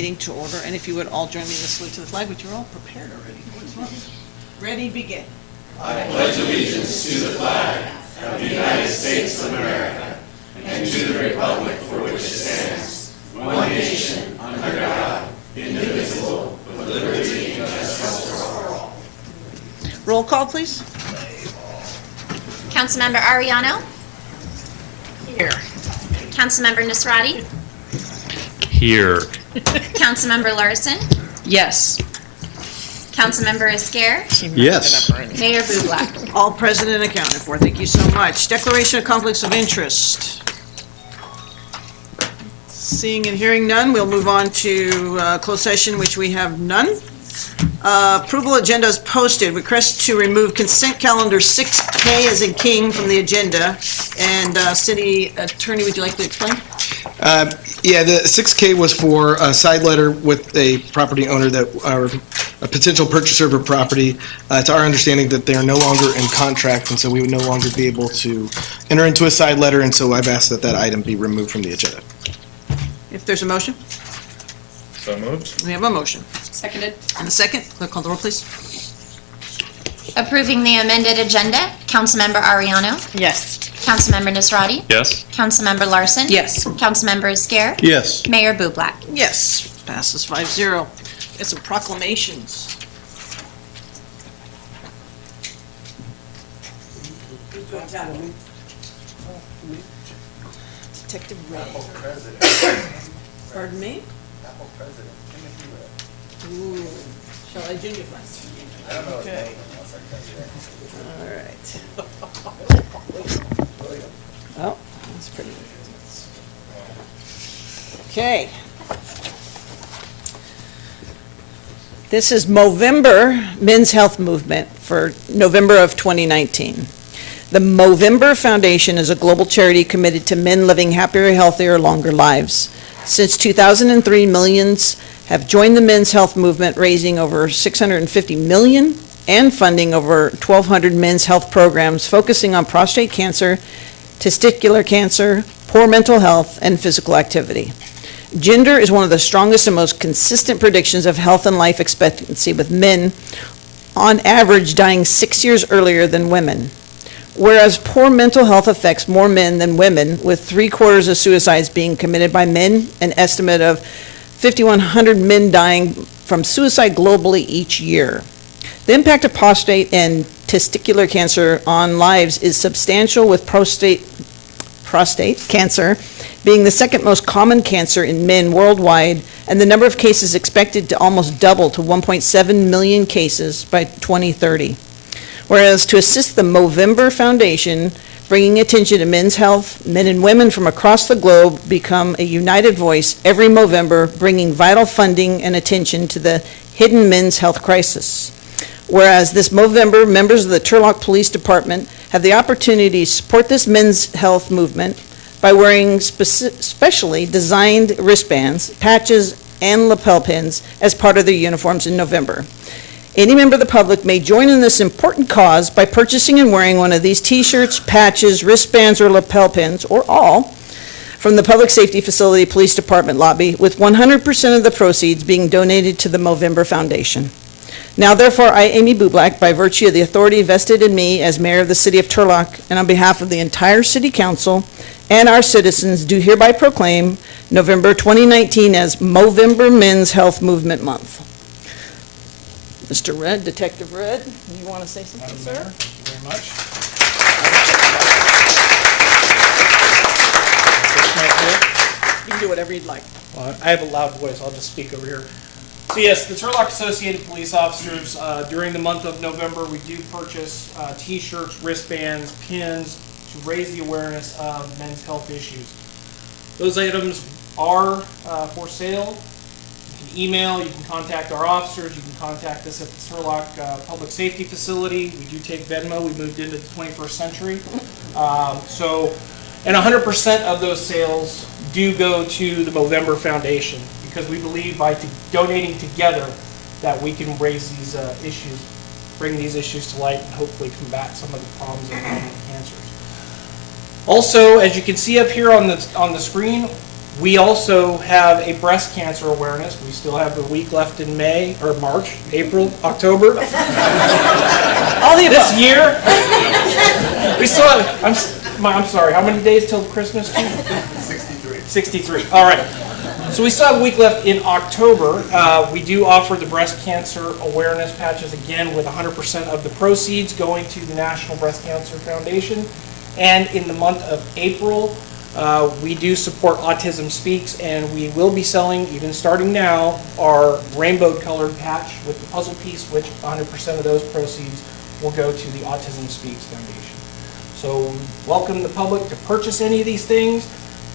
meeting to order, and if you would all join me in the salute to the flag, which you're all prepared already. What's wrong? Ready, begin. I pledge allegiance to the flag of the United States of America and to the republic for which it stands, one nation, under God, indivisible, with liberty and justice for all. Roll call, please. Councilmember Ariano. Here. Councilmember Nasrati. Here. Councilmember Larson. Yes. Councilmember Esquer. Yes. Mayor Bublak. All present and accounted for. Thank you so much. Declaration of conflicts of interest. Seeing and hearing none, we'll move on to closed session, which we have none. Approval agenda is posted. Request to remove consent calendar 6K as in king from the agenda. And City Attorney, would you like to explain? Yeah, the 6K was for a side letter with a property owner that, or a potential purchaser of a property. It's our understanding that they are no longer in contract, and so we would no longer be able to enter into a side letter, and so I've asked that that item be removed from the agenda. If there's a motion? So moved. We have a motion. Seconded. And a second. Clerk, call the roll, please. Approving the amended agenda, Councilmember Ariano. Yes. Councilmember Nasrati. Yes. Councilmember Larson. Yes. Councilmember Esquer. Yes. Mayor Bublak. Yes, passes 5-0. Got some proclamations. Detective Ray. Pardon me? Ooh, shall I junior flash? Okay. All right. Oh, that's pretty good. Okay. This is Movember Men's Health Movement for November of 2019. The Movember Foundation is a global charity committed to men living happier, healthier, longer lives. Since 2003, millions have joined the men's health movement, raising over $650 million and funding over 1,200 men's health programs focusing on prostate cancer, testicular cancer, poor mental health, and physical activity. Gender is one of the strongest and most consistent predictions of health and life expectancy, with men on average dying 6 years earlier than women. Whereas poor mental health affects more men than women, with 3/4 of suicides being committed by men, an estimate of 5,100 men dying from suicide globally each year. The impact of prostate and testicular cancer on lives is substantial, with prostate cancer being the second most common cancer in men worldwide, and the number of cases expected to almost double to 1.7 million cases by 2030. Whereas to assist the Movember Foundation, bringing attention to men's health, men and women from across the globe become a united voice every Movember, bringing vital funding and attention to the hidden men's health crisis. Whereas this Movember, members of the Turlock Police Department have the opportunity to support this men's health movement by wearing specially designed wristbands, patches, and lapel pins as part of their uniforms in November. Any member of the public may join in this important cause by purchasing and wearing one of these t-shirts, patches, wristbands, or lapel pins, or all, from the Public Safety Facility Police Department lobby, with 100% of the proceeds being donated to the Movember Foundation. Now, therefore, I, Amy Bublak, by virtue of the authority vested in me as mayor of the city of Turlock, and on behalf of the entire city council and our citizens, do hereby proclaim November 2019 as Movember Men's Health Movement Month. Mr. Red, Detective Red, you want to say something, sir? Thank you very much. You can do whatever you'd like. Well, I have a loud voice, I'll just speak over here. So yes, the Turlock Associated Police Officers, during the month of November, we do purchase t-shirts, wristbands, pins to raise the awareness of men's health issues. Those items are for sale. You can email, you can contact our officers, you can contact us at the Turlock Public Safety Facility. We do take Venmo, we moved into the 21st century. And 100% of those sales do go to the Movember Foundation, because we believe by donating together that we can raise these issues, bring these issues to light, and hopefully combat some of the problems of cancers. Also, as you can see up here on the screen, We also have a breast cancer awareness. We still have a week left in May, or March, April, October. All the This above. year, we still have, I'm sorry, how many days till Christmas, Chief? 63, all right. So we still have a week left in October. We do offer the breast cancer awareness patches again with 100% of the proceeds going to the National Breast Cancer Foundation. And in the month of April, we do support Autism Speaks, and we will be selling, even starting now, our rainbow-colored patch with the puzzle piece, which 100% of those proceeds will go to the Autism Speaks Foundation. So welcome the public to purchase any of these things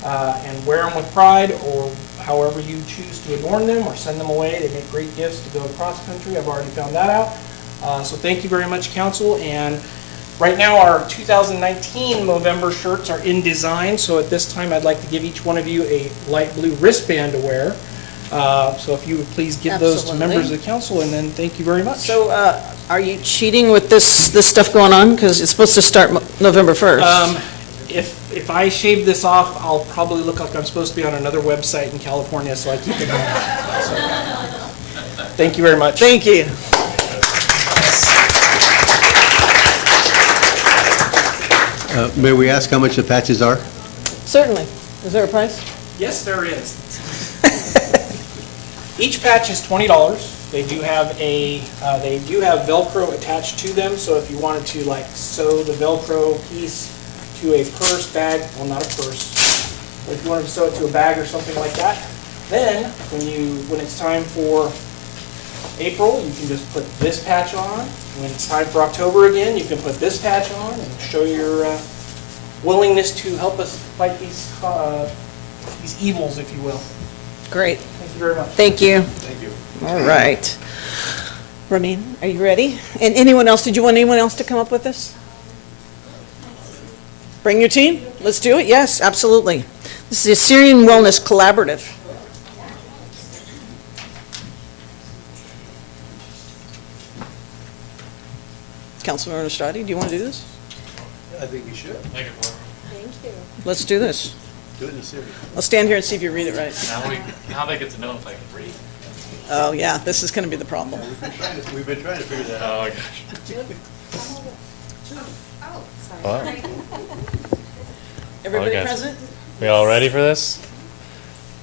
and wear them with pride, or however you choose to adorn them or send them away. They make great gifts to go across country. I've already found that out. So thank you very much, Council. And right now, our 2019 Movember shirts are in design, so at this time, I'd like to give each one of you a light blue wristband to wear. So if you would please give those to Absolutely. members of the council, and then thank you very much. So, are you cheating with this stuff going on? Because it's supposed to start November 1st. If I shave this off, I'll probably look like I'm supposed to be on another website in California, so I keep it on. So, thank you very much. Thank you. May we ask how much the patches are? Certainly. Is there a price? Yes, there is. Each patch is $20. They do have Velcro attached to them, so if you wanted to like sew the Velcro piece to a purse, bag, well, not a purse, but if you wanted to sew it to a bag or something like that, then when it's time for April, you can just put this patch on. When it's time for October again, you can put this patch on and show your willingness to help us fight these evils, if you will. Great. Thank you very much. Thank you. Thank you. All right. Ramin, are you ready? And anyone else, did you want anyone else to come up with this? Bring your team? Let's do it. Yes, absolutely. This is the Assyrian Wellness Collaborative. Councilmember Estradi, do you want to do this? I think you should. Let's do this. Do it in a series. I'll stand here and see if you read it right. Now they get to know if I can read. Oh, yeah, this is going to be the problem. We've been trying to figure that out. Oh, gosh. Everybody Okay. present? We all ready for this?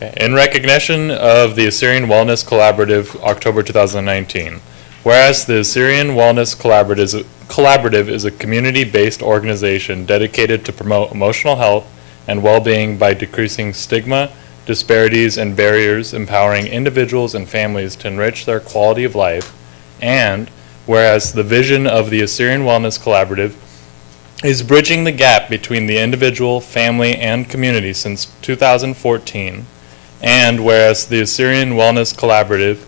Okay. In recognition of the Assyrian Wellness Collaborative, October 2019. Whereas the Assyrian Wellness Collaborative is a community-based organization dedicated to promote emotional health and well-being by decreasing stigma, disparities, and barriers, empowering individuals and families to enrich their quality of life. And whereas the vision of the Assyrian Wellness Collaborative is bridging the gap between the individual, family, and community since 2014. And whereas the Assyrian Wellness Collaborative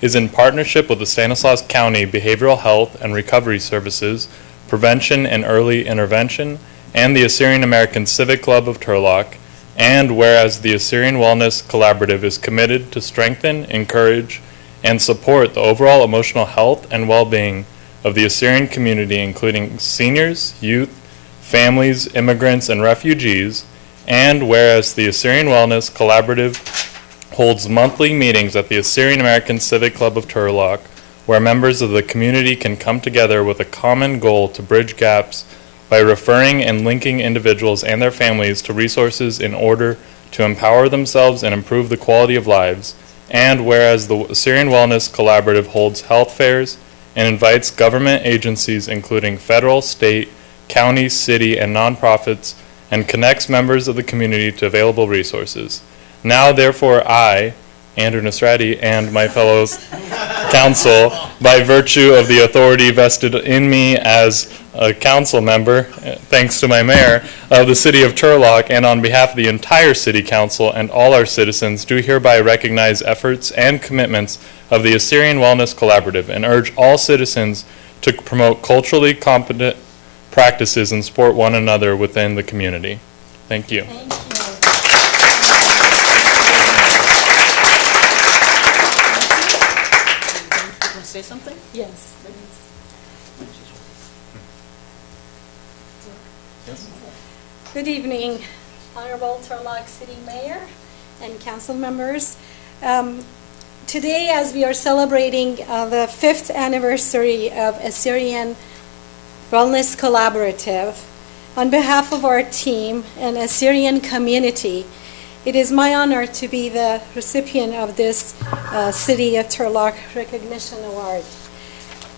is in partnership with the Stanislaus County Behavioral Health and Recovery Services, Prevention and Early Intervention, and the Assyrian American Civic Club of Turlock. And whereas the Assyrian Wellness Collaborative is committed to strengthen, encourage, and support the overall emotional health and well-being of the Assyrian community, including seniors, youth, families, immigrants, and refugees. And whereas the Assyrian Wellness Collaborative holds monthly meetings at the Assyrian American Civic Club of Turlock, where members of the community can come together with a common goal to bridge gaps by referring and linking individuals and their families to resources in order to empower themselves and improve the quality of lives. And whereas the Assyrian Wellness Collaborative holds health fairs and invites government agencies, including federal, state, county, city, and nonprofits, and connects members of the community to available resources. Now, therefore, I, Andrew Nasrati, and my fellow council, by virtue of the authority vested in me as a council member, thanks to my mayor, of the city of Turlock, and on behalf of the entire city council and all our citizens, do hereby recognize efforts and commitments of the Assyrian Wellness Collaborative and urge all citizens to promote culturally competent practices and support one another within the community. Thank you. Say something? Yes, please. Good evening, Honorable Turlock City Mayor, and council members. Today, as we are celebrating the 5th anniversary of Assyrian Wellness Collaborative, on behalf of our team and Assyrian community, it is my honor to be the recipient of this City of Turlock Recognition Award.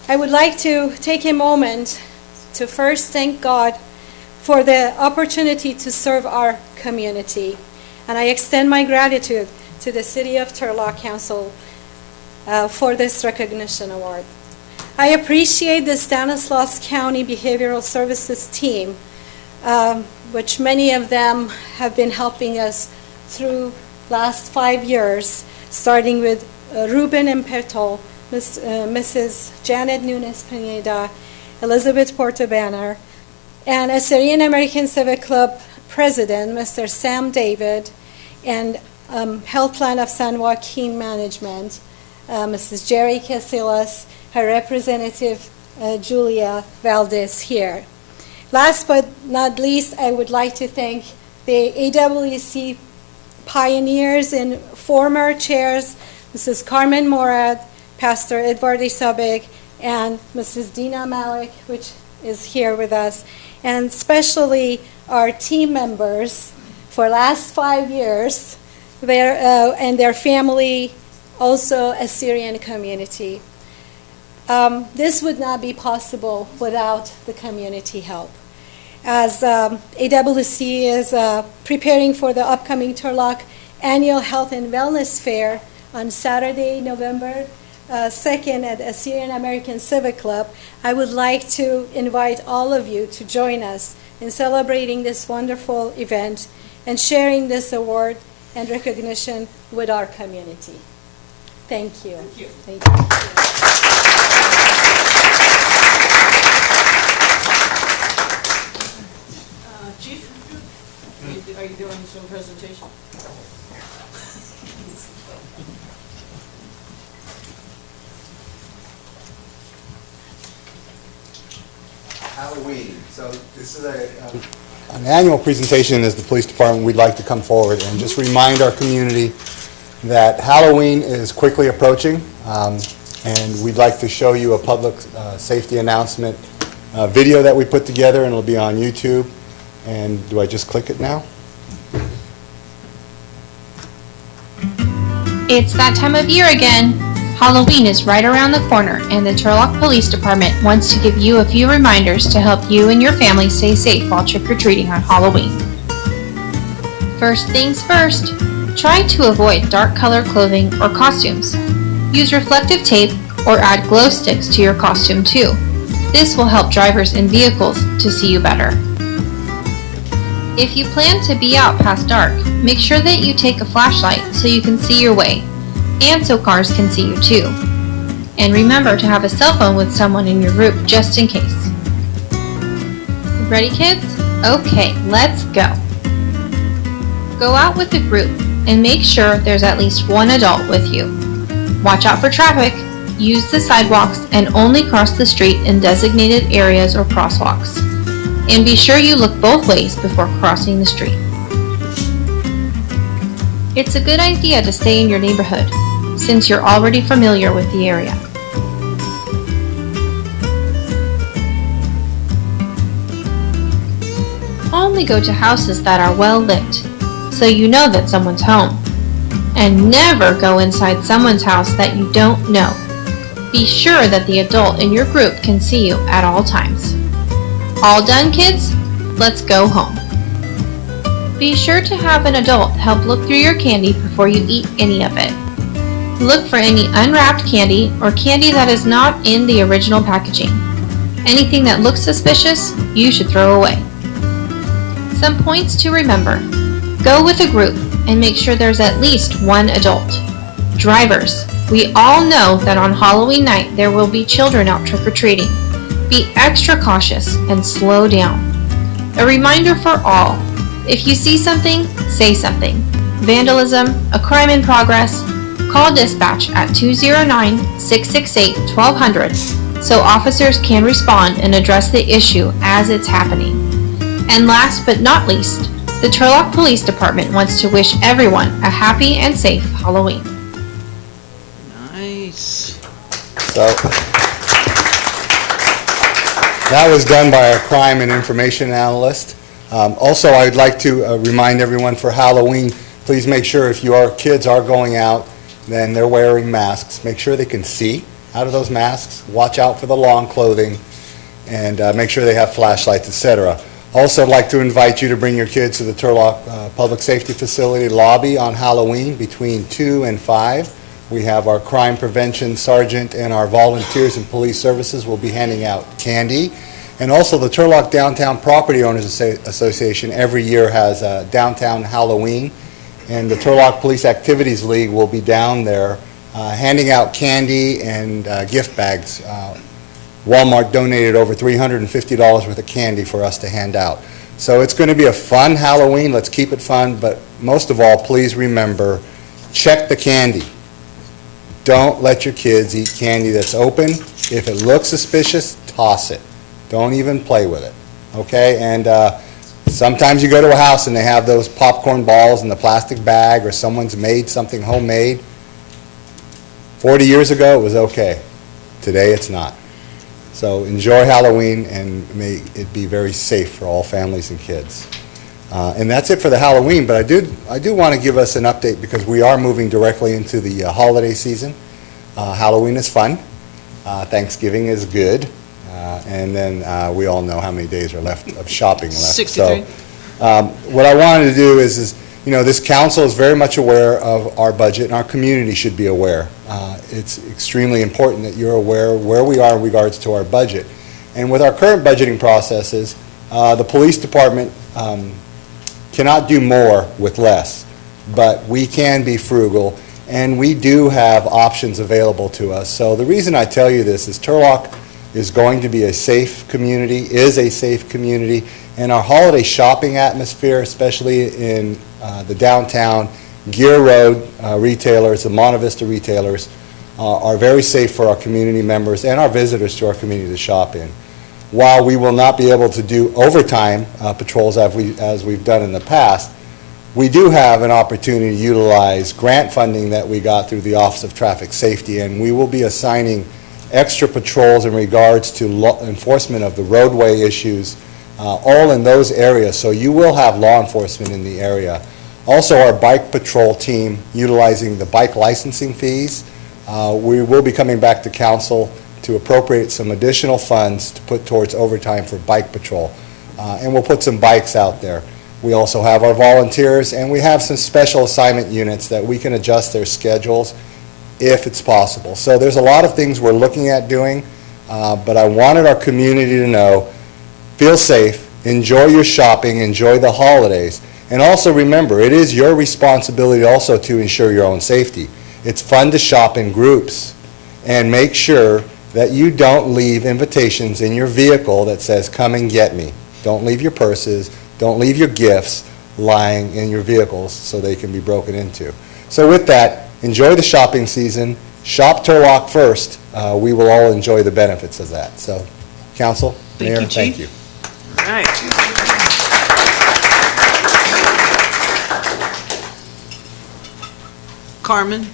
I would like to take a moment to first thank God for the opportunity to serve our community, and I extend my gratitude to the City of Turlock Council for this recognition award. I appreciate the Stanislaus County Behavioral Services team, which many of them have been helping us through last 5 years, starting with Ruben and Pothole, Mrs. Janet Nunes Pineda, Elizabeth Portobanner, and Assyrian American Civic Club President, Mr. Sam David, and Health Plan of San Joaquin Management, Mrs. Jerry Casillas, her representative Julia Valdez here. Last but not least, I would like to thank the AWC pioneers and former chairs, Mrs. Carmen Morad, Pastor Edward Isabek, and Mrs. Dina Malik, which is here with us, and especially our team members for last 5 years, and their family, also Assyrian community. This would not be possible without the community help. As AWC is preparing for the upcoming Turlock Annual Health and Wellness Fair on Saturday, November 2nd at Assyrian American Civic Club, I would like to invite all of you to join us in celebrating this wonderful event and sharing this award and recognition with our community. Thank you. Thank you. Thank you. Chief, are you doing some presentation? Halloween. So this is an annual presentation as the police department. We'd like to come forward and just remind our community that Halloween is quickly approaching, and we'd like to show you a public safety announcement video that we put together, and it'll be on YouTube. And do I just click it now? It's that time of year again. Halloween is right around the corner, and the Turlock Police Department wants to give you a few reminders to help you and your family stay safe while trick-or-treating on Halloween. First things first, try to avoid dark color clothing or costumes. Use reflective tape or add glow sticks to your costume too. This will help drivers in vehicles to see you better. If you plan to be out past dark, make sure that you take a flashlight so you can see your way, and so cars can see you too. And remember to have a cell phone with someone in your group just in case. Ready, kids? Okay, let's go. Go out with the group and make sure there's at least one adult with you. Watch out for traffic, use the sidewalks, and only cross the street in designated areas or crosswalks. And be sure you look both ways before crossing the street. It's a good idea to stay in your neighborhood, since you're already familiar with the area. Only go to houses that are well lit, so you know that someone's home. And never go inside someone's house that you don't know. Be sure that the adult in your group can see you at all times. All done, kids? Let's go home. Be sure to have an adult help look through your candy before you eat any of it. Look for any unwrapped candy or candy that is not in the original packaging. Anything that looks suspicious, you should throw away. Some points to remember. Go with a group and make sure there's at least one adult. Drivers, we all know that on Halloween night there will be children out trick-or-treating. Be extra cautious and slow down. A reminder for all, if you see something, say something. Vandalism, a crime in progress, call dispatch at 209-668-1200 so officers can respond and address the issue as it's happening. And last but not least, The Turlock Police Department wants to wish everyone a happy and safe Halloween. Nice. So, that was done by our crime and information analyst. Also, I'd like to remind everyone for Halloween, please make sure if your kids are going out, then they're wearing masks. Make sure they can see out of those masks. Watch out for the long clothing, and make sure they have flashlights, etc. Also, I'd like to invite you to bring your kids to the Turlock Public Safety Facility lobby on Halloween between 2 and 5. We have our crime prevention sergeant and our volunteers and police services will be handing out candy. And also the Turlock Downtown Property Owners Association every year has a downtown Halloween. And the Turlock Police Activities League will be down there handing out candy and gift bags. Walmart donated over $350 worth of candy for us to hand out. So it's going to be a fun Halloween. Let's keep it fun. But most of all, please remember, check the candy. Don't let your kids eat candy that's open. If it looks suspicious, toss it. Don't even play with it. Okay? And sometimes you go to a house and they have those popcorn balls in the plastic bag, or someone's made something homemade. 40 years ago, it was okay. Today, it's not. So enjoy Halloween, and may it be very safe for all families and kids. And that's it for the Halloween, but I do want to give us an update because we are moving directly into the holiday season. Halloween is fun. Thanksgiving is good. And then we all know how many days are left of shopping left. 63. So what I wanted to do is, this council is very much aware of our budget, and our community should be aware. It's extremely important that you're aware where we are in regards to our budget. And with our current budgeting processes, the police department cannot do more with less, but we can be frugal, and we do have options available to us. So the reason I tell you this is Turlock is going to be a safe community, and our holiday shopping atmosphere, especially in the downtown Gear Road retailers, the Monte Vista retailers, are very safe for our community members and our visitors to our community to shop in. While we will not be able to do overtime patrols as we've done in the past, we do have an opportunity to utilize grant funding that we got through the Office of Traffic Safety, and we will be assigning extra patrols in regards to enforcement of the roadway issues, all in those areas. So you will have law enforcement in the area. Also, our bike patrol team, utilizing the bike licensing fees, we will be coming back to council to appropriate some additional funds to put towards overtime for bike patrol. And we'll put some bikes out there. We also have our volunteers, and we have some special assignment units that we can adjust their schedules if it's possible. So there's a lot of things we're looking at doing, but I wanted our community to know, feel safe, enjoy your shopping, enjoy the holidays, and also remember, it is your responsibility also to ensure your own safety. It's fun to shop in groups, and make sure that you don't leave invitations in your vehicle that says, "Come and get me." Don't leave your purses, don't leave your gifts lying in your vehicles so they can be broken into. So with that, enjoy the shopping season. Shop Turlock first. We will all enjoy the benefits of that. So, Council, Mayor, Chief. thank you. All right. Carmen?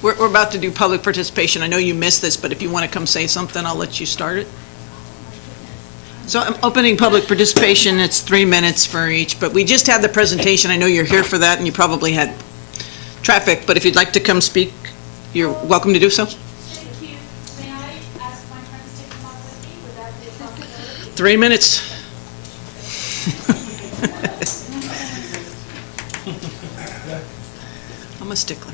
We're about to do public participation. I know you missed this, but if you want to come say something, I'll let you start it. So I'm opening public participation. It's 3 minutes for each, but we just had the presentation. I know you're here for that, and you probably had traffic, but if you'd like to come speak, you're welcome to do so. Thank you. May I ask my friends to come up with me? Would that be a possibility? 3 minutes. I'm a stickler.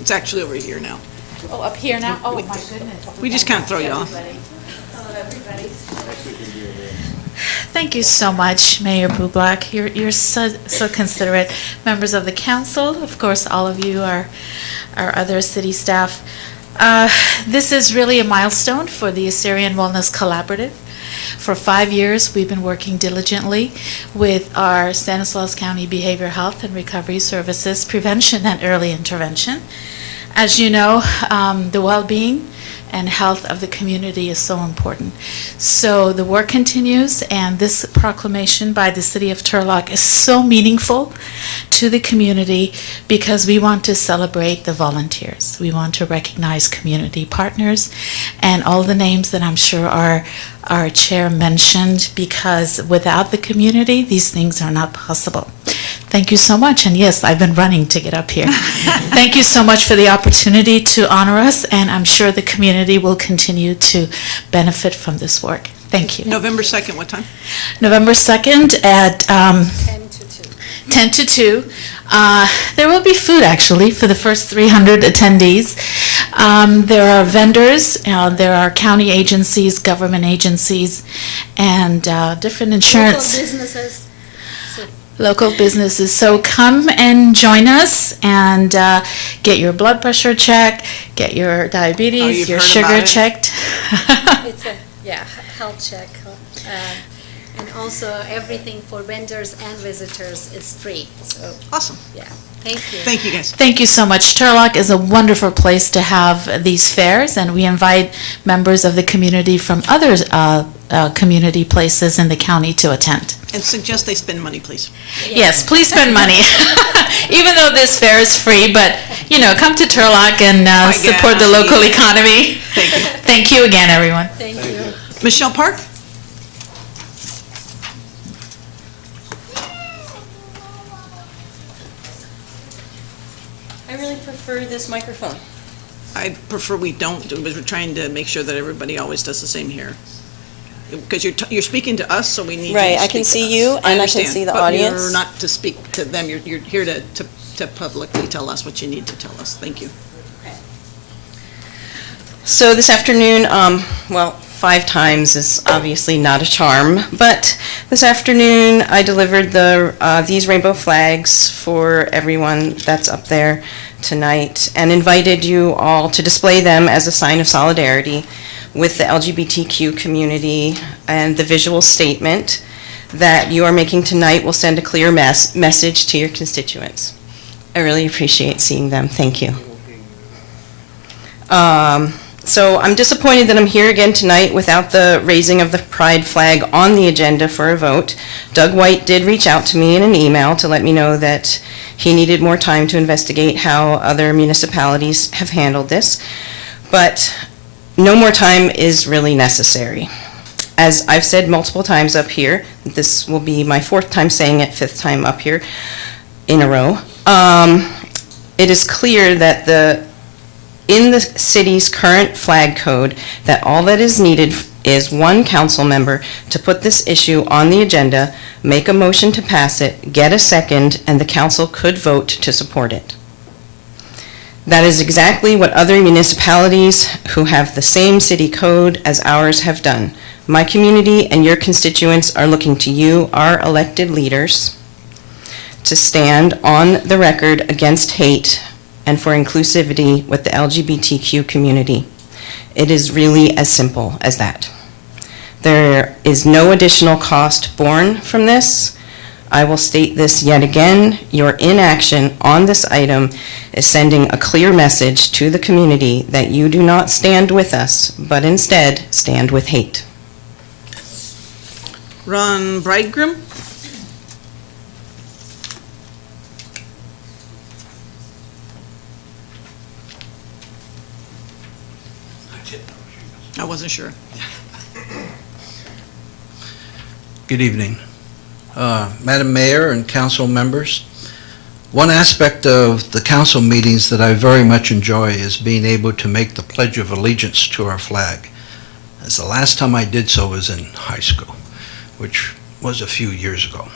It's actually over here now. Oh, up here now? Oh, my goodness. We just can't throw you off. Hello, everybody. Thank you so much, Mayor Bublak. You're so considerate. Members of the council, of course, all of you are our other city staff. This is really a milestone for the Assyrian Wellness Collaborative. For 5 years, we've been working diligently with our Stanislaus County Behavioral Health and Recovery Services, Prevention and Early Intervention. As you know, the well-being and health of the community is so important. So the work continues, and this proclamation by the City of Turlock is so meaningful to the community because we want to celebrate the volunteers. We want to recognize community partners and all the names that I'm sure our chair mentioned, because without the community, these things are not possible. Thank you so much. And yes, I've been running to get up here. Thank you so much for the opportunity to honor us, and I'm sure the community will continue to benefit from this work. Thank you. November 2nd, what time? November 2nd at 10 to 2. 10 to 2. There will be food, actually, for the first 300 attendees. There are vendors, there are county agencies, government agencies, and different insurance. Local businesses. Local businesses. So come and join us and get your blood pressure checked, get your diabetes, you've your heard sugar about it? checked. It's a, health check. And also everything for vendors and visitors is free. So, Awesome. yeah, thank you. Thank you, guys. Thank you so much. Turlock is a wonderful place to have these fairs, and we invite members of the community from other community places in the county to attend. And suggest they spend money, please. Yes, please spend money. Even though this fair is free, but, come to Turlock and support the local economy. Thank you. Thank you again, everyone. Thank you. Michelle Park? I really prefer this microphone. I prefer we don't, because we're trying to make sure that everybody always does the same here. Because you're speaking to us, so we need you to Right, I speak can to see us. you, and I can understand, see the but audience. you're not to speak to them, you're here to publicly tell us what you need to tell us. Thank you. So this afternoon, 5 times is obviously not a charm, but this afternoon I delivered these rainbow flags for everyone that's up there tonight and invited you all to display them as a sign of solidarity with the LGBTQ community, and the visual statement that you are making tonight will send a clear message to your constituents. I really appreciate seeing them. Thank you. So I'm disappointed that I'm here again tonight without the raising of the pride flag on the agenda for a vote. Doug White did reach out to me in an email to let me know that he needed more time to investigate how other municipalities have handled this, but no more time is really necessary. As I've said multiple times up here, this will be my 4th time saying it, 5th time up here in a row. It is clear that in the city's current flag code, that all that is needed is one council member to put this issue on the agenda, make a motion to pass it, get a second, and the council could vote to support it. That is exactly what other municipalities who have the same city code as ours have done. My community and your constituents are looking to you, our elected leaders, to stand on the record against hate and for inclusivity with the LGBTQ community. It is really as simple as that. There is no additional cost borne from this. I will state this yet again. Your inaction on this item is sending a clear message to the community that you do not stand with us, but instead stand with hate. Ron Bridegroom? I wasn't sure. Good evening. Madam Mayor and council members, one aspect of the council meetings that I very much enjoy is being able to make the Pledge of Allegiance to our flag. As the last time I did so was in high school, which was a few years ago.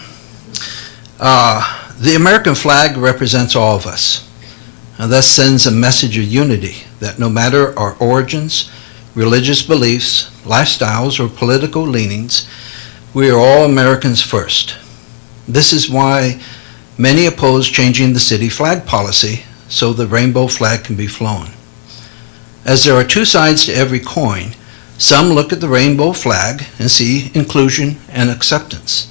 The American flag represents all of us, and thus sends a message of unity that no matter our origins, religious beliefs, lifestyles, or political leanings, we are all Americans first. This is why many oppose changing the city flag policy so the rainbow flag can be flown. As there are 2 sides to every coin, some look at the rainbow flag and see inclusion and acceptance.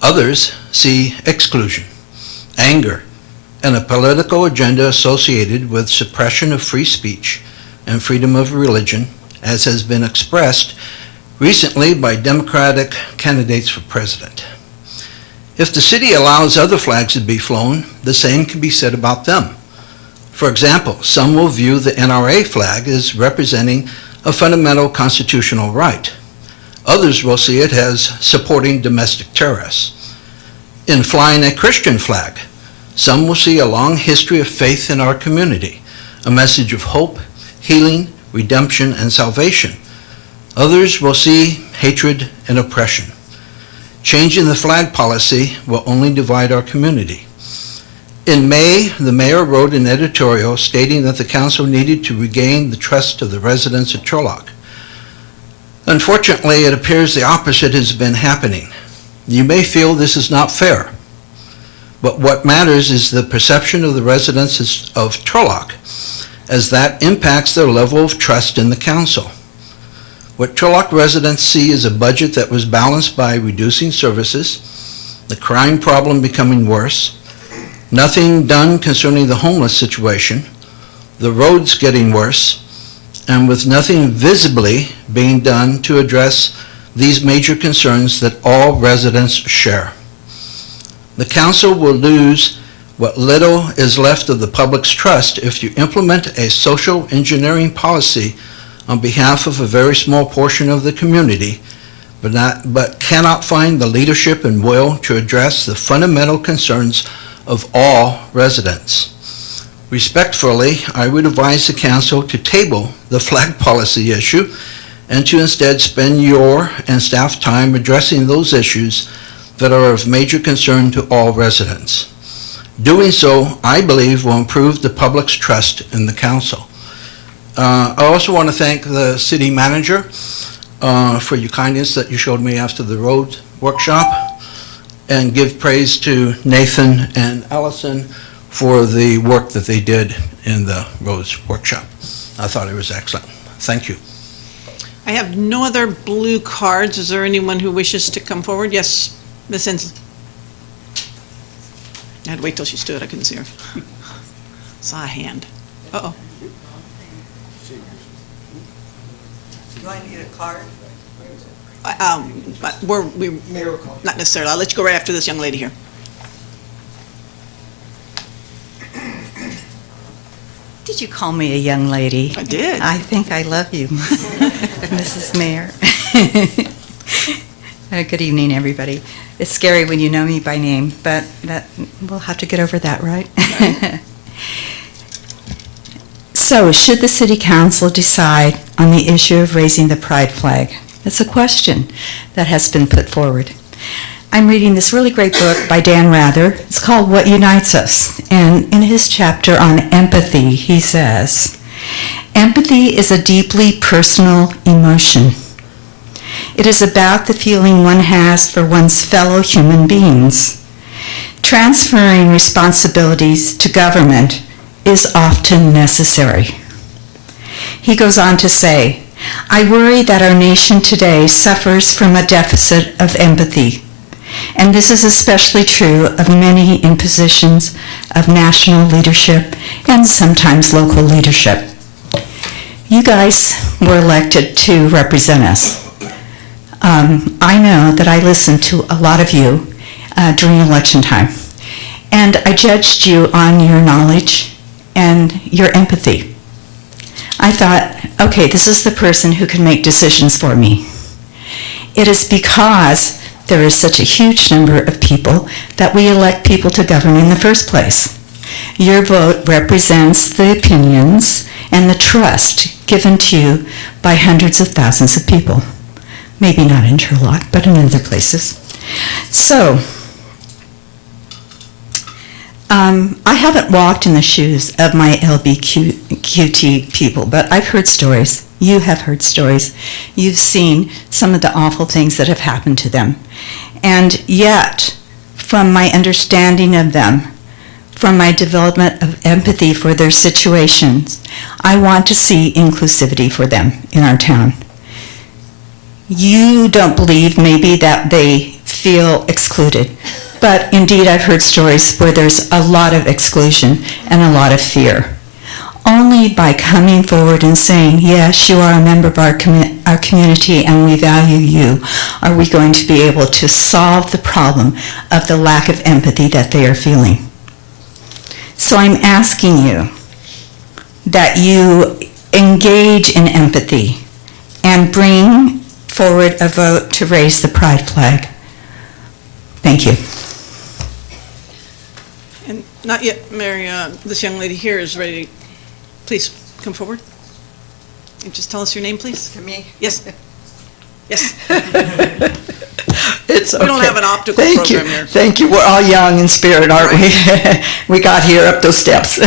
Others see exclusion, anger, and a political agenda associated with suppression of free speech, and freedom of religion, as has been expressed recently by Democratic candidates for president. If the city allows other flags to be flown, the same can be said about them. For example, some will view the NRA flag as representing a fundamental constitutional right. Others will see it as supporting domestic terrorists. In flying a Christian flag, some will see a long history of faith in our community, a message of hope, healing, redemption, and salvation. Others will see hatred and oppression. Changing the flag policy will only divide our community. In May, the mayor wrote an editorial stating that the council needed to regain the trust of the residents of Turlock. Unfortunately, it appears the opposite has been happening. You may feel this is not fair, but what matters is the perception of the residents of Turlock, as that impacts their level of trust in the council. What Turlock residents see is a budget that was balanced by reducing services, the crime problem becoming worse, nothing done concerning the homeless situation, the roads getting worse, and with nothing visibly being done to address these major concerns that all residents share. The council will lose what little is left of the public's trust if you implement a social engineering policy on behalf of a very small portion of the community, but cannot find the leadership and will to address the fundamental concerns of all residents. Respectfully, I would advise the council to table the flag policy issue and to instead spend your and staff time addressing those issues that are of major concern to all residents. Doing so, I believe, will improve the public's trust in the council. I also want to thank the city manager for your kindness that you showed me after the road workshop, and give praise to Nathan and Allison for the work that they did in the roads workshop. I thought it was excellent. Thank you. I have no other blue cards. Is there anyone who wishes to come forward? Yes, Ms. Ensign. I had to wait till she stood. I couldn't see her. Saw a hand. Uh-oh. Do I need a card? Not necessarily. I'll let you go right after this young lady here. Did you call me a young lady? I did. I think I love you, Mrs. Mayor. Good evening, everybody. It's scary when you know me by name, but we'll have to get over that, right? So, should the City Council decide on the issue of raising the pride flag? That's a question that has been put forward. I'm reading this really great book by Dan Rather. It's called What Unites Us. And in his chapter on empathy, he says, empathy is a deeply personal emotion. It is about the feeling one has for one's fellow human beings. Transferring responsibilities to government is often necessary. He goes on to say, I worry that our nation today suffers from a deficit of empathy, and this is especially true of many in positions of national leadership and sometimes local leadership. You guys were elected to represent us. I know that I listened to a lot of you during election time, and I judged you on your knowledge and your empathy. I thought, okay, this is the person who can make decisions for me. It is because there is such a huge number of people that we elect people to govern in the first place. Your vote represents the opinions and the trust given to you by hundreds of thousands of people. Maybe not in Turlock, but in other places. So, I haven't walked in the shoes of my LGBTQ people, but I've heard stories. You have heard stories. You've seen some of the awful things that have happened to them. And yet, from my understanding of them, from my development of empathy for their situations, I want to see inclusivity for them in our town. You don't believe maybe that they feel excluded, but indeed I've heard stories where there's a lot of exclusion and a lot of fear. only by coming forward and saying, yes, you are a member of our community and we value you, are we going to be able to solve the problem of the lack of empathy that they are feeling. So I'm asking you that you engage in empathy and bring forward a vote to raise the pride flag. Thank you. And not yet, Mary, this young lady here is ready. Please come forward. And just tell us your name, please. For me? Yes. Yes. It's okay. We don't have an optical program here. Thank you. We're all young in spirit, aren't we? We got here up those steps.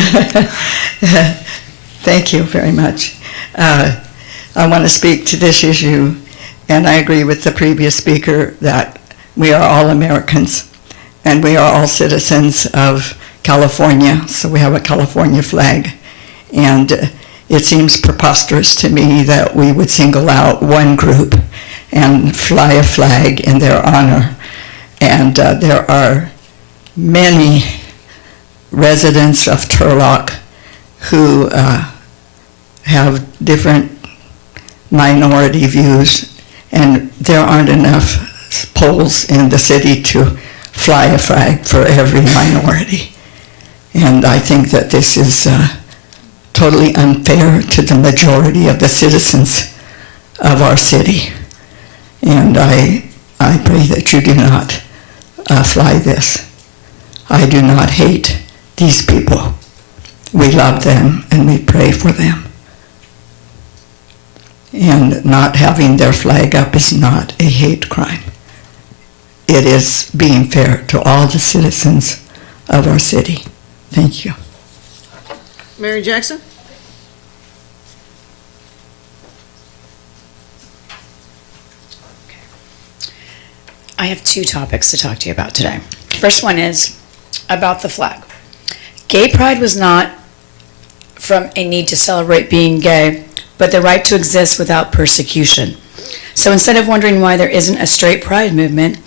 Thank you very much. I want to speak to this issue, and I agree with the previous speaker that we are all Americans, and we are all citizens of California, so we have a California flag. And it seems preposterous to me that we would single out one group and fly a flag in their honor. And there are many residents of Turlock who have different minority views, and there aren't enough poles in the city to fly a flag for every minority. And I think that this is totally unfair to the majority of the citizens of our city. And I pray that you do not fly this. I do not hate these people. We love them and we pray for them. And not having their flag up is not a hate crime. It is being fair to all the citizens of our city. Thank you. Mary Jackson? I have two topics to talk to you about today. First one is about the flag. Gay pride was not from a need to celebrate being gay, but the right to exist without persecution. So instead of wondering why there isn't a straight pride movement,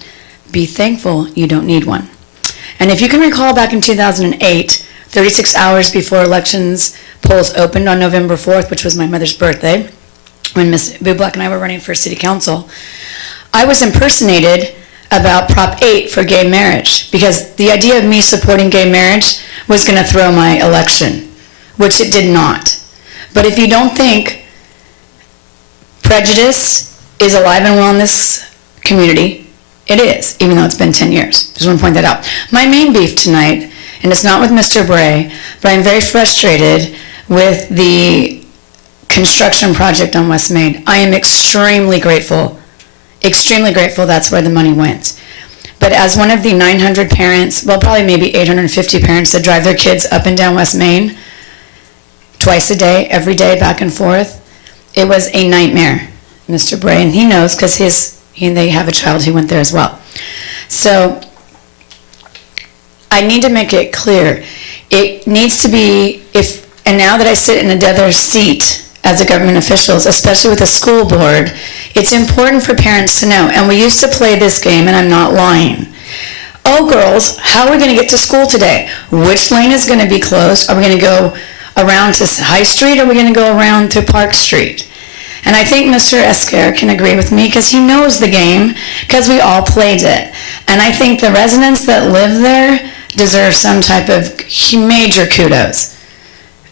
be thankful you don't need one. And if you can recall back in 2008, 36 hours before elections polls opened on November 4th, which was my mother's birthday, when Ms. Bublak and I were running for city council, I was impersonated about Prop 8 for gay marriage, because the idea of me supporting gay marriage was going to throw my election, which it did not. But if you don't think prejudice is alive and well in this community, it is, even though it's been 10 years. Just want to point that out. My main beef tonight, and it's not with Mr. Bray, but I'm very frustrated with the construction project on West Main. I am extremely grateful that's where the money went. But as one of the 900 parents, well, probably maybe 850 parents that drive their kids up and down West Main twice a day, every day, back and forth, it was a nightmare, Mr. Bray, and he knows because they have a child who went there as well. So I need to make it clear. It needs to be, and now that I sit in another seat as a government official, especially with a school board, it's important for parents to know. And we used to play this game, and I'm not lying. Oh, girls, how are we going to get to school today? Which lane is going to be closed? Are we going to go around to High Street, or are we going to go around to Park Street? And I think Mr. Esquer can agree with me because he knows the game, because we all played it. And I think the residents that live there deserve some type of major kudos.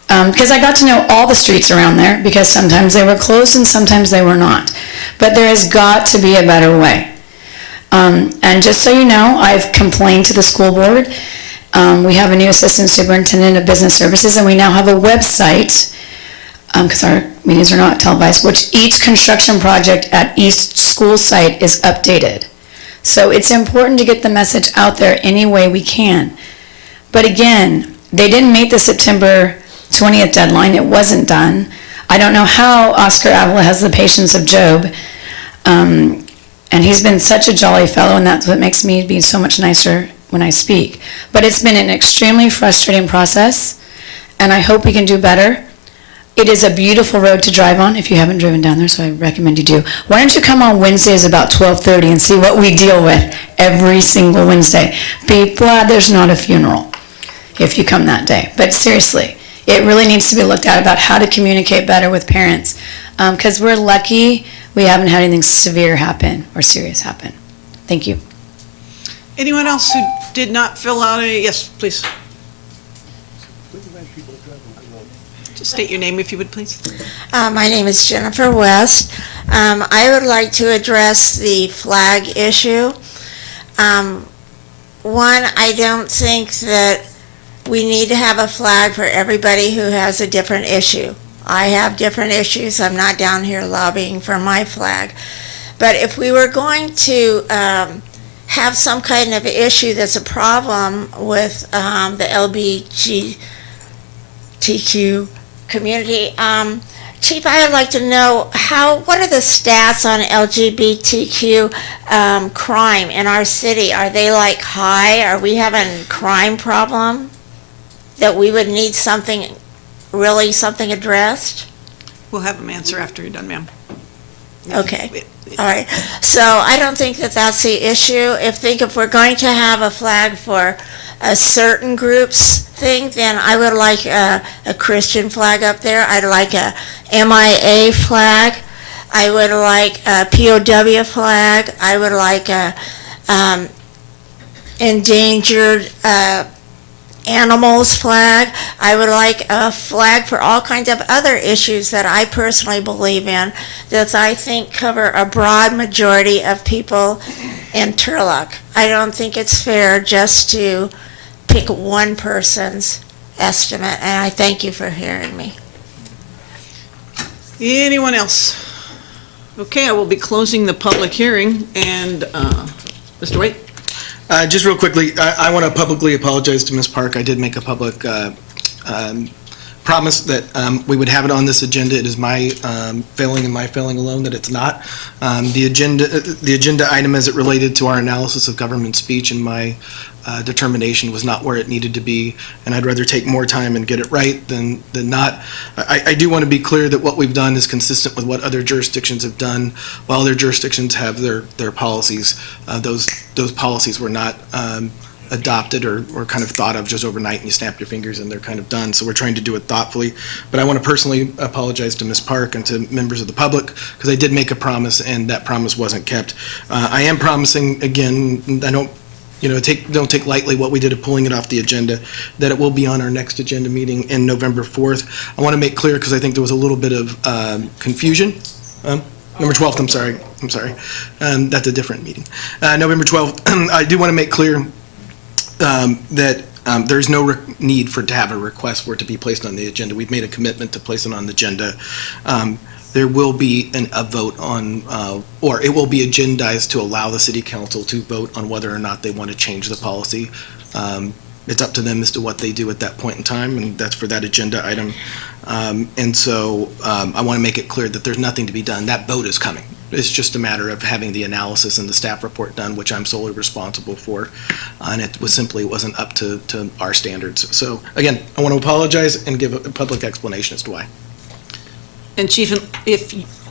Because I got to know all the streets around there, because sometimes they were closed and sometimes they were not. But there has got to be a better way. And just so you know, I've complained to the school board. We have a new assistant superintendent of business services, and we now have a website, because our meetings are not televised, which each construction project at each school site is updated. So it's important to get the message out there any way we can. But again, they didn't meet the September 20th deadline. It wasn't done. I don't know how Oscar Avila has the patience of Job. And he's been such a jolly fellow, and that's what makes me be so much nicer when I speak. But it's been an extremely frustrating process, and I hope we can do better. It is a beautiful road to drive on if you haven't driven down there, so I recommend you do. Why don't you come on Wednesdays about 12:30 and see what we deal with every single Wednesday. Be glad there's not a funeral if you come that day. But seriously, it really needs to be looked at about how to communicate better with parents. Because we're lucky we haven't had anything severe happen or serious happen. Thank you. Anyone else who did not fill out a, yes, please. Just state your name if you would, please. My name is Jennifer West. I would like to address the flag issue. One, I don't think that we need to have a flag for everybody who has a different issue. I have different issues. I'm not down here lobbying for my flag. But if we were going to have some kind of issue that's a problem with the LGBTQ community, Chief, I would like to know what are the stats on LGBTQ crime in our city? Are they like high? Are we having a crime problem that we would need something addressed? We'll have them answer after you're done, ma'am. Okay, all right. So I don't think that that's the issue. If we're going to have a flag for a certain group's thing, then I would like a Christian flag up there. I'd like a MIA flag. I would like a POW flag. I would like a endangered animals flag. I would like a flag for all kinds of other issues that I personally believe in, that I think cover a broad majority of people in Turlock. I don't think it's fair just to pick one person's estimate, and I thank you for hearing me. Anyone else? Okay, I will be closing the public hearing, and Mr. Waite? Just real quickly, I want to publicly apologize to Ms. Park. I did make a public promise that we would have it on this agenda. It is my failing and my failing alone that it's not. The agenda item as it related to our analysis of government speech and my determination was not where it needed to be, and I'd rather take more time and get it right than not. I do want to be clear that what we've done is consistent with what other jurisdictions have done. While other jurisdictions have their policies, those policies were not adopted or kind of thought of just overnight, and you snap your fingers and they're kind of done. So we're trying to do it thoughtfully. But I want to personally apologize to Ms. Park and to members of the public, because I did make a promise and that promise wasn't kept. I am promising, again, I don't take lightly what we did of pulling it off the agenda, that it will be on our next agenda meeting in November 4th. I want to make clear, because I think there was a little bit of confusion. November 12th, I'm sorry. That's a different meeting. November 12th, I do want to make clear that there's no need to have a request for it to be placed on the agenda. We've made a commitment to place it on the agenda. There will be a vote on, or it will be agendized to allow the city council to vote on whether or not they want to change the policy. It's up to them as to what they do at that point in time, and that's for that agenda item. And so I want to make it clear that there's nothing to be done. That vote is coming. It's just a matter of having the analysis and the staff report done, which I'm solely responsible for, and it wasn't up to our standards. So again, I want to apologize and give a public explanation as to why. And Chief,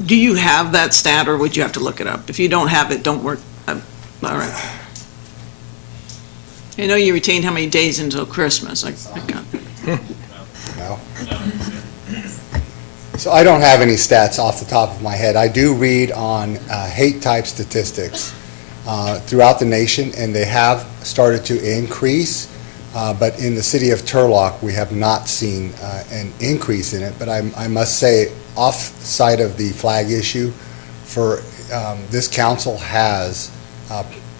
do you have that stat, or would you have to look it up? If you don't have it, don't work. All right. I know you retained how many days until Christmas. No. So I don't have any stats off the top of my head. I do read on hate-type statistics throughout the nation, and they have started to increase. But in the city of Turlock, we have not seen an increase in it. But I must say, off side of the flag issue, this council has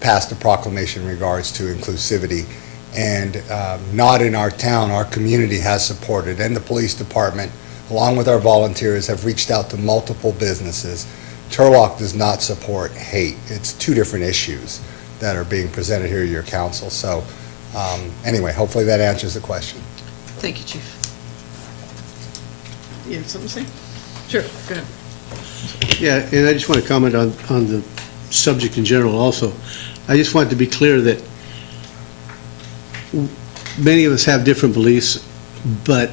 passed a proclamation in regards to inclusivity. And not in our town, our community has supported, and the police department, along with our volunteers, have reached out to multiple businesses. Turlock does not support hate. It's two different issues that are being presented here to your council. So anyway, hopefully that answers the question. Thank you, Chief. You have something to say? Sure, go ahead. Yeah, and I just want to comment on the subject in general also. I just want to be clear that many of us have different beliefs, but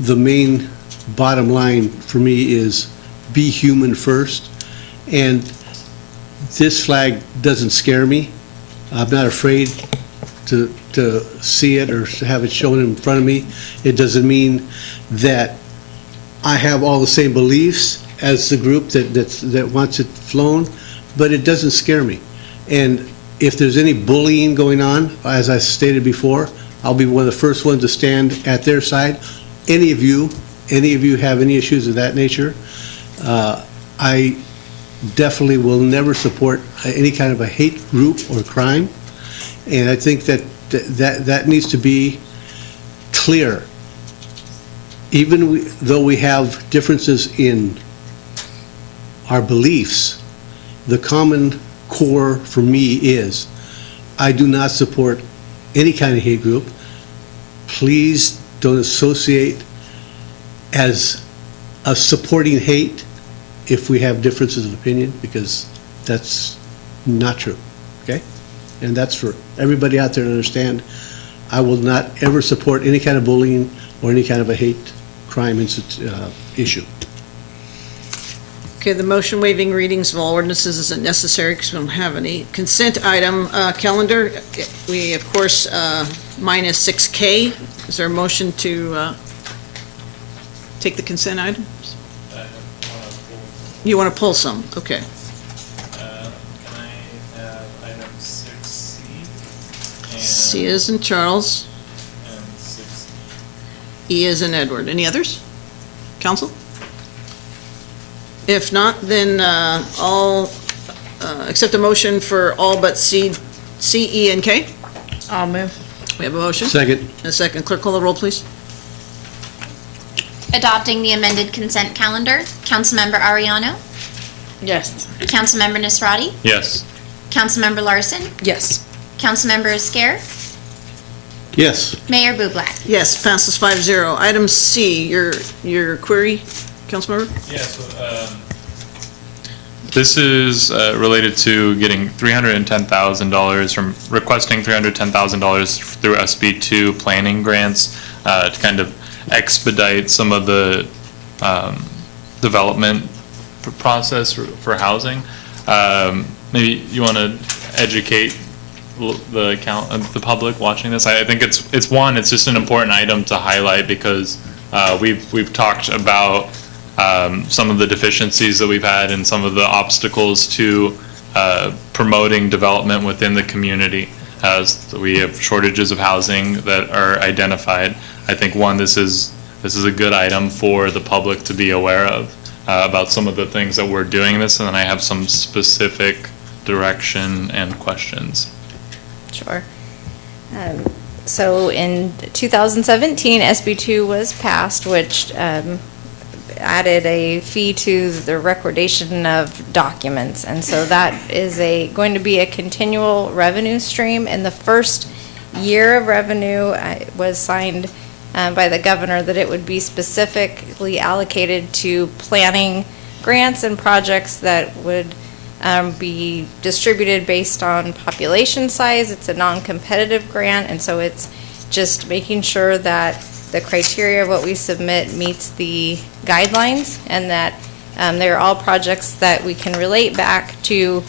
the main bottom line for me is be human first. And this flag doesn't scare me. I'm not afraid to see it or to have it shown in front of me. It doesn't mean that I have all the same beliefs as the group that wants it flown, but it doesn't scare me. And if there's any bullying going on, as I stated before, I'll be one of the first ones to stand at their side. Any of you have any issues of that nature, I definitely will never support any kind of a hate group or crime. And I think that needs to be clear. Even though we have differences in our beliefs, the common core for me is I do not support any kind of hate group. Please don't associate as a supporting hate if we have differences of opinion, because that's not true, okay? And that's for everybody out there to understand. I will not ever support any kind of bullying or any kind of a hate crime issue. Okay, the motion waiving readings of all ordinances isn't necessary because we don't have any. Consent item calendar, we, of course, minus 6K. Is there a motion to take the consent items? You want to pull some? Okay. Can I have item 6C? C is in Charles. And 6. E is in Edward. Any others? Council? If not, then I'll accept a motion for all but C, E, and K. I'll move. We have a motion. Second. A second. Clerk, call the roll, please. Adopting the amended consent calendar, Councilmember Ariano, Yes. Councilmember Nisrati, Yes. Councilmember Larson, Yes. Councilmember Esquer, Yes. Mayor Bublak. Yes, passes 5-0. Item C, your query, Councilmember? Yeah, so, this is related to getting $310,000 from, requesting $310,000 through SB2 planning grants to kind of expedite some of the development process for housing. Maybe you want to educate the public watching this. I think it's just an important item to highlight because we've talked about some of the deficiencies that we've had and some of the obstacles to promoting development within the community. As we have shortages of housing that are identified. I think this is a good item for the public to be aware of about some of the things that we're doing this, and then I have some specific direction and questions. Sure. So in 2017, SB2 was passed, which added a fee to the recordation of documents. And so that is going to be a continual revenue stream. And the first year of revenue was signed by the governor that it would be specifically allocated to planning grants and projects that would be distributed based on population size. It's a non-competitive grant, and so it's just making sure that the criteria of what we submit meets the guidelines, and that they're all projects that we can relate back to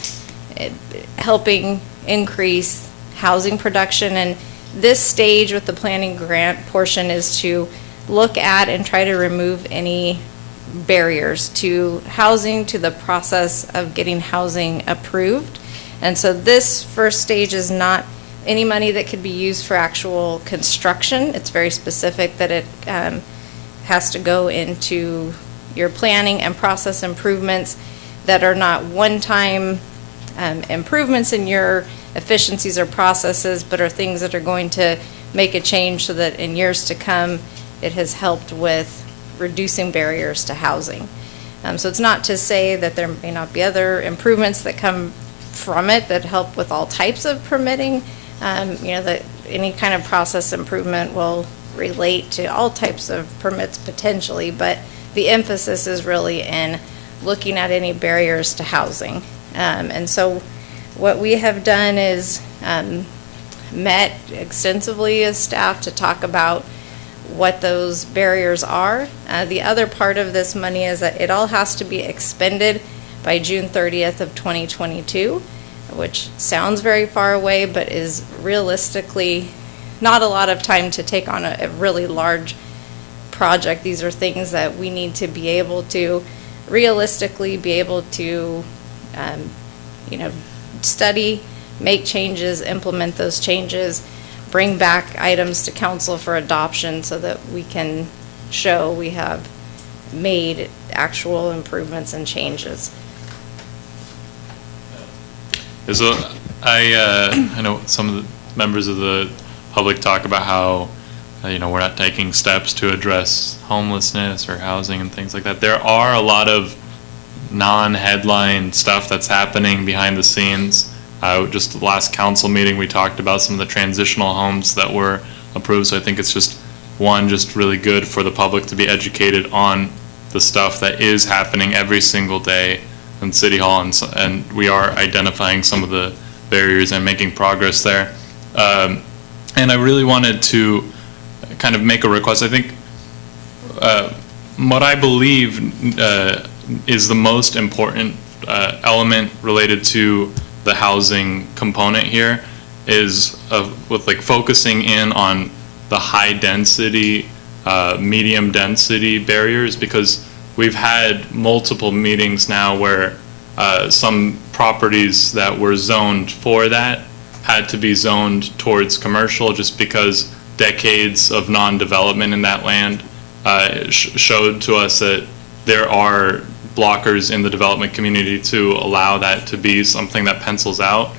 helping increase housing production. And this stage with the planning grant portion is to look at and try to remove any barriers to housing, to the process of getting housing approved. And so this first stage is not any money that could be used for actual construction. It's very specific that it has to go into your planning and process improvements that are not one-time improvements in your efficiencies or processes, but are things that are going to make a change so that in years to come, it has helped with reducing barriers to housing. So it's not to say that there may not be other improvements that come from it that help with all types of permitting. That any kind of process improvement will relate to all types of permits potentially, but the emphasis is really in looking at any barriers to housing. And so what we have done is met extensively as staff to talk about what those barriers are. The other part of this money is that it all has to be expended by June 30th of 2022. which sounds very far away, but is realistically not a lot of time to take on a really large project. These are things that we need to be able to realistically be able to, study, make changes, implement those changes, bring back items to council for adoption so that we can show we have made actual improvements and changes. So I know some of the members of the public talk about how, we're not taking steps to address homelessness or housing and things like that. There are a lot of non-headline stuff that's happening behind the scenes. Just the last council meeting, we talked about some of the transitional homes that were approved. So I think it's just really good for the public to be educated on the stuff that is happening every single day in City Hall, and we are identifying some of the barriers and making progress there. And I really wanted to kind of make a request. I think what I believe is the most important element related to the housing component here is with focusing in on the high density, medium density barriers, because we've had multiple meetings now where some properties that were zoned for that had to be zoned towards commercial just because decades of non-development in that land showed to us that there are blockers in the development community to allow that to be something that pencils out.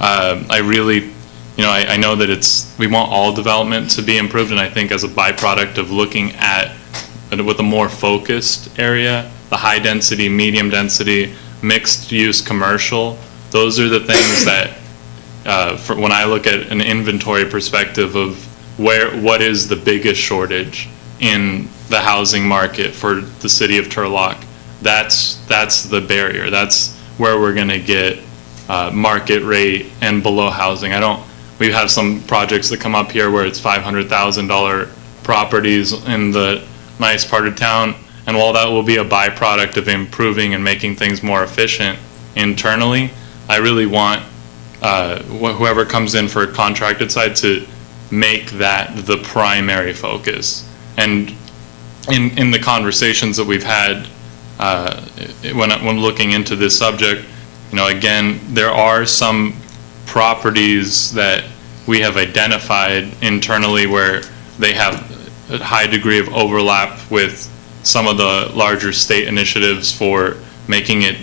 I really, I know that we want all development to be improved, and I think as a byproduct of looking at with a more focused area, the high density, medium density, mixed use commercial, those are the things that for when I look at an inventory perspective of what is the biggest shortage in the housing market for the city of Turlock, that's the barrier. That's where we're going to get market rate and below housing. We have some projects that come up here where it's $500,000 properties in the nice part of town, and while that will be a byproduct of improving and making things more efficient internally, I really want whoever comes in for a contracted side to make that the primary focus. And in the conversations that we've had when looking into this subject, again, there are some properties that we have identified internally where they have a high degree of overlap with some of the larger state initiatives for making it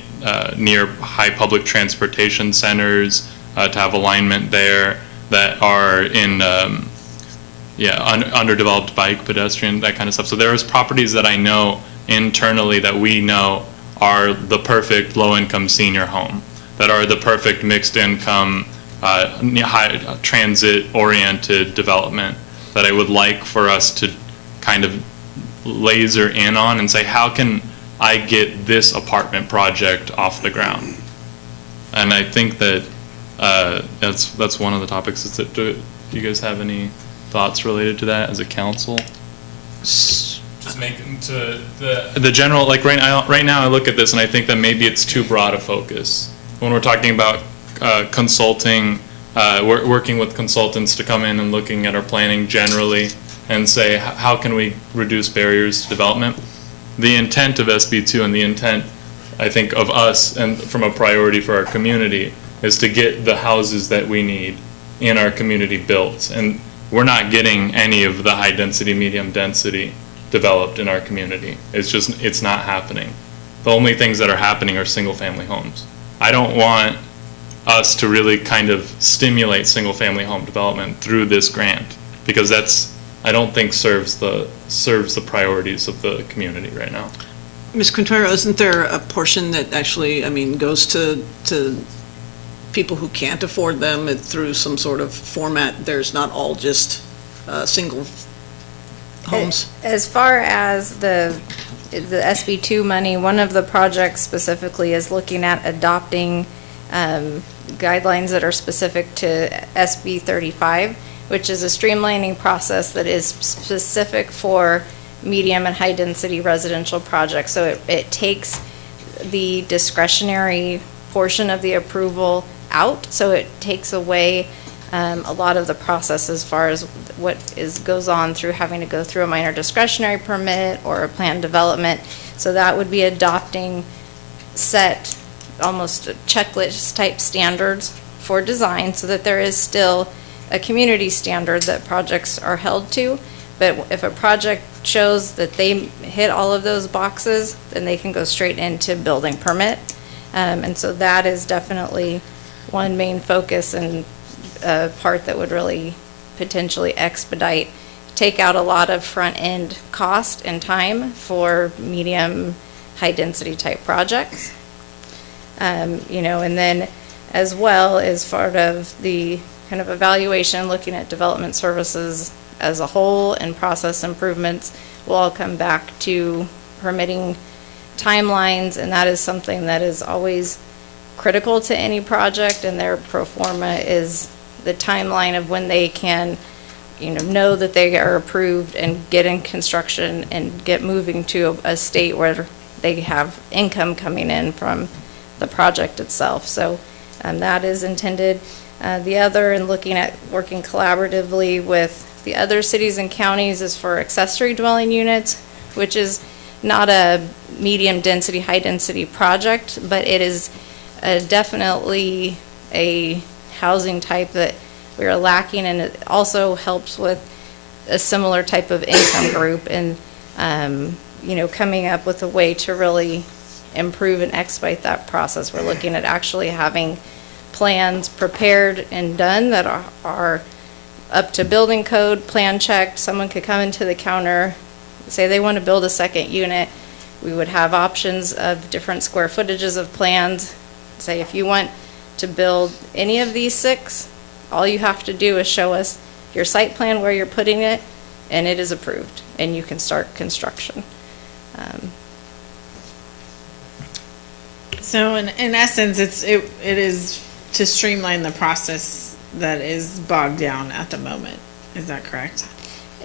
near high public transportation centers, to have alignment there, that are in underdeveloped bike, pedestrian, that kind of stuff. So there's properties that I know internally that we know are the perfect low-income senior home, that are the perfect mixed income, high transit-oriented development, that I would like for us to kind of laser in on and say, how can I get this apartment project off the ground? And I think that that's one of the topics. Do you guys have any thoughts related to that as a council? Just making to the general, right now I look at this and I think that maybe it's too broad a focus. When we're talking about consulting, working with consultants to come in and looking at our planning generally and say, how can we reduce barriers to development? The intent of SB2 and the intent, I think, of us and from a priority for our community is to get the houses that we need in our community built. And we're not getting any of the high density, medium density developed in our community. It's not happening. The only things that are happening are single family homes. I don't want us to really kind of stimulate single family home development through this grant, because I don't think serves the priorities of the community right now. Ms. Quintero, isn't there a portion that actually, goes to people who can't afford them through some sort of format? There's not all just single homes? As far as the SB2 money, one of the projects specifically is looking at adopting guidelines that are specific to SB 35, which is a streamlining process that is specific for medium and high density residential projects. So it takes the discretionary portion of the approval out, so it takes away a lot of the process as far as what goes on through having to go through a minor discretionary permit or a planned development. So that would be adopting set, almost checklist type standards for design, so that there is still a community standard that projects are held to. But if a project shows that they hit all of those boxes, then they can go straight into building permit. And so that is definitely one main focus and part that would really potentially expedite, take out a lot of front-end cost and time for medium, high-density type projects. And then as well as part of the kind of evaluation, looking at development services as a whole and process improvements, will all come back to permitting timelines, and that is something that is always critical to any project, and their pro forma is the timeline of when they can, know that they are approved and get in construction and get moving to a state where they have income coming in from the project itself. So that is intended. The other, in looking at working collaboratively with the other cities and counties, is for accessory dwelling units, which is not a medium density, high density project, but it is definitely a housing type that we are lacking, and it also helps with a similar type of income group, and coming up with a way to really improve and expedite that process. We're looking at actually having plans prepared and done that are up to building code, plan checked. Someone could come into the counter, say they want to build a second unit. We would have options of different square footages of plans. Say if you want to build any of these 6, all you have to do is show us your site plan where you're putting it, and it is approved, and you can start construction. So in essence, it is to streamline the process that is bogged down at the moment. Is that correct?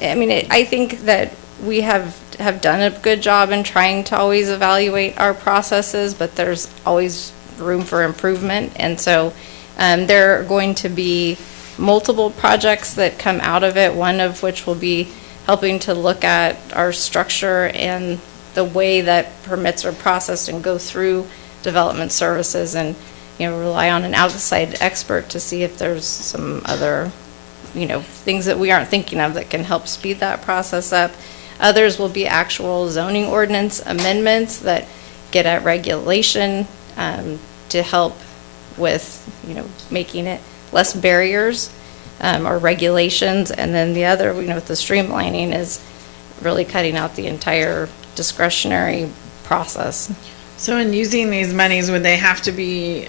I mean, I think that we have done a good job in trying to always evaluate our processes, but there's always room for improvement. And so there are going to be multiple projects that come out of it, one of which will be helping to look at our structure and the way that permits are processed and go through development services, and rely on an outside expert to see if there's some other things that we aren't thinking of that can help speed that process up. Others will be actual zoning ordinance amendments that get at regulation to help with making it less barriers or regulations. And then the other, with the streamlining, is really cutting out the entire discretionary process. So in using these monies, would they have to be,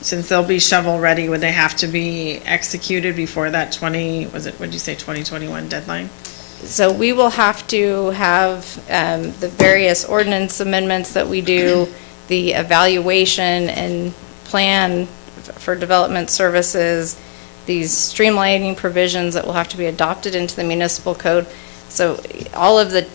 since they'll be shovel ready, would they have to be executed before that 2021 deadline? So we will have to have the various ordinance amendments that we do, the evaluation and plan for development services, these streamlining provisions that will have to be adopted into the municipal code. So all of the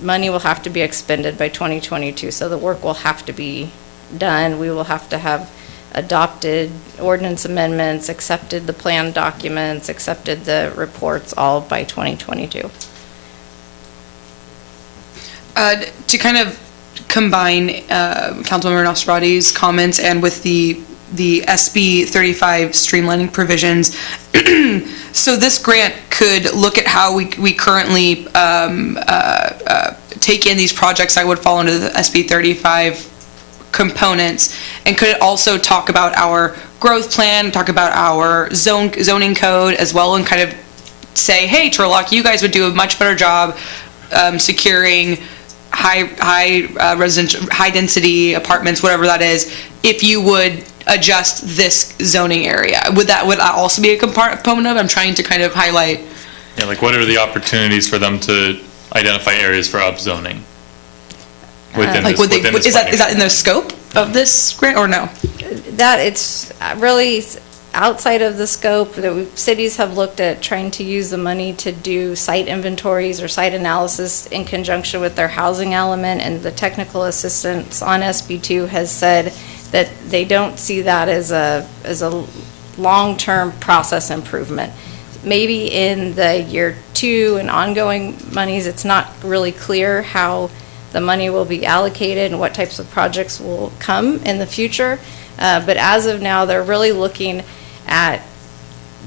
money will have to be expended by 2022. So the work will have to be done. We will have to have adopted ordinance amendments, accepted the plan documents, accepted the reports, all by 2022. To kind of combine Councilmember Nostrati's comments and with the SB 35 streamlining provisions, so this grant could look at how we currently take in these projects that would fall under the SB 35 components, and could it also talk about our growth plan, talk about our zoning code as well, and kind of say, hey, Turlock, you guys would do a much better job securing high density apartments, whatever that is, if you would adjust this zoning area. Would that also be a component of? I'm trying to kind of highlight. Yeah, like what are the opportunities for them to identify areas for upzoning? Is that in the scope of this grant or no? That it's really outside of the scope. Cities have looked at trying to use the money to do site inventories or site analysis in conjunction with their housing element, and the technical assistance on SB2 has said that they don't see that as a long-term process improvement. Maybe in the year 2 and ongoing monies, it's not really clear how the money will be allocated and what types of projects will come in the future. But as of now, they're really looking at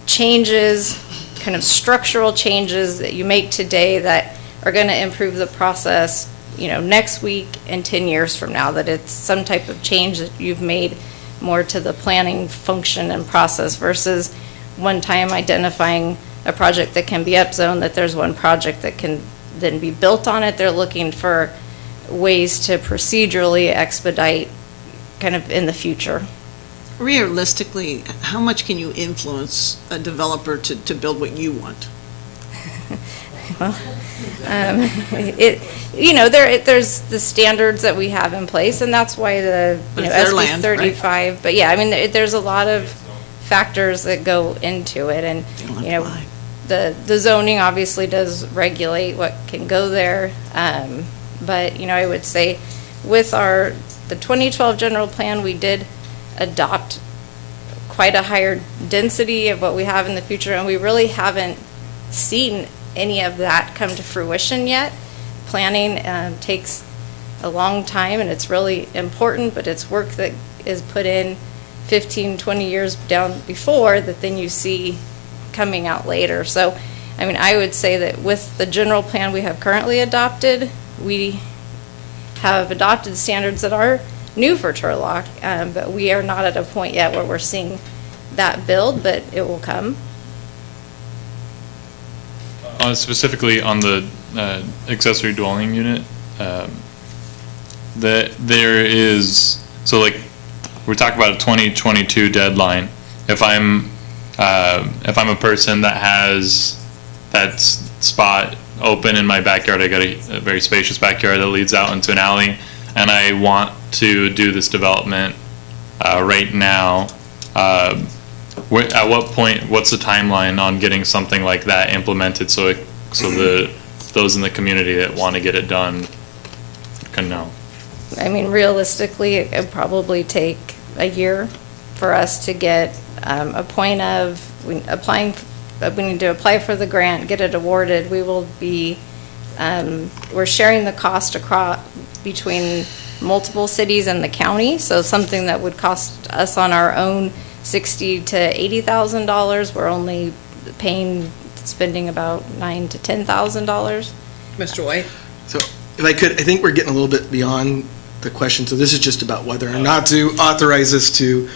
changes, kind of structural changes that you make today that are going to improve the process, next week and 10 years from now, that it's some type of change that you've made more to the planning function and process versus one time identifying a project that can be upzoned, that there's one project that can then be built on it. They're looking for ways to procedurally expedite kind of in the future. Realistically, how much can you influence a developer to build what you want? Well, there's the standards that we have in place, and that's why the, their SB land, 35. Right? But yeah, there's a lot of factors that go into it, and the zoning obviously does regulate what can go there. But I would say with the 2012 general plan, we did adopt quite a higher density of what we have in the future, and we really haven't seen any of that come to fruition yet. Planning takes a long time, and it's really important, but it's work that is put in 15, 20 years down before that then you see coming out later. So, I would say that with the general plan we have currently adopted, we have adopted standards that are new for Turlock, but we are not at a point yet where we're seeing that build, but it will come. Specifically on the accessory dwelling unit, that there is, so like, we're talking about a 2022 deadline. If I'm a person that has that spot open in my backyard, I got a very spacious backyard that leads out into an alley, and I want to do this development right now, at what point, what's the timeline on getting something like that implemented so those in the community that want to get it done can know? Realistically, it would probably take a year for us to get a point of we need to apply for the grant, get it awarded. We will be, we're sharing the cost across between multiple cities and the county, so something that would cost us on our own $60,000 to $80,000, we're only spending about $9,000 to $10,000. Mr. White? So if I could, I think we're getting a little bit beyond the question. So this is just about whether or not to authorize us to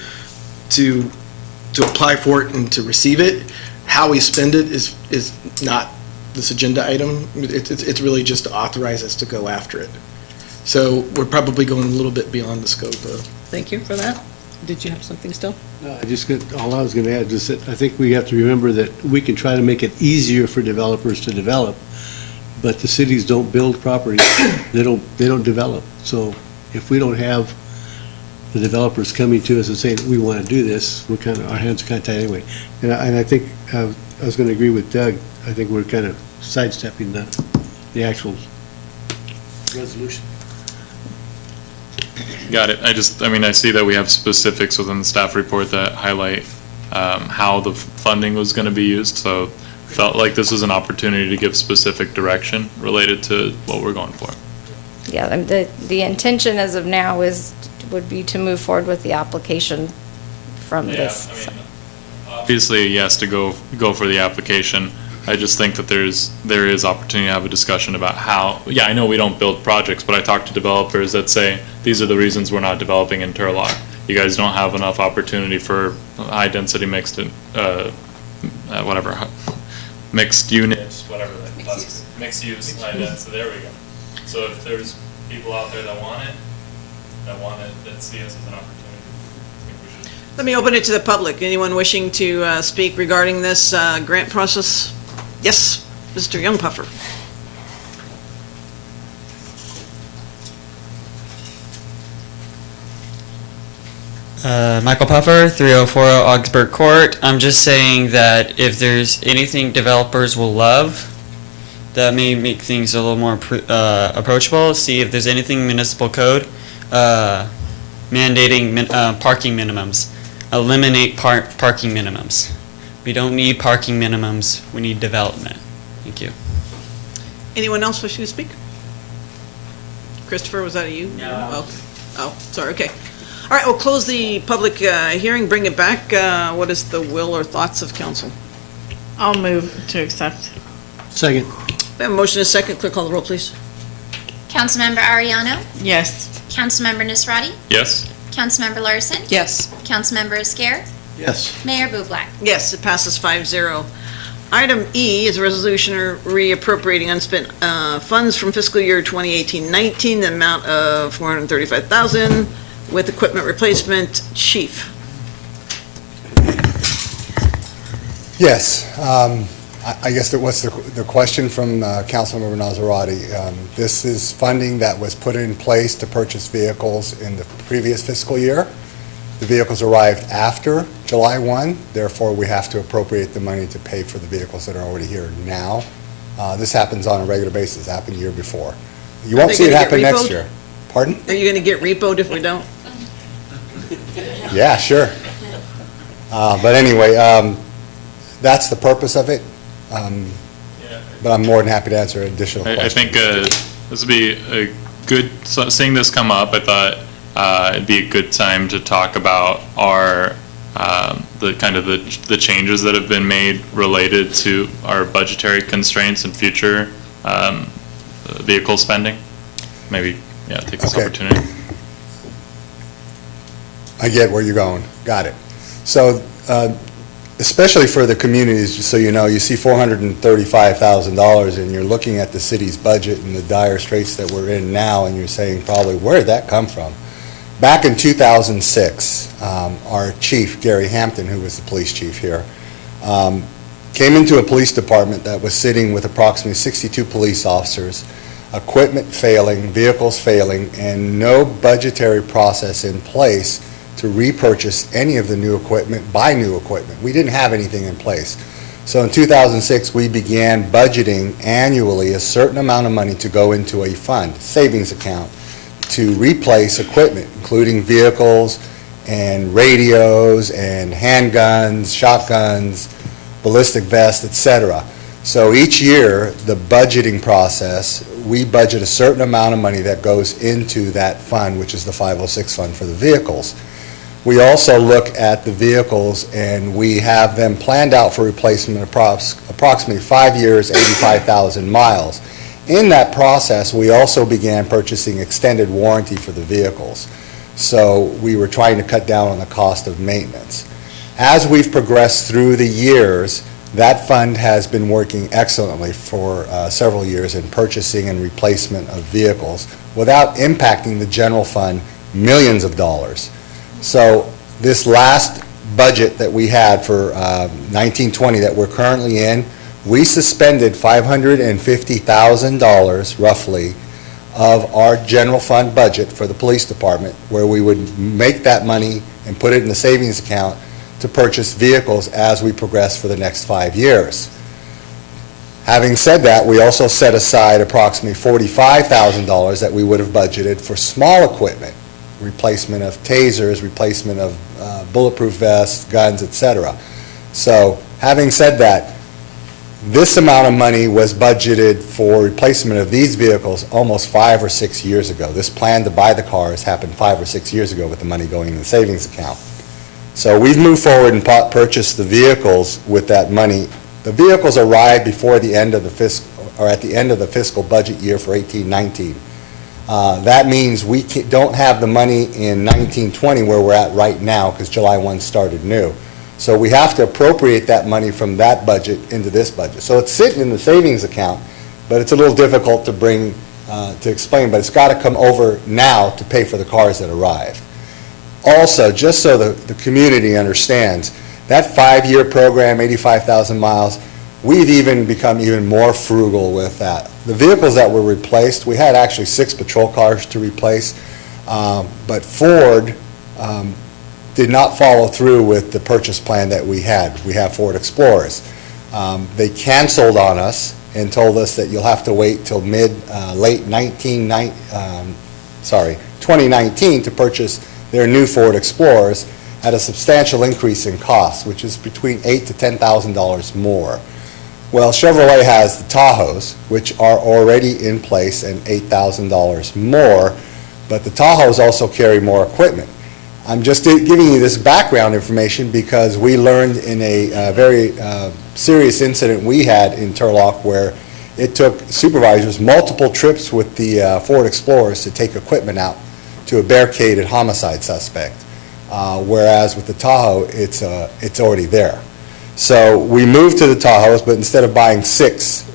apply for it and to receive it. How we spend it is not this agenda item. It's really just to authorize us to go after it. So we're probably going a little bit beyond the scope of. Thank you for that. Did you have something still? No, all I was going to add is that I think we have to remember that we can try to make it easier for developers to develop, but the cities don't build properties. They don't develop. So if we don't have the developers coming to us and saying, we want to do this, our hands are kind of tied anyway. And I think, I was going to agree with Doug, I think we're kind of sidestepping the actual resolution. Got it. I see that we have specifics within the staff report that highlight how the funding was going to be used, so felt like this was an opportunity to give specific direction related to what we're going for. Yeah, the intention as of now would be to move forward with the application from this. Obviously, yes, to go for the application. I just think that there is opportunity to have a discussion about how, I know we don't build projects, but I talk to developers that say, these are the reasons we're not developing in Turlock. You guys don't have enough opportunity for high density mixed mixed units, mixed use, high density, there we go. So if there's people out there that want it, that see us as an opportunity, I think we should. Let me open it to the public. Anyone wishing to speak regarding this grant process? Yes, Mr. Youngpuffer. Michael Puffer, 3040 Augsburg Court. I'm just saying that if there's anything developers will love, that may make things a little more approachable. See if there's anything municipal code mandating parking minimums. Eliminate parking minimums. We don't need parking minimums, we need development. Thank you. Anyone else wishing to speak? Christopher, was that you? No. Okay. Oh, sorry, okay. All right, we'll close the public hearing, bring it back. What is the will or thoughts of council? I'll move to accept. Second. We have a motion and a second. Clerk, call the roll, please. Councilmember Ariano? Yes. Councilmember Nisrati? Yes? Councilmember Larson? Yes. Councilmember Esquer? Yes. Mayor Bublak? Yes, it passes 5-0. Item E is a resolution reappropriating unspent funds from fiscal year 2018-19, the amount of $435,000 with equipment replacement. Chief. Yes. I guess that was the question from Councilmember Nazarati. This is funding that was put in place to purchase vehicles in the previous fiscal year. The vehicles arrived after July 1, therefore we have to appropriate the money to pay for the vehicles that are already here now. This happens on a regular basis, it happened the year before. You won't see it happen next year. Pardon? Are you going to get repoed if we don't? Yeah, sure. But anyway, that's the purpose of it. But I'm more than happy to answer additional questions. I think this would be a good, seeing this come up, I thought it'd be a good time to talk about our, the changes that have been made related to our budgetary constraints and future vehicle spending. Maybe, yeah, take this opportunity. I get where you're going. Got it. So, especially for the communities, just so you know, you see $435,000 and you're looking at the city's budget and the dire straits that we're in now, and you're saying probably, where did that come from? Back in 2006, our chief, Gary Hampton, who was the police chief here, came into a police department that was sitting with approximately 62 police officers, equipment failing, vehicles failing, and no budgetary process in place to repurchase any of the new equipment, buy new equipment. We didn't have anything in place. So in 2006, we began budgeting annually a certain amount of money to go into a fund, savings account, to replace equipment, including vehicles and radios and handguns, shotguns, ballistic vests, etc. So each year, the budgeting process, we budget a certain amount of money that goes into that fund, which is the 506 fund for the vehicles. We also look at the vehicles and we have them planned out for replacement approximately 5 years, 85,000 miles. In that process, we also began purchasing extended warranty for the vehicles. So we were trying to cut down on the cost of maintenance. As we've progressed through the years, that fund has been working excellently for several years in purchasing and replacement of vehicles without impacting the general fund millions of dollars. So this last budget that we had for 1920 that we're currently in, we suspended $550,000 roughly of our general fund budget for the police department, where we would make that money and put it in the savings account to purchase vehicles as we progress for the next 5 years. Having said that, we also set aside approximately $45,000 that we would have budgeted for small equipment, replacement of tasers, replacement of bulletproof vests, guns, etc. So having said that, this amount of money was budgeted for replacement of these vehicles almost 5 or 6 years ago. This plan to buy the cars happened 5 or 6 years ago with the money going in the savings account. So we've moved forward and purchased the vehicles with that money. The vehicles arrived before the end of the fiscal, or at the end of the fiscal budget year for 18-19. That means we don't have the money in 1920 where we're at right now because July 1 started new. So we have to appropriate that money from that budget into this budget. So it's sitting in the savings account, but it's a little difficult to bring, to explain, but it's got to come over now to pay for the cars that arrived. Also, just so the community understands, that 5-year program, 85,000 miles, we've even become even more frugal with that. The vehicles that were replaced, we had actually 6 patrol cars to replace, but Ford did not follow through with the purchase plan that we had. We have Ford Explorers. They canceled on us and told us that you'll have to wait till late 2019 to purchase their new Ford Explorers at a substantial increase in cost, which is between $8,000 to $10,000 more. Well, Chevrolet has the Tahoes, which are already in place and $8,000 more, but the Tahoes also carry more equipment. I'm just giving you this background information because we learned in a very serious incident we had in Turlock where it took supervisors multiple trips with the Ford Explorers to take equipment out to a barricaded homicide suspect, whereas with the Tahoe, it's already there. So we moved to the Tahoes, but instead of buying 6,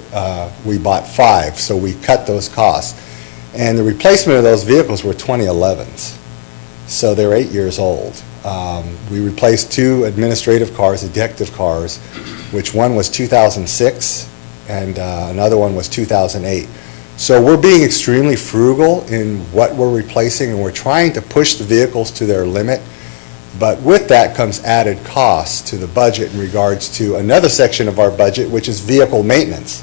we bought 5, so we cut those costs. And the replacement of those vehicles were 2011s. So they're 8 years old. We replaced 2 administrative cars, detective cars, which one was 2006 and another one was 2008. So we're being extremely frugal in what we're replacing, and we're trying to push the vehicles to their limit. But with that comes added costs to the budget in regards to another section of our budget, which is vehicle maintenance.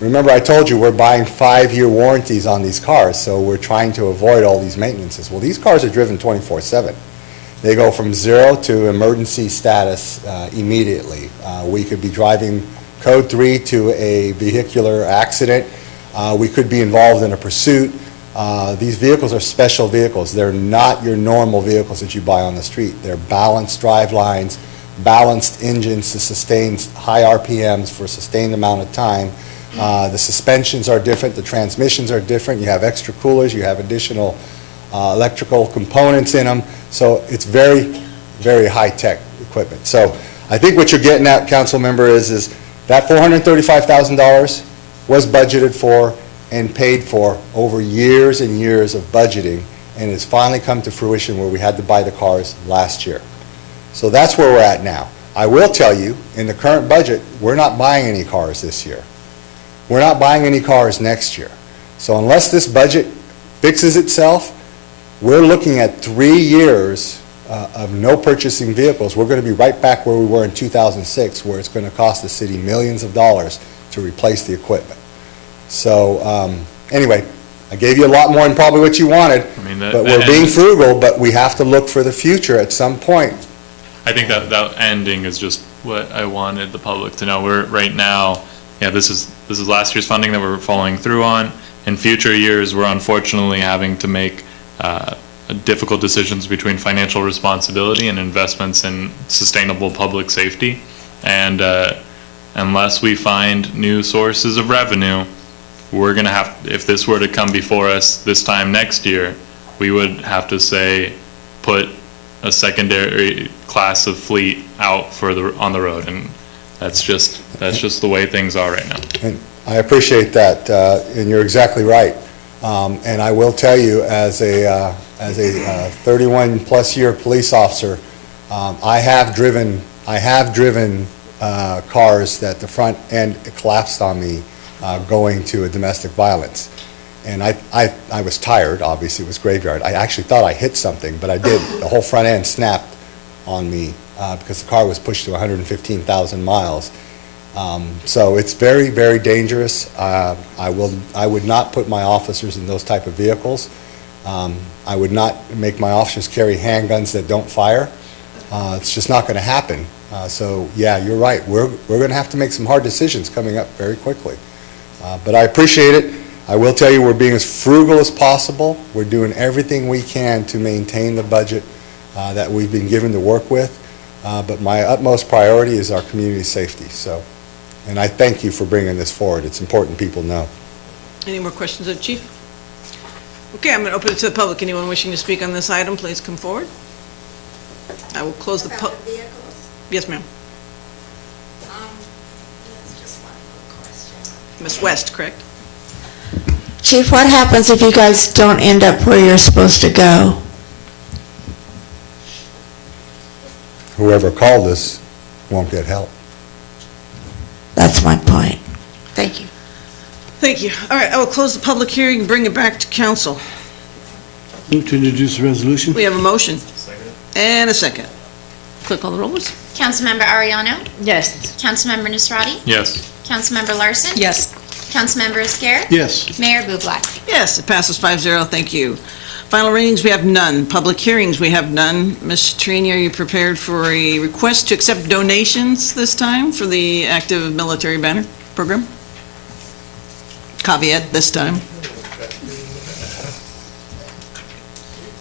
Remember, I told you we're buying 5-year warranties on these cars, so we're trying to avoid all these maintenances. Well, these cars are driven 24/7. They go from 0 to emergency status immediately. We could be driving code 3 to a vehicular accident. We could be involved in a pursuit. These vehicles are special vehicles. They're not your normal vehicles that you buy on the street. They're balanced drive lines, balanced engines to sustain high RPMs for a sustained amount of time. The suspensions are different, the transmissions are different, you have extra coolers, you have additional electrical components in them, so it's very, very high-tech equipment. So I think what you're getting at, council member, is that $435,000 was budgeted for and paid for over years and years of budgeting, and it's finally come to fruition where we had to buy the cars last year. So that's where we're at now. I will tell you, in the current budget, we're not buying any cars this year. We're not buying any cars next year. So unless this budget fixes itself, we're looking at 3 years of no purchasing vehicles. We're going to be right back where we were in 2006, where it's going to cost the city millions of dollars to replace the equipment. So anyway, I gave you a lot more than probably what you wanted, but we're being frugal, but we have to look for the future at some point. I think that ending is just what I wanted the public to know. We're right now, this is last year's funding that we're following through on. In future years, we're unfortunately having to make difficult decisions between financial responsibility and investments in sustainable public safety. And unless we find new sources of revenue, we're going to have, if this were to come before us this time next year, we would have to say, put a secondary class of fleet out on the road, and that's just the way things are right now. And I appreciate that, and you're exactly right. And I will tell you, as a 31-plus year police officer, I have driven cars that the front end collapsed on me going to a domestic violence. And I was tired, obviously, it was graveyard. I actually thought I hit something, but I did. The whole front end snapped on me because the car was pushed to 115,000 miles. So it's very, very dangerous. I would not put my officers in those type of vehicles. I would not make my officers carry handguns that don't fire. It's just not going to happen. So yeah, you're right. We're going to have to make some hard decisions coming up very quickly. But I appreciate it. I will tell you, we're being as frugal as possible. We're doing everything we can to maintain the budget that we've been given to work with. But my utmost priority is our community safety. So, and I thank you for bringing this forward. It's important people know. Any more questions of the chief? Okay, I'm going to open it to the public. Anyone wishing to speak on this item, please come forward. I will close the Yes, ma'am. Just one quick question. Ms. West, correct? Chief, what happens if you guys don't end up where you're supposed to go? Whoever called us won't get help. That's my point. Thank you. Thank you. All right, I will close the public hearing and bring it back to council. Move to introduce the resolution. We have a motion. And a second. Clerk call the roll, please. Councilmember Ariano? Yes. Councilmember Nasrati? Yes. Councilmember Larson? Yes. Councilmember Esquer? Yes. Mayor Bublak? Yes, it passes 5-0. Thank you. Final readings, we have none. Public hearings, we have none. Ms. Trini, are you prepared for a request to accept donations this time for the active military banner program? Caveat this time.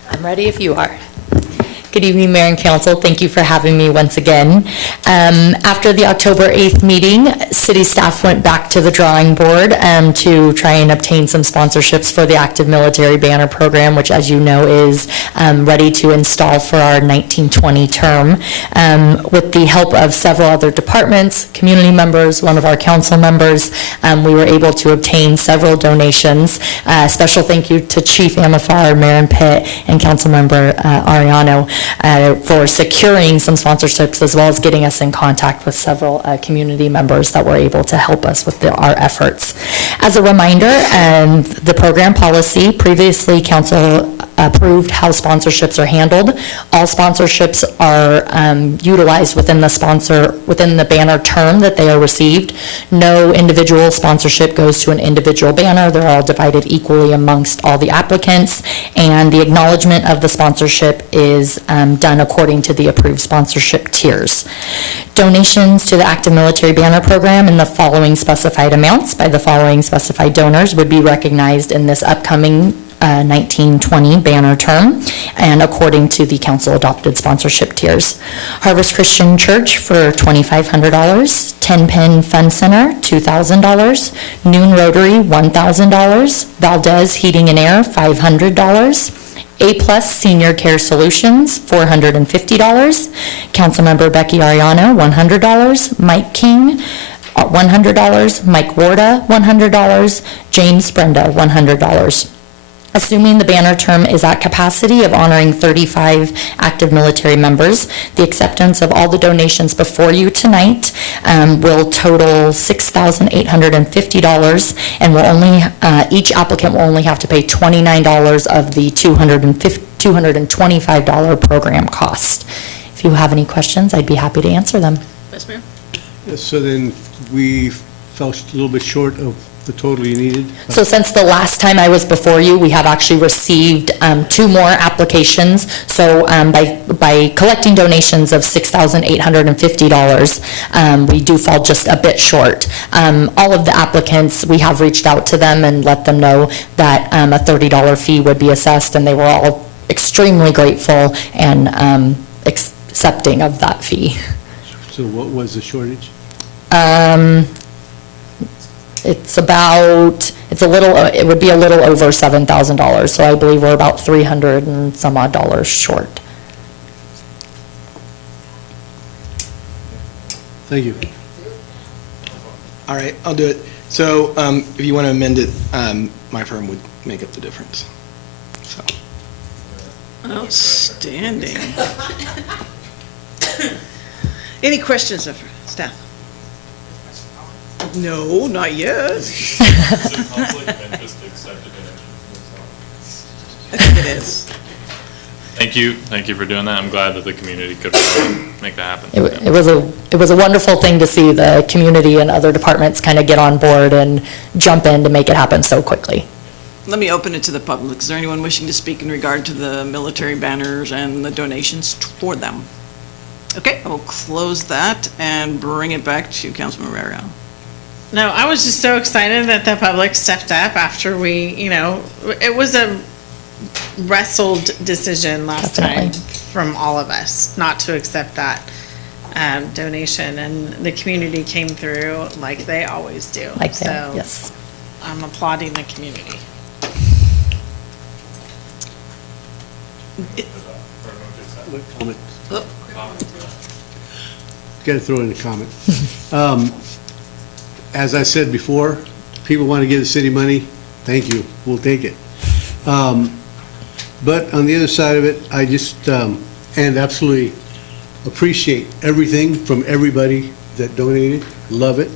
I'm ready if you are. Good evening, Mayor and Council. Thank you for having me once again. After the October 8th meeting, city staff went back to the drawing board to try and obtain some sponsorships for the active military banner program, which, as you know, is ready to install for our 1920 term. With the help of several other departments, community members, one of our council members, we were able to obtain several donations. Special thank you to Chief Amafar, Mayor Pitt, and Councilmember Ariano for securing some sponsorships, as well as getting us in contact with several community members that were able to help us with our efforts. As a reminder, the program policy, previously council approved how sponsorships are handled. All sponsorships are utilized within the banner term that they are received. No individual sponsorship goes to an individual banner. They're all divided equally amongst all the applicants, and the acknowledgement of the sponsorship is done according to the approved sponsorship tiers. Donations to the active military banner program in the following specified amounts by the following specified donors would be recognized in this upcoming 1920 banner term, and according to the council adopted sponsorship tiers. Harvest Christian Church for $2,500, 10 Penn Fun Center $2,000, Noon Rotary $1,000, Valdez Heating and Air $500, A-Plus Senior Care Solutions, $450. Councilmember Becky Ariano, $100. Mike King, $100. Mike Warda, $100. James Brenda, $100. Assuming the banner term is at capacity of honoring 35 active military members, the acceptance of all the donations before you tonight will total $6,850, and each applicant will only have to pay $29 of the $225 program cost. If you have any questions, I'd be happy to answer them. Vice Mayor? So then we fell a little bit short of the total you needed? So since the last time I was before you, we have actually received 2 more applications. So by collecting donations of $6,850, we do fall just a bit short. All of the applicants, we have reached out to them and let them know that a $30 fee would be assessed, and they were all extremely grateful and accepting of that fee. So what was the shortage? It would be a little over $7,000, so I believe we're about $300 and some odd dollars short. Thank you. All right, I'll do it. So if you want to amend it, my firm would make up the difference. So. Outstanding. Any questions of staff? No, not yet. I think it is. Thank you for doing that. I'm glad that the community could make that happen. It was a wonderful thing to see the community and other departments kind of get on board and jump in to make it happen so quickly. Let me open it to the public. Is there anyone wishing to speak in regard to the military banners and the donations for them? Okay, I will close that and bring it back to Councilman Mariano. No, I was just so excited that the public stepped up after it was a wrestled decision last time from all of us not to accept that donation, and the community came through like they always do. Yes. I'm applauding the community. Comment. Got to throw in a comment. As I said before, people want to give the city money, thank you, we'll take it. But on the other side of it, I just, and absolutely appreciate everything from everybody that donated, love it.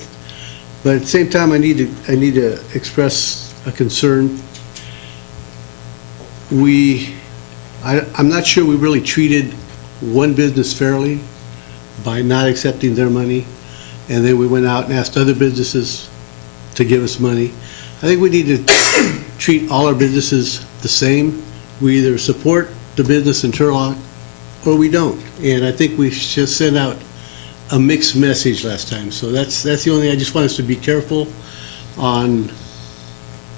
But at the same time, I need to express a concern. I'm not sure we really treated one business fairly by not accepting their money, and then we went out and asked other businesses to give us money. I think we need to treat all our businesses the same We either support the business in Turlock or we don't. And I think we just sent out a mixed message last time. So that's the only, I just want us to be careful on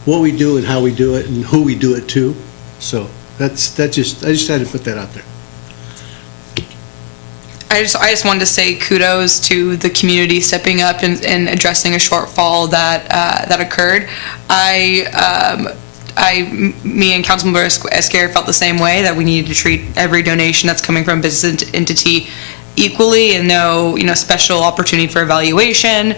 what we do and how we do it and who we do it to. So I just had to put that out there. I just wanted to say kudos to the community stepping up and addressing a shortfall that occurred. Me and Councilmember Esquer felt the same way, that we needed to treat every donation that's coming from a business entity equally and no, special opportunity for evaluation,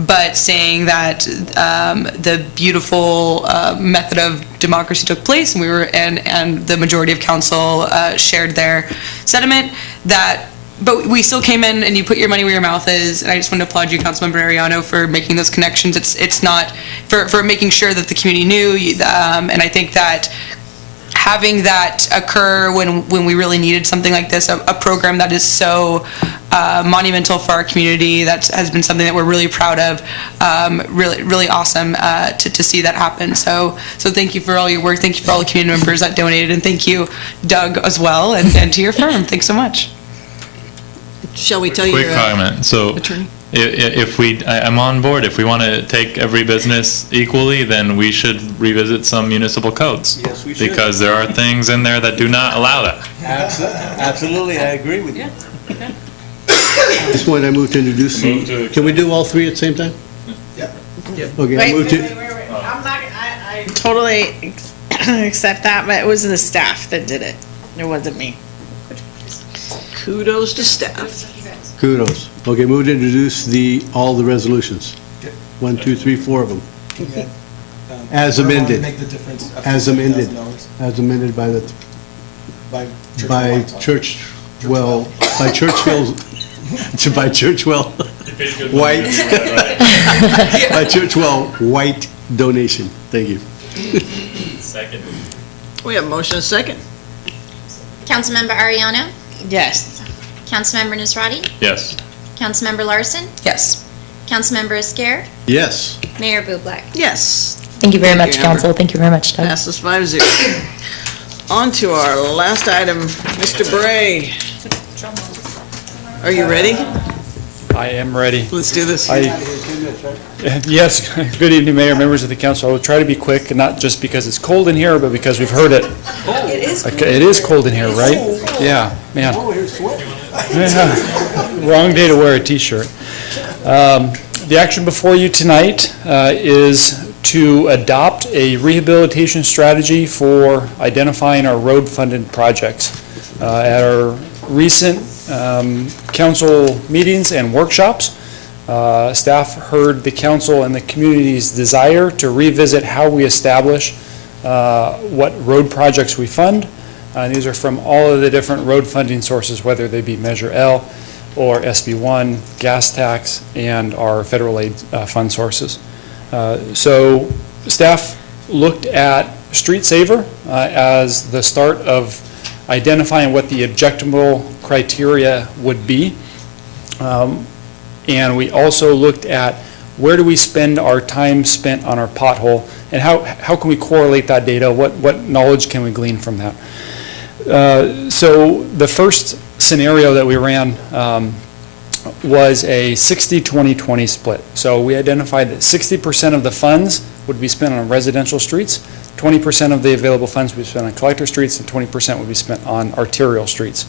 but saying that the beautiful method of democracy took place, and and the majority of council shared their sentiment that. But we still came in and you put your money where your mouth is, and I just want to applaud you, Councilmember Ariano, for making those connections. It's not, for making sure that the community knew, and I think that having that occur when we really needed something like this, a program that is so monumental for our community, that has been something that we're really proud of, really awesome to see that happen. So thank you for all your work, thank you for all the community members that donated, and thank you, Doug, as well, and to your firm. Thanks so much. Shall we tell you? Quick comment. So attorney? I'm on board. If we want to take every business equally, then we should revisit some municipal codes. Yes, we should. Because there are things in there that do not allow that. Absolutely, I agree with you. At this point, I move to introduce can we do all three at the same time? Yeah. Okay, I move to. I totally accept that, but it was the staff that did it. It wasn't me. Kudos to staff. Kudos. Okay, move to introduce all the resolutions. 1, 2, 3, 4 of them. As amended. As amended. As amended by Churchwell White. By Churchwell White donation. Thank you. Second. We have motion and second. Councilmember Ariano? Yes. Councilmember Nisrati? Yes. Councilmember Larson? Yes. Councilmember Esquer? Yes. Mayor Bublak? Yes. Thank you very much, Amber. council. Thank you very much, Doug. Passes 5-0. On to our last item, Mr. Bray. Are you ready? I am ready. Let's do this. Yes, good evening, Mayor, members of the council. I will try to be quick, and not just because it's cold in here, but because we've heard it. It is cold in here, right? Yeah, man. Yeah. Wrong day to wear a t-shirt. The action before you tonight is to adopt a rehabilitation strategy for identifying our road-funded projects. At our recent council meetings and workshops, staff heard the council and the community's desire to revisit how we establish what road projects we fund. These are from all of the different road funding sources, whether they be Measure L or SB1, gas tax, and our federal aid fund sources. So staff looked at Street Saver as the start of identifying what the objectable criteria would be. And we also looked at where do we spend our time spent on our pothole, and how can we correlate that data? What knowledge can we glean from that? So the first scenario that we ran was a 60-20-20 split. So we identified that 60% of the funds would be spent on residential streets, 20% of the available funds would be spent on collector streets, and 20% would be spent on arterial streets.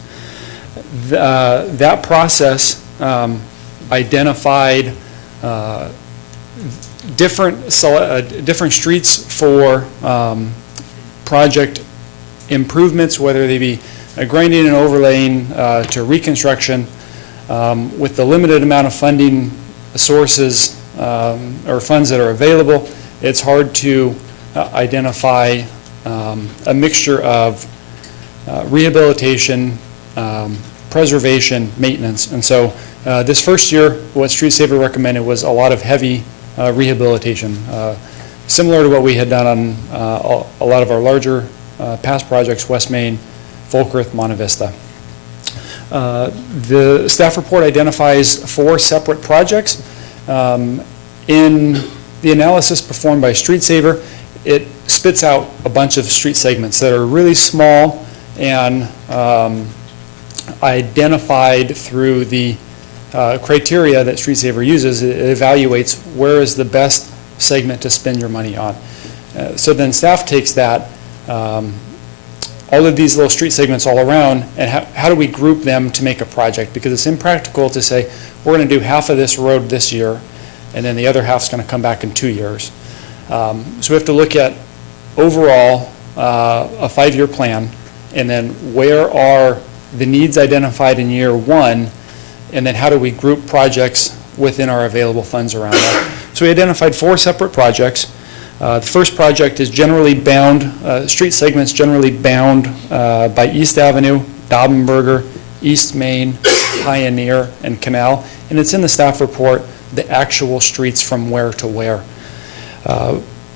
That process identified different streets for project improvements, whether they be grinding and overlaying to reconstruction. With the limited amount of funding sources or funds that are available, it's hard to identify a mixture of rehabilitation, preservation, maintenance. And so this first year, what Street Saver recommended was a lot of heavy rehabilitation, similar to what we had done on a lot of our larger past projects, West Main, Folkerth, Monte Vista. The staff report identifies 4 separate projects. In the analysis performed by Street Saver, it spits out a bunch of street segments that are really small and identified through the criteria that StreetSaver uses. It evaluates where is the best segment to spend your money on. So then staff takes that, all of these little street segments all around, and how do we group them to make a project? Because it's impractical to say, we're going to do half of this road this year, and then the other half's going to come back in 2 years. So we have to look at overall a 5-year plan, and then where are the needs identified in year 1, and then how do we group projects within our available funds around that. So we identified 4 separate projects. The first project is generally bound, street segments generally bound by East Avenue, Daubenberger, East Main, Pioneer, and Canal, and it's in the staff report, the actual streets from where to where.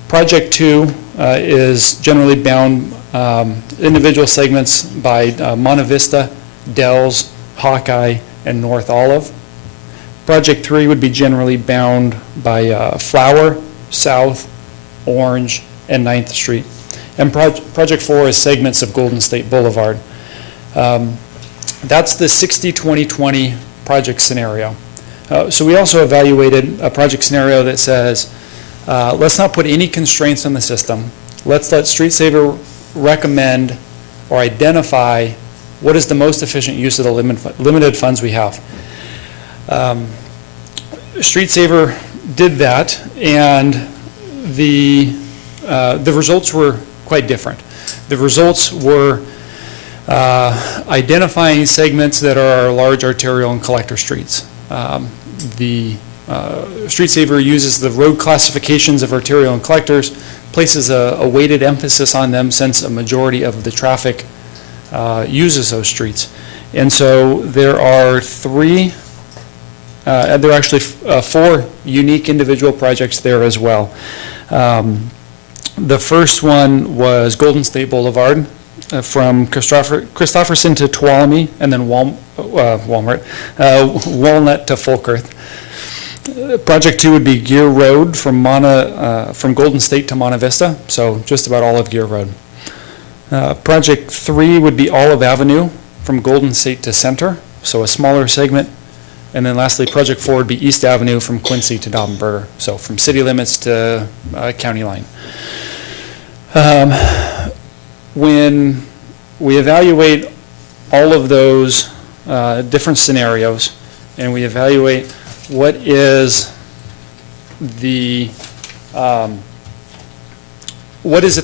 Project 2 is generally bound individual segments by Monte Vista, Dells, Hawkeye, and North Olive. Project 3 would be generally bound by Flower, South, Orange, and 9th Street. And Project 4 is segments of Golden State Boulevard. That's the 60-20-20 project scenario. So we also evaluated a project scenario that says, let's not put any constraints on the system. Let's let StreetSaver recommend or identify what is the most efficient use of the limited funds we have. StreetSaver did that, and the results were quite different. The results were identifying segments that are our large arterial and collector streets. StreetSaver uses the road classifications of arterial and collectors, places a weighted emphasis on them since a majority of the traffic uses those streets. And so there are 4 unique individual projects there as well. The first one was Golden State Boulevard from Christofferson to Tuolumne, and then Walnut to Folkerth. Project 2 would be Gear Road from Golden State to Monte Vista, so just about all of Gear Road. Project 3 would be Olive Avenue from Golden State to Center, so a smaller segment. And then lastly, Project 4 would be East Avenue from Quincy to Daubenberger, so from city limits to county line. When we evaluate all of those different scenarios, and we evaluate what is it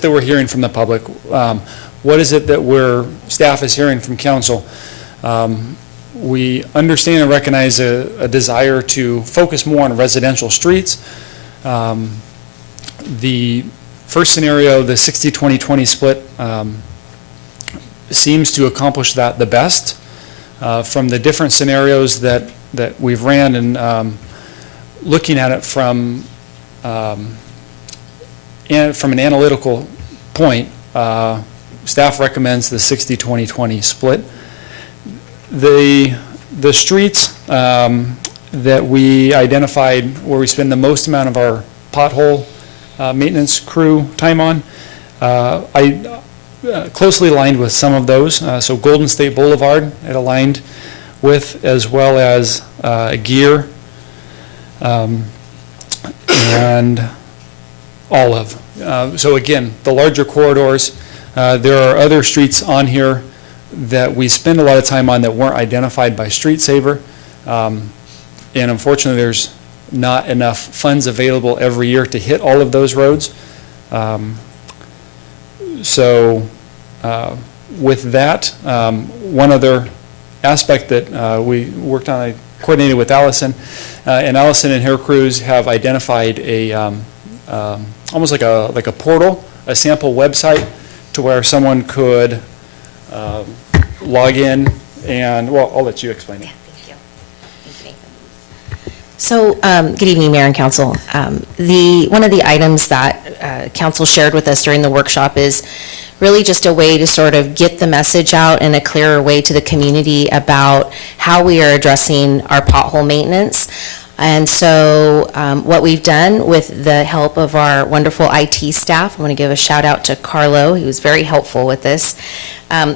that we're hearing from the public, what is it that staff is hearing from council, we understand and recognize a desire to focus more on residential streets. The first scenario, the 60-20-20 split, seems to accomplish that the best. From the different scenarios that we've ran and looking at it from an analytical point, staff recommends the 60-20-20 split. The streets that we identified where we spend the most amount of our pothole maintenance crew time on, I closely aligned with some of those. So Golden State Boulevard, it aligned with, as well as Gear and Olive. So again, the larger corridors, there are other streets on here that we spend a lot of time on that weren't identified by StreetSaver. And unfortunately, there's not enough funds available every year to hit all of those roads. So with that, one other aspect that we worked on, I coordinated with Allison, and Allison and her crews have identified almost like a portal, a sample website to where someone could log in and, well, I'll let you explain it. So, good evening, Mayor and Council. One of the items that Council shared with us during the workshop is really just a way to sort of get the message out in a clearer way to the community about how we are addressing our pothole maintenance. And so what we've done with the help of our wonderful IT staff, I want to give a shout out to Carlo, he was very helpful with this.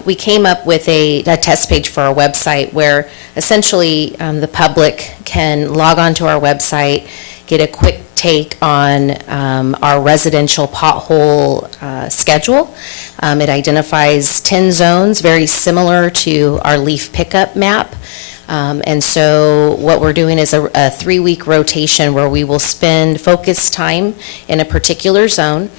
We came up with a test page for our website where essentially the public can log on to our website, get a quick take on our residential pothole schedule. It identifies 10 zones, very similar to our leaf pickup map. And so what we're doing is a 3-week rotation where we will spend focused time in a particular zone.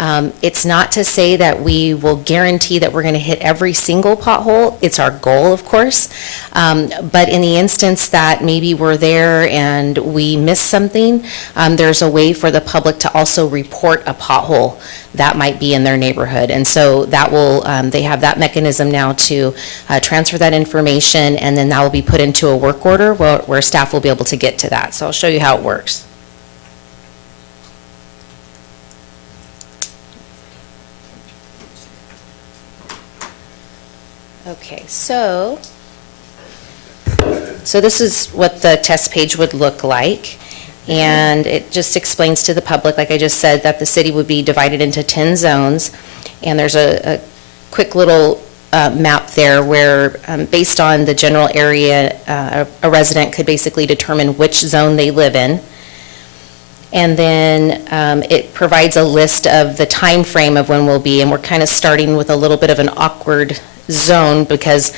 It's not to say that we will guarantee that we're going to hit every single pothole. It's our goal, of course. But in the instance that maybe we're there and we miss something, there's a way for the public to also report a pothole that might be in their neighborhood. And so that will, they have that mechanism now to transfer that information, and then that will be put into a work order where staff will be able to get to that. So I'll show you how it works. Okay, so this is what the test page would look like, and it just explains to the public, like I just said, that the city would be divided into 10 zones, and there's a quick little map there where, based on the general area, a resident could basically determine which zone they live in. And then it provides a list of the time frame of when we'll be, and we're kind of starting with a little bit of an awkward zone because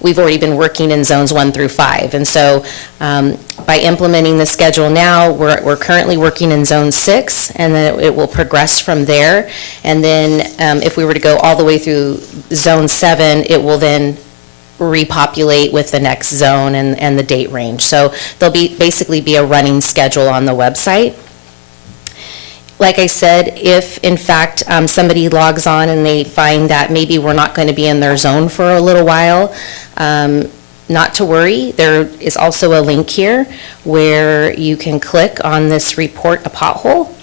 we've already been working in zones 1 through 5. And so by implementing the schedule now, we're currently working in zone 6, and then it will progress from there. And then if we were to go all the way through zone 7, it will then repopulate with the next zone and the date range. So there'll basically be a running schedule on the website. Like I said, if in fact somebody logs on and they find that maybe we're not going to be in their zone for a little while, not to worry. There is also a link here where you can click on this report a pothole.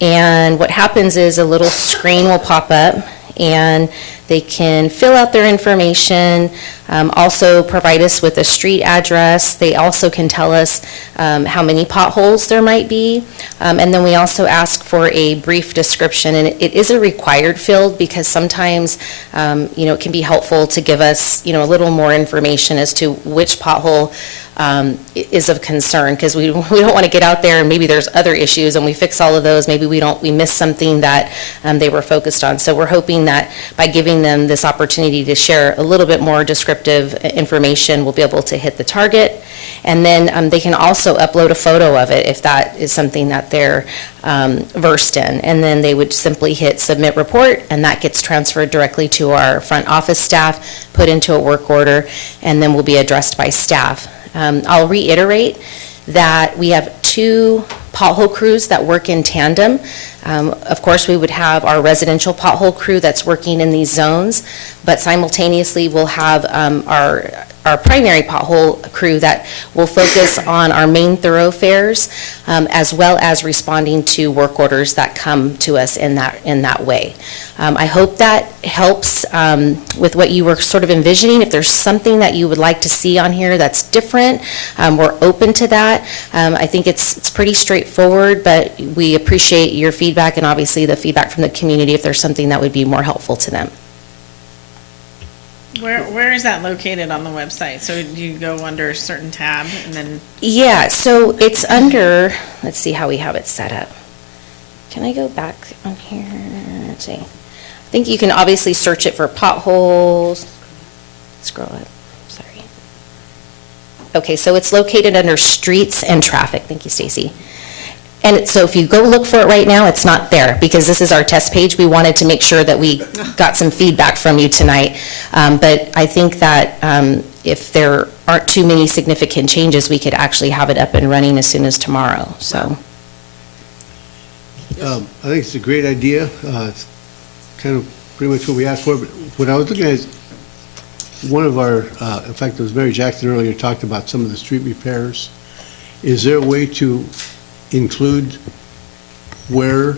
And what happens is a little screen will pop up, and they can fill out their information, also provide us with a street address. They also can tell us how many potholes there might be. And then we also ask for a brief description, and it is a required field because sometimes, it can be helpful to give us, a little more information as to which pothole is of concern, because we don't want to get out there and maybe there's other issues and we fix all of those, maybe we miss something that they were focused on. So we're hoping that by giving them this opportunity to share a little bit more descriptive information, we'll be able to hit the target. And then they can also upload a photo of it if that is something that they're versed in. And then they would simply hit submit report, and that gets transferred directly to our front office staff, put into a work order, and then will be addressed by staff. I'll reiterate that we have 2 pothole crews that work in tandem. Of course, we would have our residential pothole crew that's working in these zones, but simultaneously we'll have our primary pothole crew that will focus on our main thoroughfares, as well as responding to work orders that come to us in that way. I hope that helps with what you were sort of envisioning. If there's something that you would like to see on here that's different, we're open to that. I think it's pretty straightforward, but we appreciate your feedback and obviously the feedback from the community if there's something that would be more helpful to them. Where is that located on the website? So do you go under a certain tab and then? Yeah, so it's under, let's see how we have it set up. Can I go back on here? Let's see. I think you can obviously search it for potholes. Scroll up, sorry. Okay, so it's located under streets and traffic. Thank you, Stacy. And so if you go look for it right now, it's not there because this is our test page. We wanted to make sure that we got some feedback from you tonight. But I think that if there aren't too many significant changes, we could actually have it up and running as soon as tomorrow, so. I think it's a great idea. It's kind of pretty much what we asked for. But what I was looking at is one of our, in fact, it was Mary Jackson earlier talked about some of the street repairs. Is there a way to include where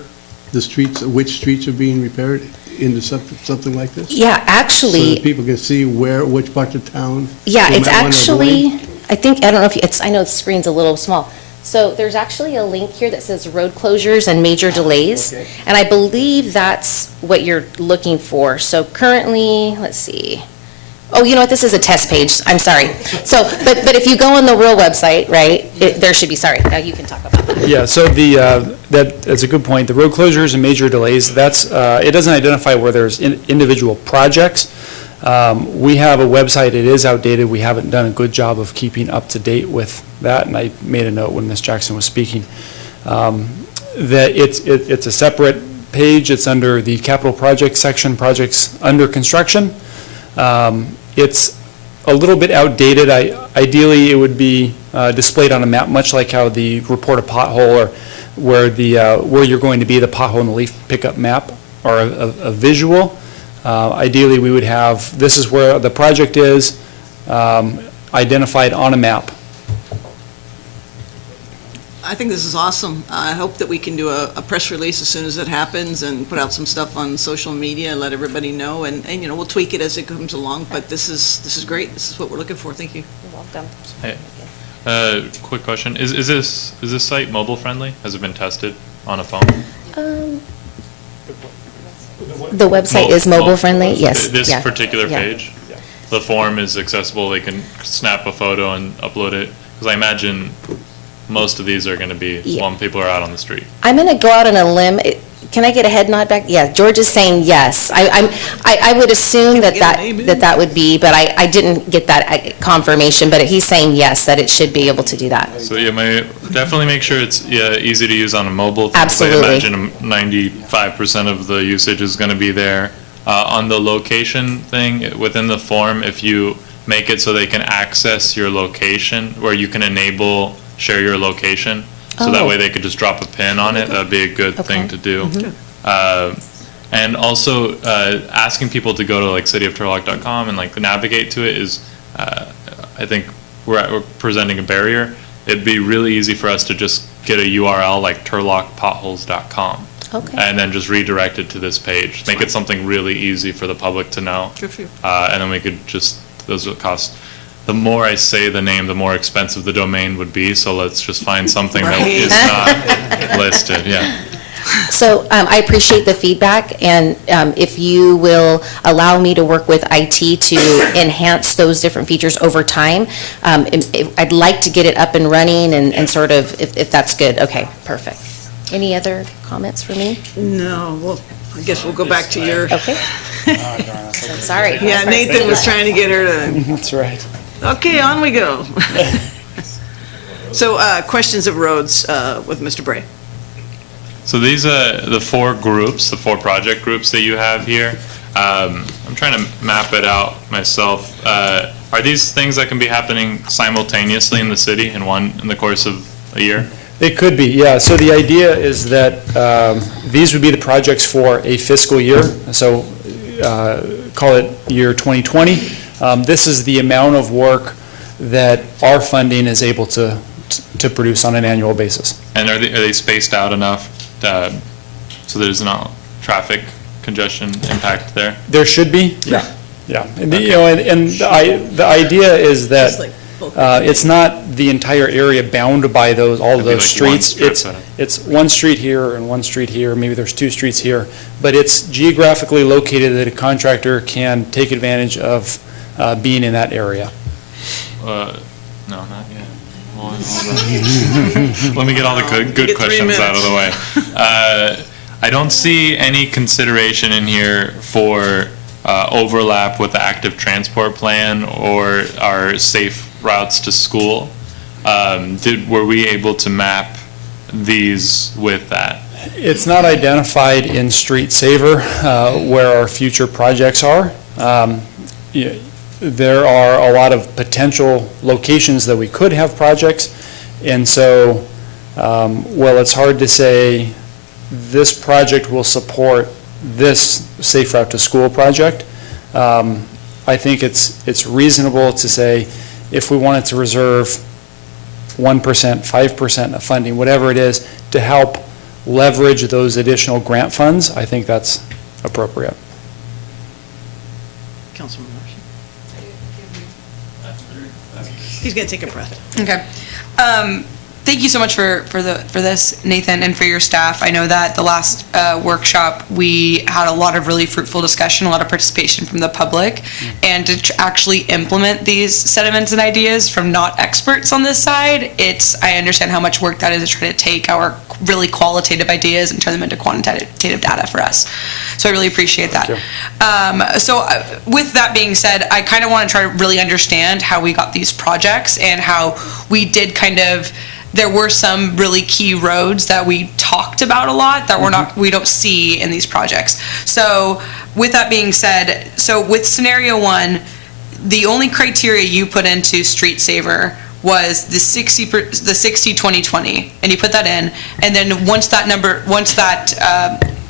the streets, which streets are being repaired into something like this? Yeah, actually. So that people can see which part of town. Yeah, they it's might wanna actually, avoid? I think, I don't know if, I know the screen's a little small. So there's actually a link here that says road closures and major delays. And I believe that's what you're looking for. So currently, let's see. Oh, you know what, this is a test page, I'm sorry. So, but if you go on the real website, right, there should be, sorry, now you can talk about that. Yeah, so that's a good point. The road closures and major delays, it doesn't identify where there's individual projects. We have a website, it is outdated, we haven't done a good job of keeping up to date with that, and I made a note when Ms. Jackson was speaking, that it's a separate page, it's under the capital project section, projects under construction. It's a little bit outdated. Ideally, it would be displayed on a map, much like how the report of Pothole, or where you're going to be, the pothole and the leaf pickup map, or a visual. Ideally, we would have, this is where the project is, identified on a map. I think this is awesome. I hope that we can do a press release as soon as it happens and put out some stuff on social media and let everybody know. And you know, we'll tweak it as it comes along, but this is great. This is what we're looking for. Thank you. You're welcome. Hey, quick question. Is this site mobile friendly? Has it been tested on a phone? The website is mobile friendly, yes. This yeah, particular yeah. page? The form is accessible, they can snap a photo and upload it? Because I imagine most of these are going to be when people are out on the street. I'm going to go out on a limb. Can I get a head nod back? Yeah, George is saying yes. I would assume that would be, but I didn't get that confirmation, but he's saying yes, that it should be able to do that. So yeah, definitely make sure it's easy to use on a mobile. Absolutely. I imagine 95% of the usage is going to be there. On the location thing, within the form, if you make it so they can access your location, where you can enable share your location, so that way they could just drop a pin on it, that'd be a good thing to do. And also asking people to go to like cityofturlock.com and like navigate to it is, I think we're presenting a barrier. It'd be really easy for us to just get a URL like turlockpotholes.com. Okay. And then just redirect it to this page. Make it something really easy for the public to know. And then we could just, those would cost, the more I say the name, the more expensive the domain would be. So let's just find something that is not listed, yeah. So I appreciate the feedback, and if you will allow me to work with IT to enhance those different features over time, I'd like to get it up and running and sort of, if that's good. Okay, perfect. Any other comments for me? No, well, I guess we'll go back to your. Okay. So sorry. Yeah, Nathan was trying to get her to. That's right. Okay, on we go. So, questions of roads with Mr. Bray. So these are the four groups, the four project groups that you have here. I'm trying to map it out myself. Are these things that can be happening simultaneously in the city in the course of a year? It could be, yeah. So the idea is that these would be the projects for a fiscal year. So call it year 2020. This is the amount of work that our funding is able to produce on an annual basis. And are they spaced out enough so there's no traffic congestion impact there? There should be, yeah. Yeah, and, and the idea is that it's not the entire area bound by all of those streets. It's one street here and one street here, maybe there's two streets here, but it's geographically located that a contractor can take advantage of being in that area. No, not yet. Let me get all the good questions out of the way. I don't see any consideration in here for overlap with the active transport plan or our safe routes to school. Were we able to map these with that? It's not identified in Street Saver where our future projects are. There are a lot of potential locations that we could have projects, and so, well, it's hard to say this project will support this Safe Route to School project. I think it's reasonable to say if we wanted to reserve 1%, 5% of funding, whatever it is, to help leverage those additional grant funds, I think that's appropriate. Councilman Marcy. He's gonna take a breath. Okay. Thank you so much for this, Nathan, and for your staff. I know that the last workshop, we had a lot of really fruitful discussion, a lot of participation from the public, and to actually implement these sentiments and ideas from not experts on this side, I understand how much work that is to try to take our really qualitative ideas and turn them into quantitative data for us. So I really appreciate that. With that being said, I kind of want to try to really understand how we got these projects and how we did there were some really key roads that we talked about a lot that we don't see in these projects. So with that being said, with scenario 1, the only criteria you put into Street Saver was the 60-20-20, and you put that in, and then once that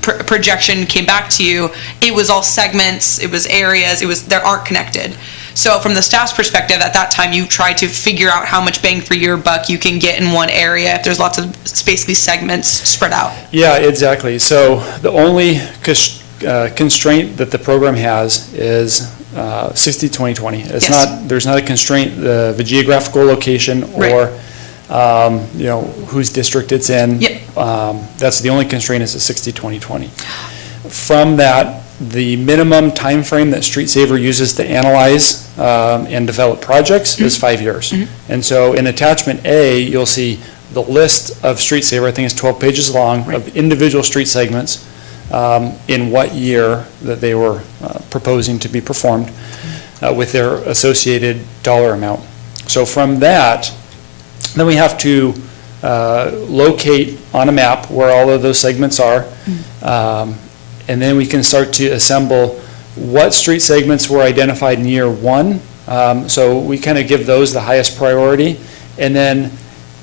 projection came back to you, it was all segments, it was areas, they aren't connected. So from the staff's perspective, at that time, you try to figure out how much bang for your buck you can get in one area if there's lots of basically segments spread out. Yeah, exactly. So the only constraint that the program has is 60-20-20. There's not a constraint, the geographical location or whose district it's in. That's the only constraint is the 60-20-20. From that, the minimum time frame that Street Saver uses to analyze and develop projects is 5 years. And so in attachment A, you'll see the list of Street Saver, I think it's 12 pages long, of individual street segments in what year that they were proposing to be performed with their associated dollar amount. So from that, then we have to locate on a map where all of those segments are. And then we can start to assemble what street segments were identified in year 1. So we kind of give those the highest priority. And then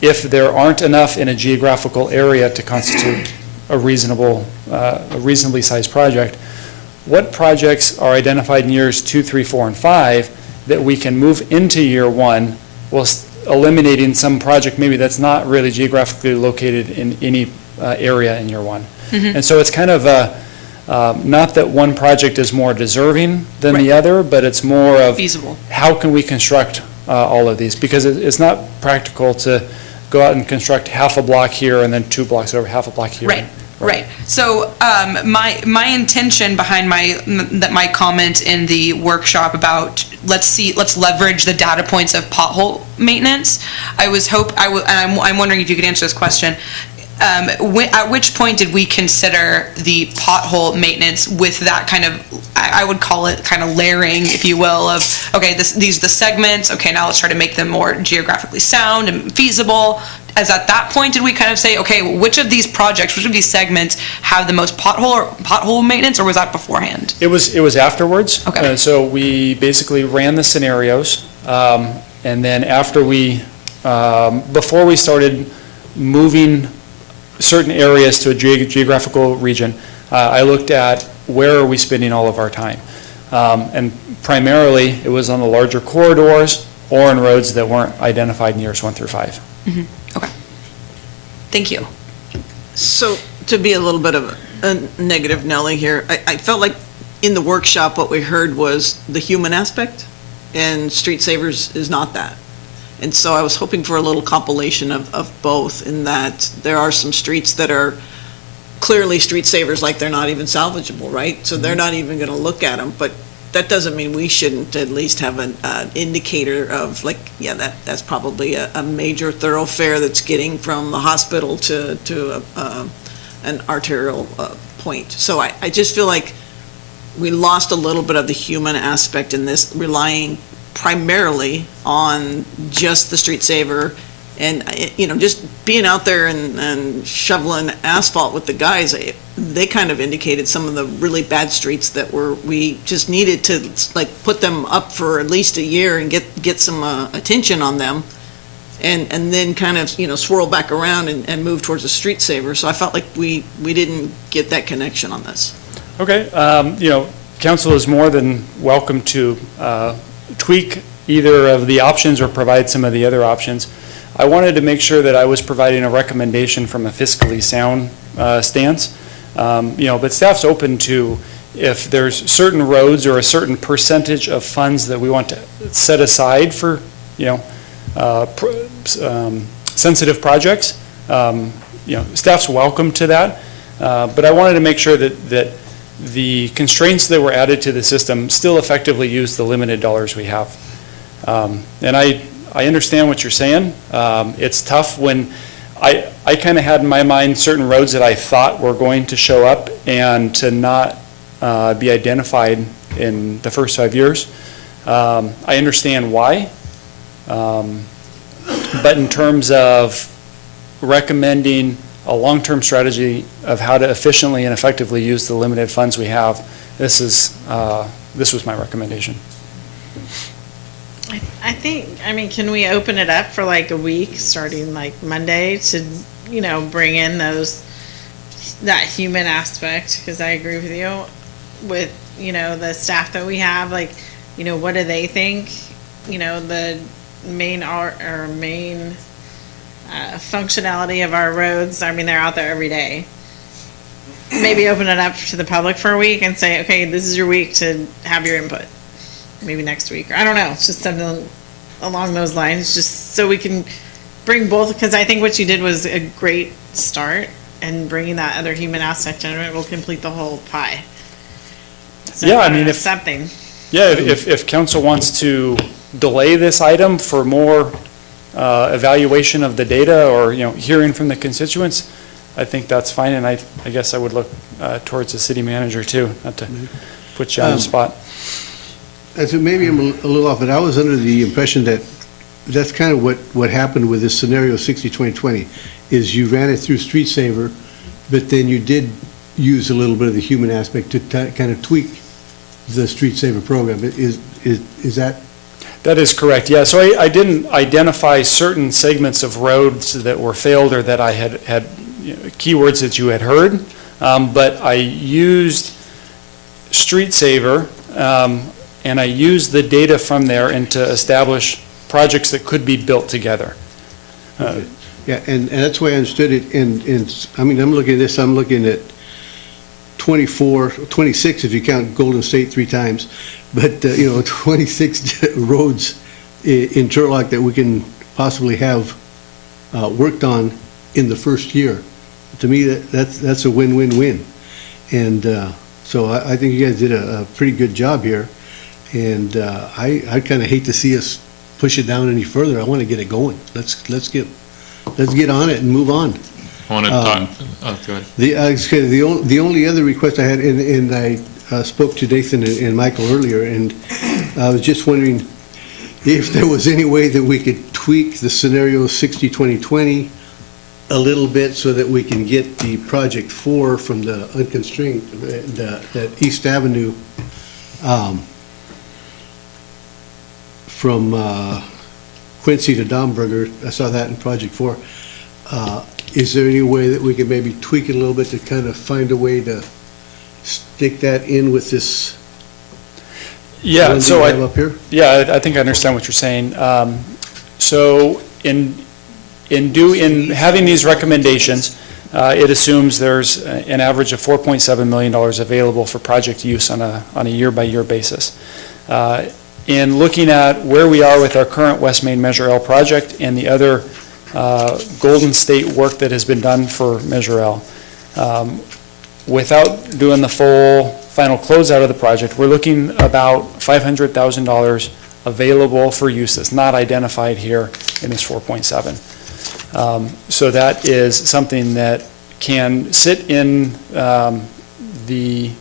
if there aren't enough in a geographical area to constitute a reasonably sized project, what projects are identified in years 2, 3, 4, and 5 that we can move into year 1 while eliminating some project maybe that's not really geographically located in any area in year 1. And so it's kind of not that one project is more deserving than the other, but it's more of feasible. How can we construct all of these? Because it's not practical to go out and construct half a block here and then 2 blocks over, half a block here. Right. So my intention behind my comment in the workshop about let's leverage the data points of pothole maintenance. I'm wondering if you could answer this question. At which point did we consider the pothole maintenance with that kind of, I would call it kind of layering, if you will, of, okay, these are the segments, okay, now let's try to make them more geographically sound and feasible. As at that point, did we kind of say, okay, which of these projects, which of these segments have the most pothole maintenance, or was that beforehand? It was afterwards. Okay. So we basically ran the scenarios, and then after before we started moving certain areas to a geographical region, I looked at where are we spending all of our time. And primarily, it was on the larger corridors or on roads that weren't identified in years 1 through 5. Okay. Thank you. So to be a little bit of a negative Nelly here, I felt like in the workshop what we heard was the human aspect, and Street Savers is not that. And so I was hoping for a little compilation of both, in that there are some streets that are clearly street savers, like they're not even salvageable, right? So they're not even going to look at them, but that doesn't mean we shouldn't at least have an indicator of, like, yeah, that's probably a major thoroughfare that's getting from the hospital to an arterial point. So I just feel like we lost a little bit of the human aspect in this, relying primarily on just the street saver, and just being out there and shoveling asphalt with the guys. They kind of indicated some of the really bad streets that we just needed to, like, put them up for at least a year and get some attention on them, and then kind of swirl back around and move towards the street saver. So I felt like we didn't get that connection on this. Okay, council is more than welcome to tweak either of the options or provide some of the other options. I wanted to make sure that I was providing a recommendation from a fiscally sound stance. But staff's open to, if there's certain roads or a certain percentage of funds that we want to set aside for, sensitive projects, staff's welcome to that. But I wanted to make sure that the constraints that were added to the system still effectively use the limited dollars we have. And I understand what you're saying. It's tough when I kind of had in my mind certain roads that I thought were going to show up and to not be identified in the first 5 years. I understand why. But in terms of recommending a long-term strategy of how to efficiently and effectively use the limited funds we have, this was my recommendation. I think, can we open it up for like a week, starting like Monday, to, bring in that human aspect? Because I agree with you with, the staff that we have, like, what do they think? The main functionality of our roads. They're out there every day. Maybe open it up to the public for a week and say, okay, this is your week to have your input. Maybe next week, or I don't know, it's just something along those lines, just so we can bring both, because I think what you did was a great start, and bringing that other human aspect into it will complete the whole pie. So, Yeah, if something. Yeah, if council wants to delay this item for more evaluation of the data, or, hearing from the constituents, I think that's fine, and I guess I would look towards the city manager too, not to put you on the spot. So maybe I'm a little off, but I was under the impression that that's kind of what happened with this scenario 60-20-20, is you ran it through Street Saver, but then you did use a little bit of the human aspect to kind of tweak the Street Saver program. Is that? That is correct, yeah. So I didn't identify certain segments of roads that were failed or that I had keywords that you had heard, but I used Street Saver, and I used the data from there and to establish projects that could be built together. Okay. Yeah, and that's the way I understood it, and I'm looking at this, I'm looking at 26 if you count Golden State 3 times, but, 26 roads in Turlock that we can possibly have worked on in the first year. To me, that's a win-win-win. And so I think you guys did a pretty good job here. And I kind of hate to see us push it down any further. I want to get it going. Let's get on it and move on. I want to talk. Oh, go ahead. The only other request I had, and I spoke to Nathan and Michael earlier, and I was just wondering if there was any way that we could tweak the scenario 60-20-20 a little bit so that we can get the project 4 from the unconstrained, that East Avenue, from Quincy to Domberger. I saw that in Project 4. Is there any way that we could maybe tweak it a little bit to kind of find a way to stick that in with this? Yeah, so I up here? Yeah, I think I understand what you're saying. So in having these recommendations, it assumes there's an average of $4.7 million available for project use on a year-by-year basis. In looking at where we are with our current West Main Measure L project and the other Golden State work that has been done for Measure L, without doing the full final closeout of the project, we're looking about $500,000 available for use that's not identified here in this 4.7. So that is something that can sit in the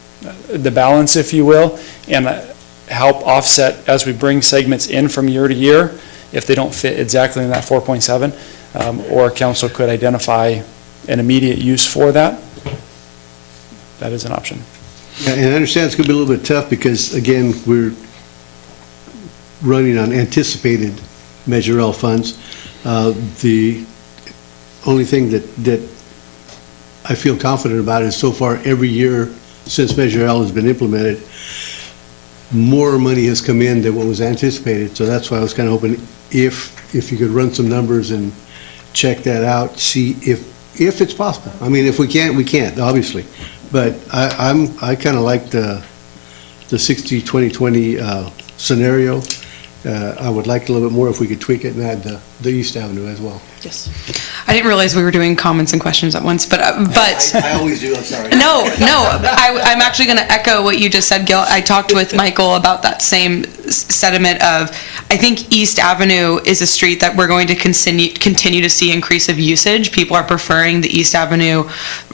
balance, if you will, and help offset as we bring segments in from year to year if they don't fit exactly in that 4.7, or council could identify an immediate use for that. That is an option. Yeah, and I understand it's going to be a little bit tough because, again, we're running on anticipated Measure L funds. The only thing that I feel confident about is so far every year since Measure L has been implemented, more money has come in than what was anticipated. So that's why I was kind of hoping if you could run some numbers and check that out, see if it's possible. I mean, if we can't, we can't, obviously. But I kind of like the 60-20-20 scenario, I would like a little bit more if we could tweak it and add the East Avenue as well. Yes. I didn't realize we were doing comments and questions at once, but I always do, I'm sorry. No, I'm actually going to echo what you just said, Gil. I talked with Michael about that same sentiment of, I think East Avenue is a street that we're going to continue to see increase of usage. People are preferring the East Avenue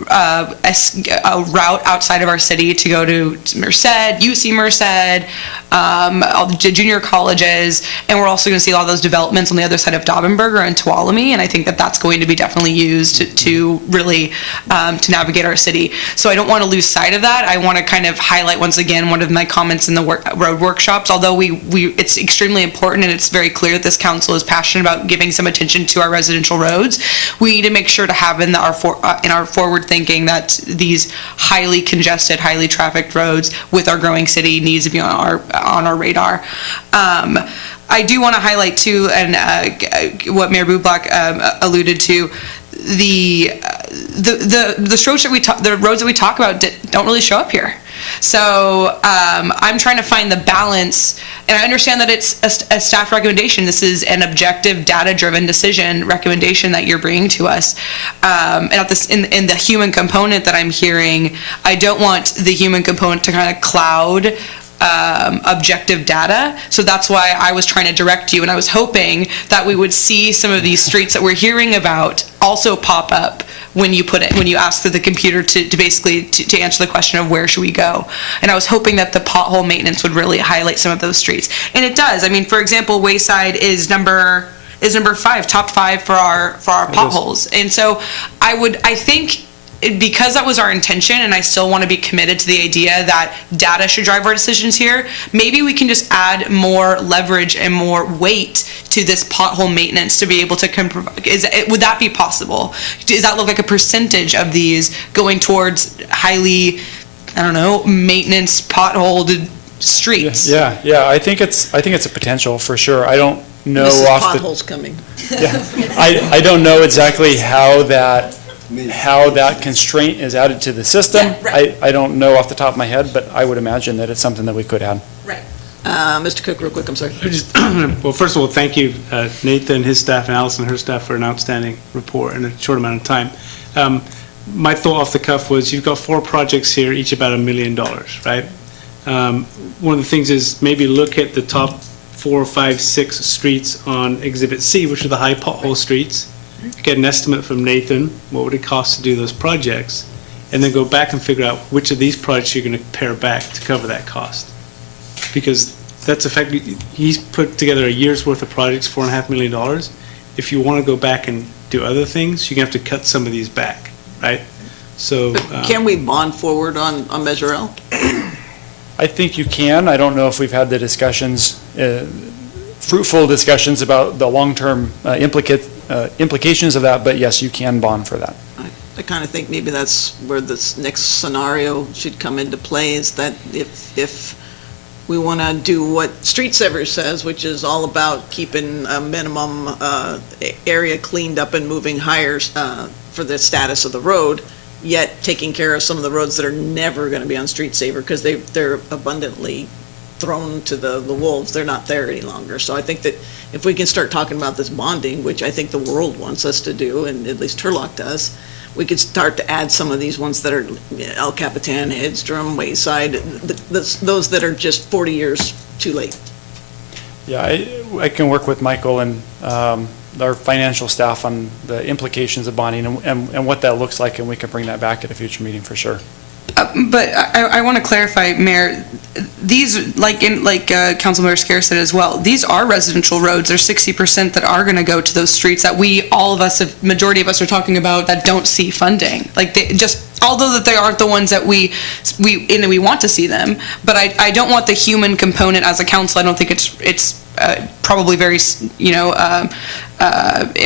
as a route outside of our city to go to Merced, UC Merced, all the junior colleges, and we're also going to see a lot of those developments on the other side of Daubenberger and Tuolumne, and I think that that's going to be definitely used to really to navigate our city. So I don't want to lose sight of that. I want to kind of highlight once again one of my comments in the road workshops. Although it's extremely important and it's very clear that this council is passionate about giving some attention to our residential roads, we need to make sure to have in our forward thinking that these highly congested, highly trafficked roads with our growing city needs to be on our radar. I do want to highlight too, and what Mayor Bublak alluded to, the roads that we talk about don't really show up here. So I'm trying to find the balance, and I understand that it's a staff recommendation. This is an objective, data-driven decision recommendation that you're bringing to us. And in the human component that I'm hearing, I don't want the human component to kind of cloud objective data. So that's why I was trying to direct you, and I was hoping that we would see some of these streets that we're hearing about also pop up when you ask the computer to basically answer the question of where should we go. And I was hoping that the pothole maintenance would really highlight some of those streets. And it does. I mean, for example, Wayside is number 5, top 5 for our potholes. And so I think because that was our intention, and I still want to be committed to the idea that data should drive our decisions here, maybe we can just add more leverage and more weight to this pothole maintenance to be able to would that be possible? Does that look like a percentage of these going towards highly, I don't know, maintenance potholed streets? Yeah, I think it's a potential for sure. I don't know Potholes coming. Yeah, I don't know exactly how that constraint is added to the system. Yeah, right. I don't know off the top of my head, but I would imagine that it's something that we could add. Right. Mr. Cook, real quick, I'm sorry. Well, first of all, thank you, Nathan, his staff, and Allison, her staff, for an outstanding report in a short amount of time. My thought off the cuff was you've got 4 projects here, each about $1 million, right? One of the things is maybe look at the top 4, 5, 6 streets on Exhibit C, which are the high pothole streets. Get an estimate from Nathan, what would it cost to do those projects, and then go back and figure out which of these projects you're going to pare back to cover that cost. Because that's effectively, he's put together a year's worth of projects, $4.5 million. If you want to go back and do other things, you're going to have to cut some of these back, right? So. Can we bond forward on Measure L? I think you can. I don't know if we've had the discussions, fruitful discussions about the long-term implications of that, but yes, you can bond for that. I kind of think maybe that's where this next scenario should come into play, is that if we want to do what Street Saver says, which is all about keeping a minimum area cleaned up and moving higher for the status of the road, yet taking care of some of the roads that are never going to be on Street Saver because they're abundantly thrown to the wolves. They're not there any longer. So I think that if we can start talking about this bonding, which I think the world wants us to do, and at least Turlock does, we could start to add some of these ones that are El Capitan, Hedstrom, Wayside, those that are just 40 years too late. Yeah, I can work with Michael and our financial staff on the implications of bonding and what that looks like, and we can bring that back at a future meeting for sure. But I want to clarify, Mayor, these, like Councilmember Scare said as well, these are residential roads. There's 60% that are going to go to those streets that majority of us are talking about that don't see funding. Like although that they aren't the ones that we want to see them, but I don't want the human component as a council. I don't think it's probably very, in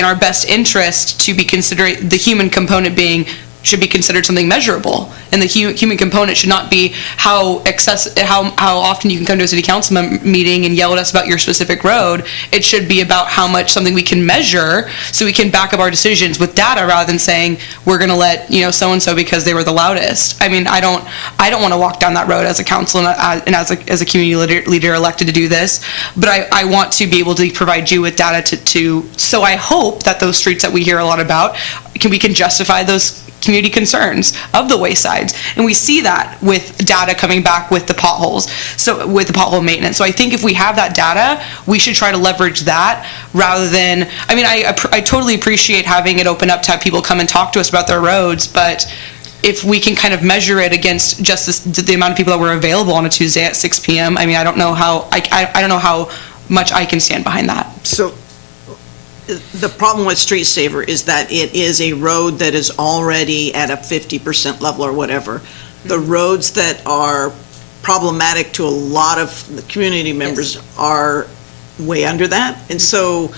our best interest to be considering the human component being should be considered something measurable, and the human component should not be how often you can come to a city council meeting and yell at us about your specific road. It should be about how much something we can measure, so we can back up our decisions with data rather than saying we're going to let so and so because they were the loudest. I mean, I don't want to walk down that road as a council and as a community leader elected to do this, but I want to be able to provide you with data so I hope that those streets that we hear a lot about we can justify those community concerns of the waysides, and we see that with data coming back with the potholes, so with the pothole maintenance. So I think if we have that data, we should try to leverage that rather than, I mean, I totally appreciate having it open up to have people come and talk to us about their roads, but if we can kind of measure it against just the amount of people that were available on a Tuesday at 6 p.m., I mean, I don't know how much I can stand behind that. So the problem with Street Saver is that it is a road that is already at a 50% level or whatever. The roads that are problematic to a lot of the community members are way under that. And so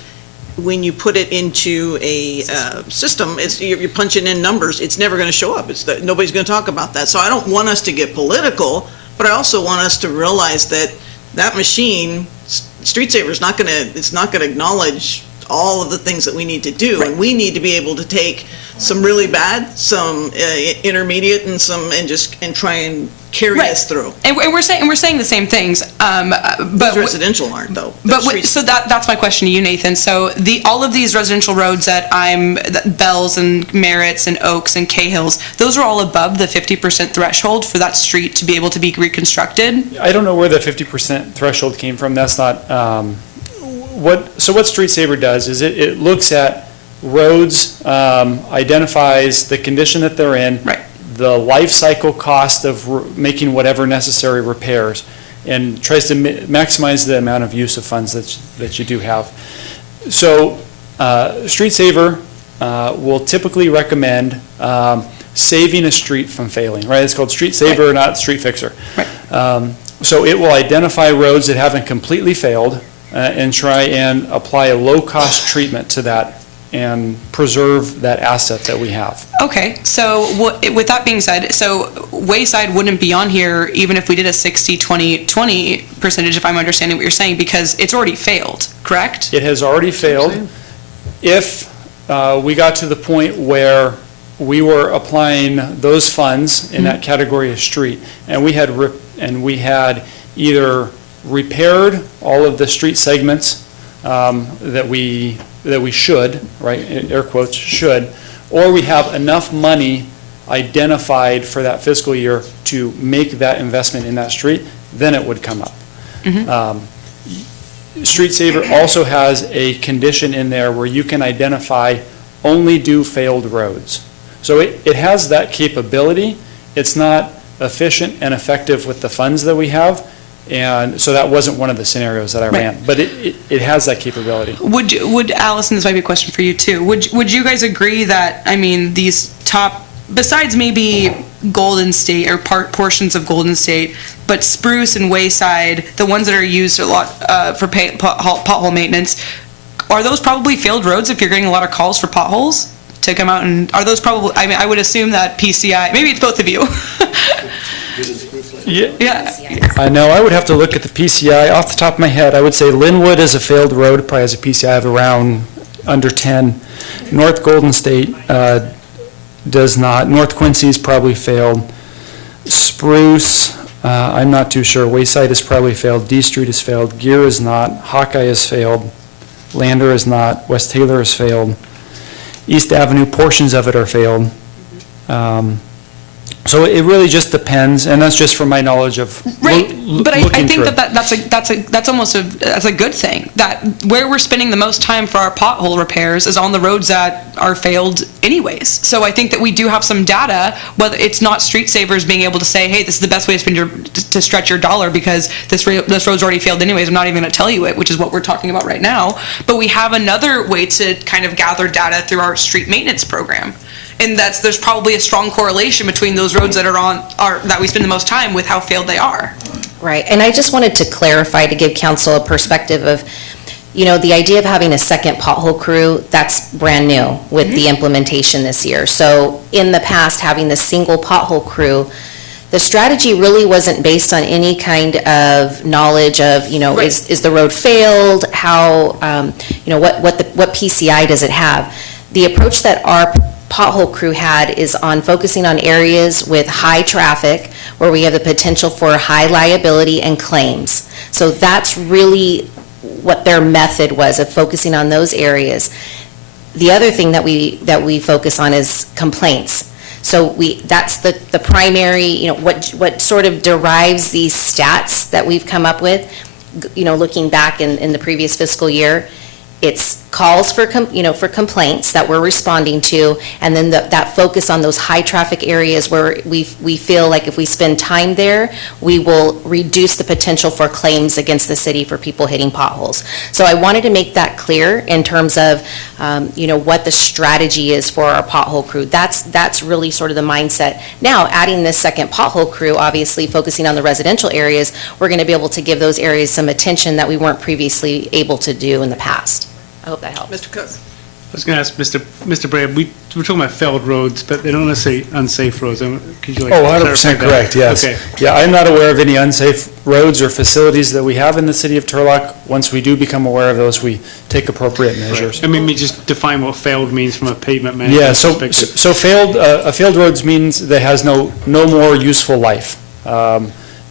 when you put it into a system, you're punching in numbers, it's never going to show up. Nobody's going to talk about that. So I don't want us to get political, but I also want us to realize that machine, Street Saver, is not going to acknowledge all of the things that we need to do. Right. And we need to be able to take some really bad, some intermediate, and try and carry us through. And we're saying the same things, but those residential aren't, though. So that's my question to you, Nathan. So all of these residential roads that Bells and Merritts and Oaks and Cahills, those are all above the 50% threshold for that street to be able to be reconstructed. I don't know where the 50% threshold came from. That's not. What Street Saver does is it looks at roads, identifies the condition that they're in, right, the life cycle cost of making whatever necessary repairs, and tries to maximize the amount of use of funds that you do have. So Street Saver will typically recommend saving a street from failing, right? It's called Street Saver, right, not Street Fixer. Right. So it will identify roads that haven't completely failed and try and apply a low-cost treatment to that and preserve that asset that we have. Okay, so with that being said, so Wayside wouldn't be on here even if we did a 60-20-20 percentage, if I'm understanding what you're saying, because it's already failed, correct? It has already failed. If we got to the point where we were applying those funds in that category of street, and we had either repaired all of the street segments that we should, right, air quotes, should, or we have enough money identified for that fiscal year to make that investment in that street, then it would come up. Street Saver also has a condition in there where you can identify only do failed roads. So it has that capability. It's not efficient and effective with the funds that we have. And so that wasn't one of the scenarios that I ran, but it has that capability. Would Allison, this might be a question for you too, would you guys agree that, I mean, these top, besides maybe Golden State or portions of Golden State, but Spruce and Wayside, the ones that are used a lot for pothole maintenance, are those probably failed roads if you're getting a lot of calls for potholes to come out? And are those probably, I mean, I would assume that PCI, maybe it's both of you. Yeah, I know. I would have to look at the PCI. Off the top of my head, I would say Linwood is a failed road, probably has a PCI of around under 10. North Golden State does not. North Quincy's probably failed. Spruce, I'm not too sure. Wayside has probably failed. D Street has failed. Gear is not. Hawkeye has failed. Lander is not. West Taylor has failed. East Avenue, portions of it are failed. So it really just depends, and that's just from my knowledge of but I think that's almost a good thing, that where we're spending the most time for our pothole repairs is on the roads that are failed anyways. So I think that we do have some data, whether it's not Street Savers being able to say, hey, this is the best way to stretch your dollar because this road's already failed anyways, I'm not even going to tell you it, which is what we're talking about right now. But we have another way to kind of gather data through our street maintenance program. And there's probably a strong correlation between those roads that that we spend the most time with how failed they are. Right, and I just wanted to clarify, to give council a perspective of, the idea of having a second pothole crew, that's brand new with the implementation this year. So in the past, having the single pothole crew, the strategy really wasn't based on any kind of knowledge of, is the road failed? How, what PCI does it have? The approach that our pothole crew had is on focusing on areas with high traffic where we have the potential for high liability and claims. So that's really what their method was, of focusing on those areas. The other thing that we focus on is complaints. So that's the primary, what sort of derives these stats that we've come up with, looking back in the previous fiscal year. It's calls for complaints that we're responding to, and then that focus on those high-traffic areas where we feel like if we spend time there, we will reduce the potential for claims against the city for people hitting potholes. So I wanted to make that clear in terms of, what the strategy is for our pothole crew. That's really sort of the mindset. Now, adding this second pothole crew, obviously focusing on the residential areas, we're going to be able to give those areas some attention that we weren't previously able to do in the past. I hope that helps. Mr. Cook? I was going to ask Mr. Bray, we're talking about failed roads, but they don't necessarily unsafe roads. Could you Oh, clarify 100% that? correct, yes. Okay. Yeah, I'm not aware of any unsafe roads or facilities that we have in the city of Turlock. Once we do become aware of those, we take appropriate measures. I mean, we just define what failed means from a pavement management Yeah, so perspective. a failed roads means that has no more useful life.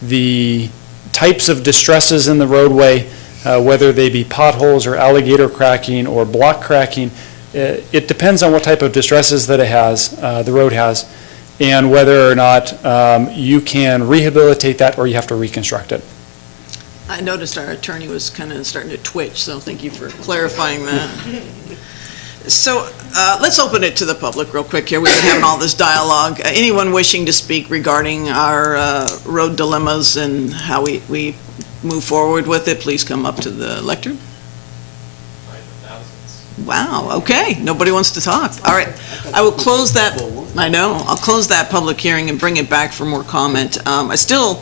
The types of distresses in the roadway, whether they be potholes or alligator cracking or block cracking, it depends on what type of distresses that it has, the road has, and whether or not you can rehabilitate that or you have to reconstruct it. I noticed our attorney was kind of starting to twitch, so thank you for clarifying that. So let's open it to the public real quick here. We've been having all this dialogue. Anyone wishing to speak regarding our road dilemmas and how we move forward with it, please come up to the lectern. Wow, okay, nobody wants to talk. All right, I will close that, I'll close that public hearing and bring it back for more comment. I still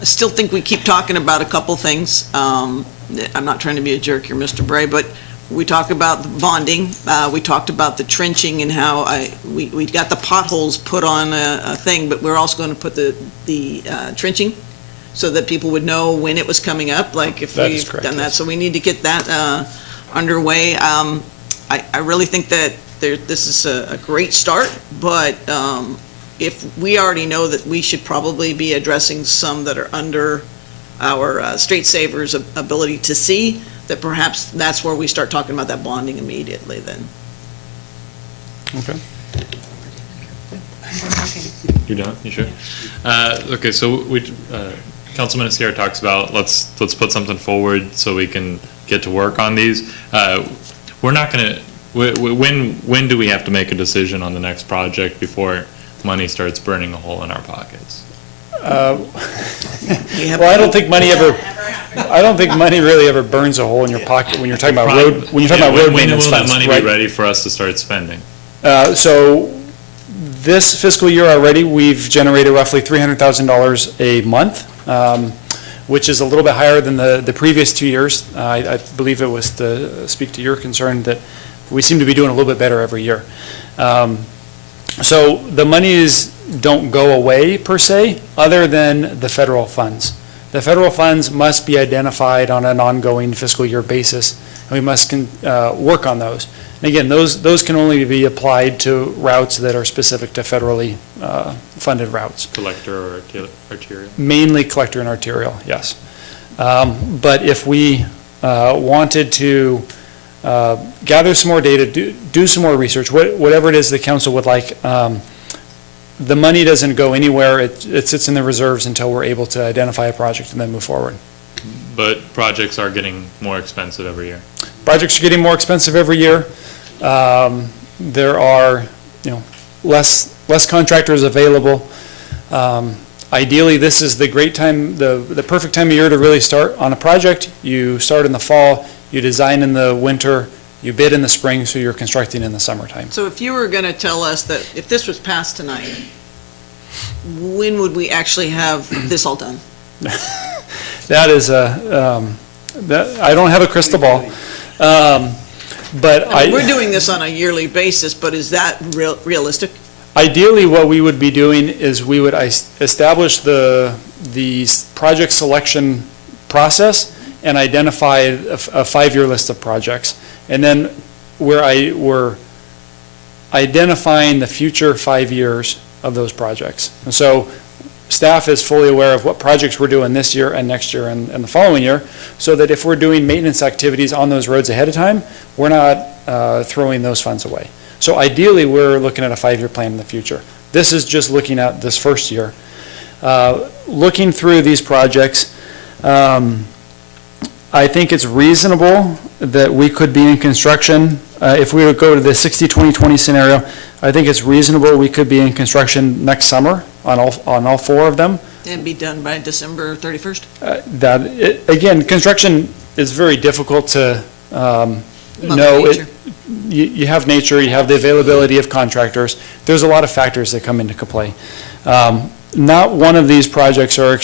think we keep talking about a couple things. I'm not trying to be a jerk here, Mr. Bray, but we talked about the bonding, we talked about the trenching and how we got the potholes put on a thing, but we're also going to put the trenching so that people would know when it was coming up, like if we've done that. So we need to get that underway. I really think that this is a great start, but if we already know that we should probably be addressing some that are under our street savers' ability to see, that perhaps that's where we start talking about that bonding immediately then. Okay. You done? You sure? Okay, so Councilman Sierra talks about let's put something forward so we can get to work on these. We're not gonna. When do we have to make a decision on the next project before money starts burning a hole in our pockets? Well, I don't think money really ever burns a hole in your pocket when you're talking about road. When you're talking about road maintenance funds, when will that money right? be ready for us to start spending? So this fiscal year already, we've generated roughly $300,000 a month, which is a little bit higher than the previous 2 years. I believe it was to speak to your concern that we seem to be doing a little bit better every year. So the monies don't go away per se, other than the federal funds. The federal funds must be identified on an ongoing fiscal year basis, and we must work on those. And again, those can only be applied to routes that are specific to federally funded routes. Collector or arterial? Mainly collector and arterial, yes. But if we wanted to gather some more data, do some more research, whatever it is the council would like, the money doesn't go anywhere. It sits in the reserves until we're able to identify a project and then move forward. But projects are getting more expensive every year. Projects are getting more expensive every year. There are, less contractors available. Ideally, this is the great time, the perfect time of year to really start on a project. You start in the fall, you design in the winter, you bid in the spring, so you're constructing in the summertime. So if you were going to tell us that if this was passed tonight, when would we actually have this all done? That is I don't have a crystal ball. But We're doing this on a yearly basis, but is that realistic? ideally, what we would be doing is we would establish the project selection process and identify a 5-year list of projects. And then we're identifying the future 5 years of those projects. And so staff is fully aware of what projects we're doing this year and next year and the following year, so that if we're doing maintenance activities on those roads ahead of time, we're not throwing those funds away. So ideally, we're looking at a 5-year plan in the future. This is just looking at this first year. Looking through these projects, I think it's reasonable that we could be in construction. If we would go to the 60-20-20 scenario, I think it's reasonable we could be in construction next summer on all 4 of them. And be done by December 31st? Again, construction is very difficult to know. You have nature, you have the availability of contractors. There's a lot of factors that come into play. Not one of these projects are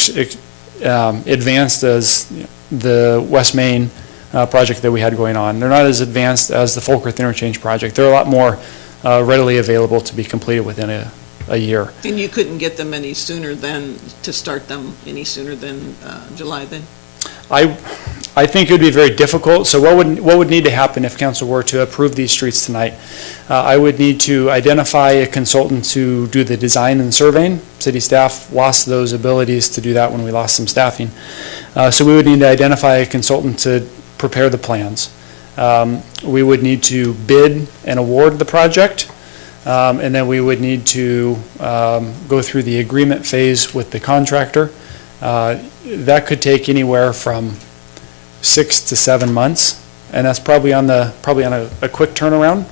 advanced as the West Main project that we had going on. They're not as advanced as the Folkerth Interchange project. They're a lot more readily available to be completed within a year. And you couldn't get them any sooner than, to start them any sooner than July then? I think it would be very difficult. So what would need to happen if council were to approve these streets tonight? I would need to identify a consultant to do the design and surveying. City staff lost those abilities to do that when we lost some staffing. So we would need to identify a consultant to prepare the plans. We would need to bid and award the project. And then we would need to go through the agreement phase with the contractor. That could take anywhere from 6 to 7 months, and that's probably on a quick turnaround.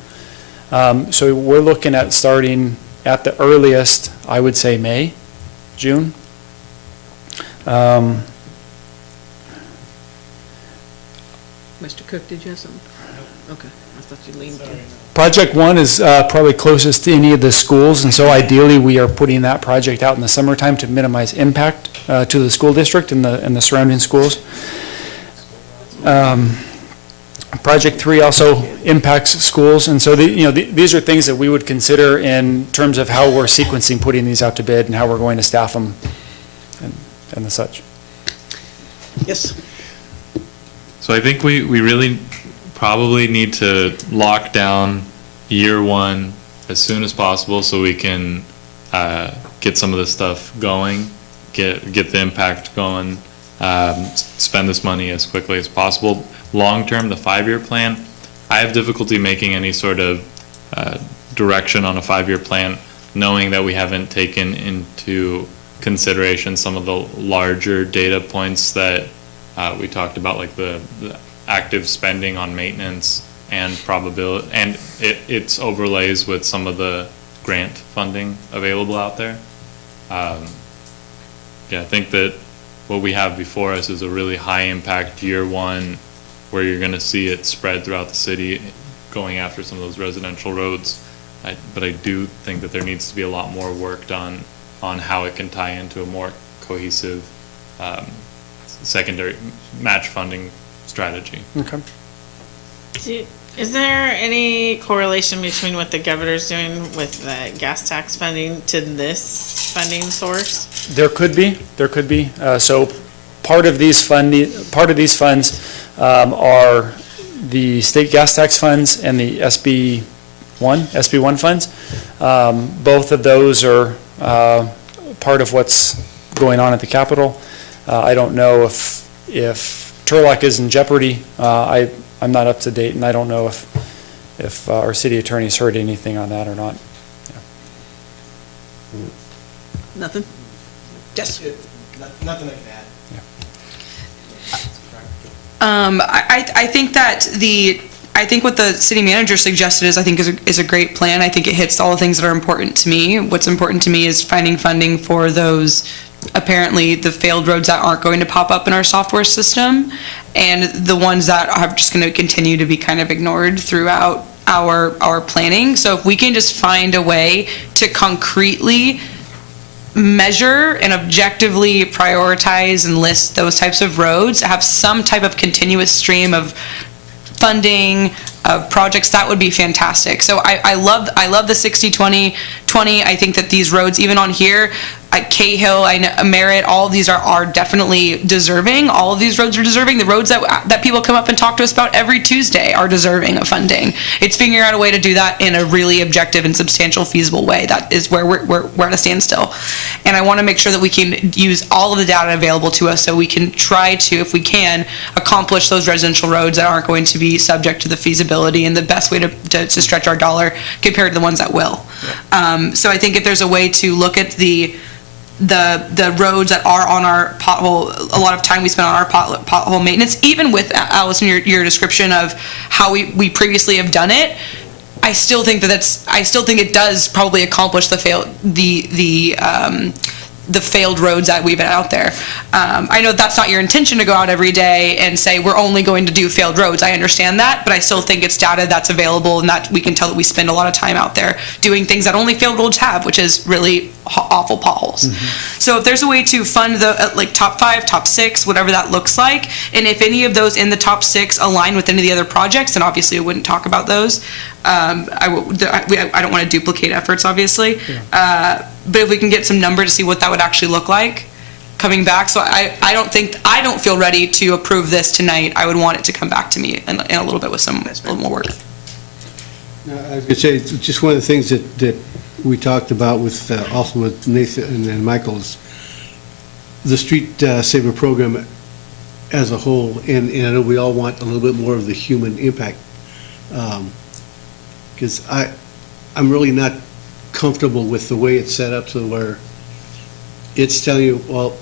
So we're looking at starting at the earliest, I would say May, June. Mr. Cook, did you have something? Okay, I thought you leaned in. Project 1 is probably closest to any of the schools, and so ideally we are putting that project out in the summertime to minimize impact to the school district and the surrounding schools. Project 3 also impacts schools, and so these are things that we would consider in terms of how we're sequencing putting these out to bid and how we're going to staff them and the such. Yes. So I think we really probably need to lock down year 1 as soon as possible so we can get some of this stuff going, get the impact going, spend this money as quickly as possible. Long-term, the 5-year plan, I have difficulty making any sort of direction on a 5-year plan, knowing that we haven't taken into consideration some of the larger data points that we talked about, like the active spending on maintenance and probability, and its overlays with some of the grant funding available out there. Yeah, I think that what we have before us is a really high impact year 1 where you're going to see it spread throughout the city going after some of those residential roads. But I do think that there needs to be a lot more work done on how it can tie into a more cohesive secondary match funding strategy. Okay. Is there any correlation between what the governor's doing with the gas tax funding to this funding source? There could be. So part of these funds are the state gas tax funds and the SB1 funds. Both of those are part of what's going on at the Capitol. I don't know if Turlock is in jeopardy. I'm not up to date, and I don't know if our city attorney's heard anything on that or not. Yeah. Nothing? Yes. Nothing I can add. I think what the city manager suggested is a great plan. I think it hits all the things that are important to me. What's important to me is finding funding for those, apparently the failed roads that aren't going to pop up in our software system, and the ones that are just going to continue to be kind of ignored throughout our planning. So if we can just find a way to concretely measure and objectively prioritize and list those types of roads, have some type of continuous stream of funding, of projects, that would be fantastic. So I love the 60-20-20. I think that these roads, even on here, at Cahill, Merritt, all of these are definitely deserving. All of these roads are deserving. The roads that people come up and talk to us about every Tuesday are deserving of funding. It's figuring out a way to do that in a really objective and substantial, feasible way. That is where we're at a standstill. And I want to make sure that we can use all of the data available to us so we can try to, if we can, accomplish those residential roads that aren't going to be subject to the feasibility and the best way to stretch our dollar compared to the ones that will. So I think if there's a way to look at the roads that are on our pothole, a lot of time we spend on our pothole maintenance, even with, Allison, your description of how we previously have done it, I still think it does probably accomplish the failed roads that we've been out there. I know that's not your intention to go out every day and say we're only going to do failed roads. I understand that, but I still think it's data that's available and that we can tell that we spend a lot of time out there doing things that only failed roads have, which is really awful potholes. So if there's a way to fund the like top 5, top 6, whatever that looks like, and if any of those in the top 6 align with any of the other projects, then obviously I wouldn't talk about those. I don't want to duplicate efforts, obviously. But if we can get some number to see what that would actually look like coming back. So I don't feel ready to approve this tonight. I would want it to come back to me in a little bit with a little more work. I was going to say, just one of the things that we talked about with, also with Nathan and Michael's, the Street Saver Program as a whole, and I know we all want a little bit more of the human impact. Because I'm really not comfortable with the way it's set up to where it's telling you, well,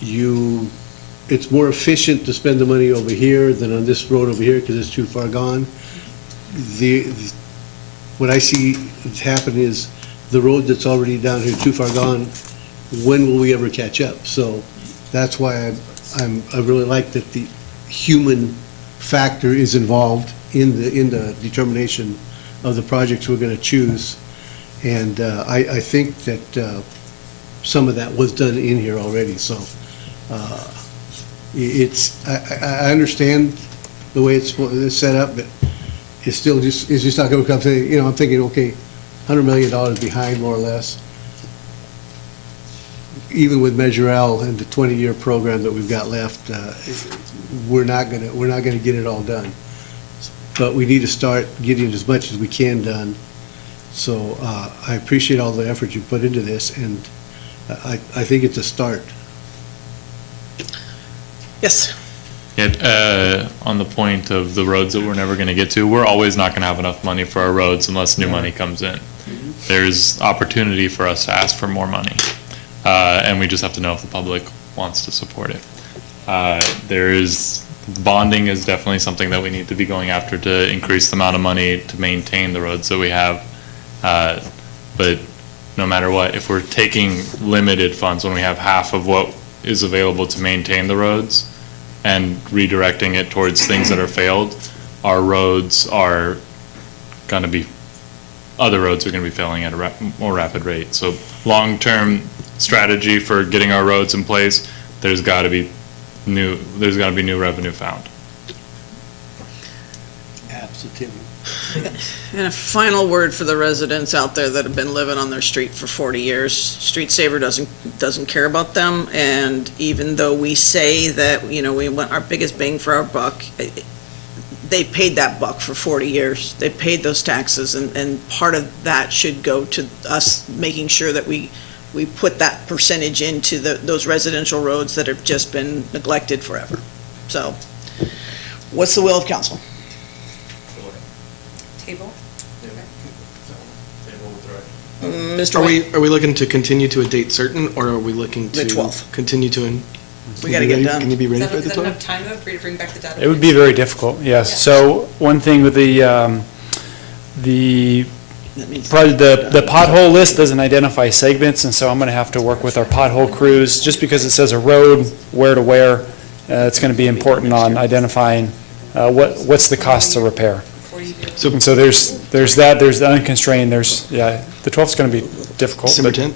it's more efficient to spend the money over here than on this road over here because it's too far gone. What I see happen is the road that's already down here too far gone, when will we ever catch up? So that's why I really like that the human factor is involved in the determination of the projects we're going to choose. And I think that some of that was done in here already. So I understand the way it's set up, but it's just not going to come to, I'm thinking, okay, $100 million behind more or less. Even with Measure L and the 20-year program that we've got left, we're not going to get it all done. But we need to start getting as much as we can done. So I appreciate all the effort you put into this, and I think it's a start. Yes. Yeah, on the point of the roads that we're never going to get to, we're always not going to have enough money for our roads unless new money comes in. There's opportunity for us to ask for more money, and we just have to know if the public wants to support it. Bonding is definitely something that we need to be going after to increase the amount of money to maintain the roads that we have. But no matter what, if we're taking limited funds when we have half of what is available to maintain the roads and redirecting it towards things that are failed, our roads are going to be, other roads are going to be failing at a more rapid rate. So long-term strategy for getting our roads in place, there's got to be new revenue found. Absolutely. And a final word for the residents out there that have been living on their street for 40 years. Street Saver doesn't care about them, and even though we say that, we want our biggest bang for our buck, they paid that buck for 40 years. They paid those taxes, and part of that should go to us making sure that we put that percentage into those residential roads that have just been neglected forever. So, what's the will of council? Table? Mr. Are we looking to continue to a date certain, or are we looking to The 12th. continue to? We gotta get done. Can you be ready Is by the that 12th? enough time though for you to bring back the data? It would be very difficult, yes. So one thing with the probably the pothole list doesn't identify segments, and so I'm going to have to work with our pothole crews. Just because it says a road, where to where, it's going to be important on identifying what's the cost to repair. And so there's that, there's the unconstrained, the 12th's going to be difficult. December but 10th?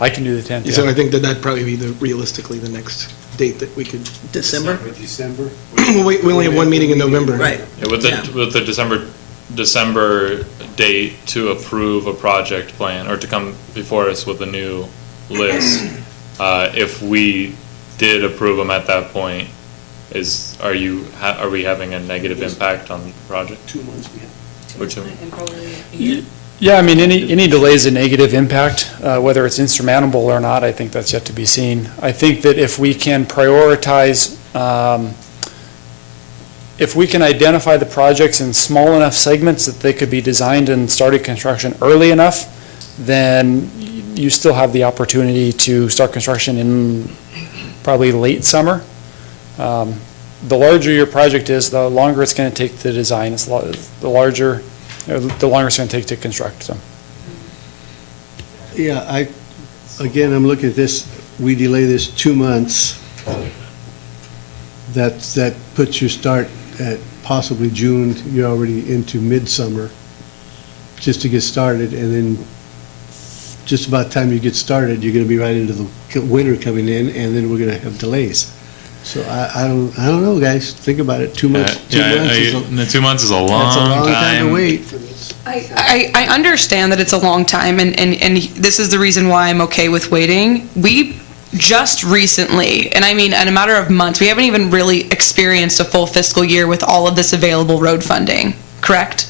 I can do the 10th, So yeah. I think that'd probably be realistically the next date that we could. December? December? We only have one meeting in November. Right. Yeah, with the December date to approve a project plan or to come before us with a new list, if we did approve them at that point, are we having a negative impact on the project? 2 months we have. Which Yeah, I mean, any delay is a negative impact, whether it's insurmountable or not, I think that's yet to be seen. I think that if we can prioritize, if we can identify the projects in small enough segments that they could be designed and started construction early enough, then you still have the opportunity to start construction in probably late summer. The larger your project is, the longer it's going to take to design. The longer it's going to take to construct, so. Yeah, I'm looking at this, we delay this 2 months. That puts your start at possibly June, you're already into midsummer, just to get started, and then just about the time you get started, you're gonna be right into the winter coming in, and then we're gonna have delays. So I don't know, guys, think about it, 2 months. 2 months 2 months is a long That's a long time to time. wait. I understand that it's a long time, and this is the reason why I'm okay with waiting. We just recently, and I mean in a matter of months, we haven't even really experienced a full fiscal year with all of this available road funding, correct?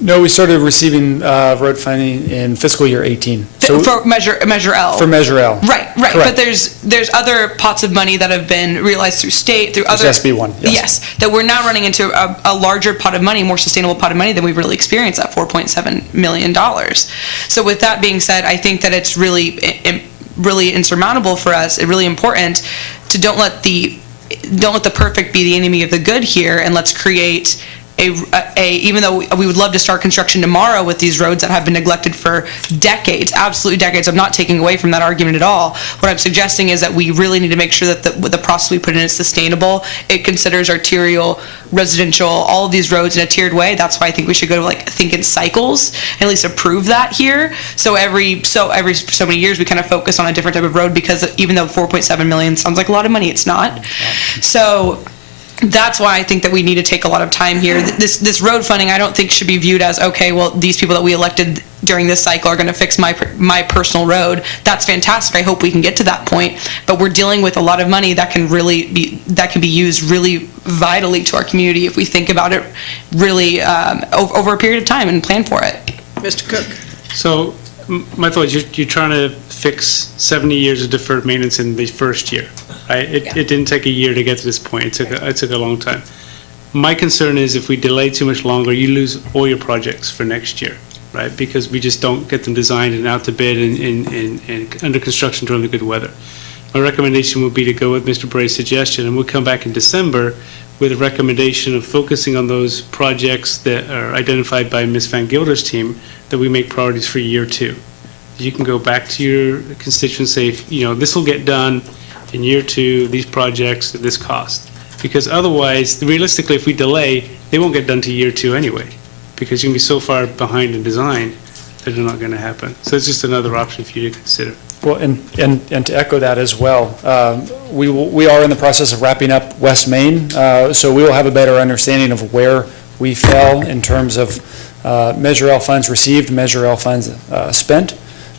No, we started receiving road funding in fiscal year 18. For Measure L. For Measure L. Right. Correct. But there's other pots of money that have been realized through state, through other. There's SB1, yes. Yes, that we're now running into a larger pot of money, more sustainable pot of money than we've really experienced at $4.7 million. So with that being said, I think that it's really insurmountable for us, it's really important to don't let the perfect be the enemy of the good here, and let's create even though we would love to start construction tomorrow with these roads that have been neglected for decades, absolutely decades, I'm not taking away from that argument at all. What I'm suggesting is that we really need to make sure that the process we put in is sustainable. It considers arterial, residential, all of these roads in a tiered way. That's why I think we should go to think in cycles, and at least approve that here. So every so many years we kind of focus on a different type of road, because even though 4.7 million sounds like a lot of money, it's not. So that's why I think that we need to take a lot of time here. This road funding, I don't think should be viewed as, okay, well, these people that we elected during this cycle are going to fix my personal road. That's fantastic. I hope we can get to that point. But we're dealing with a lot of money that can be used really vitally to our community if we think about it really over a period of time and plan for it. Mr. Cook? So my thought is you're trying to fix 70 years of deferred maintenance in the first year, right? It didn't take a year to get to this point. It took a long time. My concern is if we delay too much longer, you lose all your projects for next year, right? Because we just don't get them designed and out to bid and under construction during the good weather. My recommendation would be to go with Mr. Bray's suggestion, and we'll come back in December with a recommendation of focusing on those projects that are identified by Ms. Van Gilder's team that we make priorities for year 2. You can go back to your constituents and say, this will get done in year 2, these projects at this cost. Because otherwise, realistically, if we delay, they won't get done to year 2 anyway, because you're going to be so far behind in design that they're not going to happen. So it's just another option for you to consider. Well, and to echo that as well, we are in the process of wrapping up West Main, so we will have a better understanding of where we fell in terms of Measure L funds received, Measure L funds spent.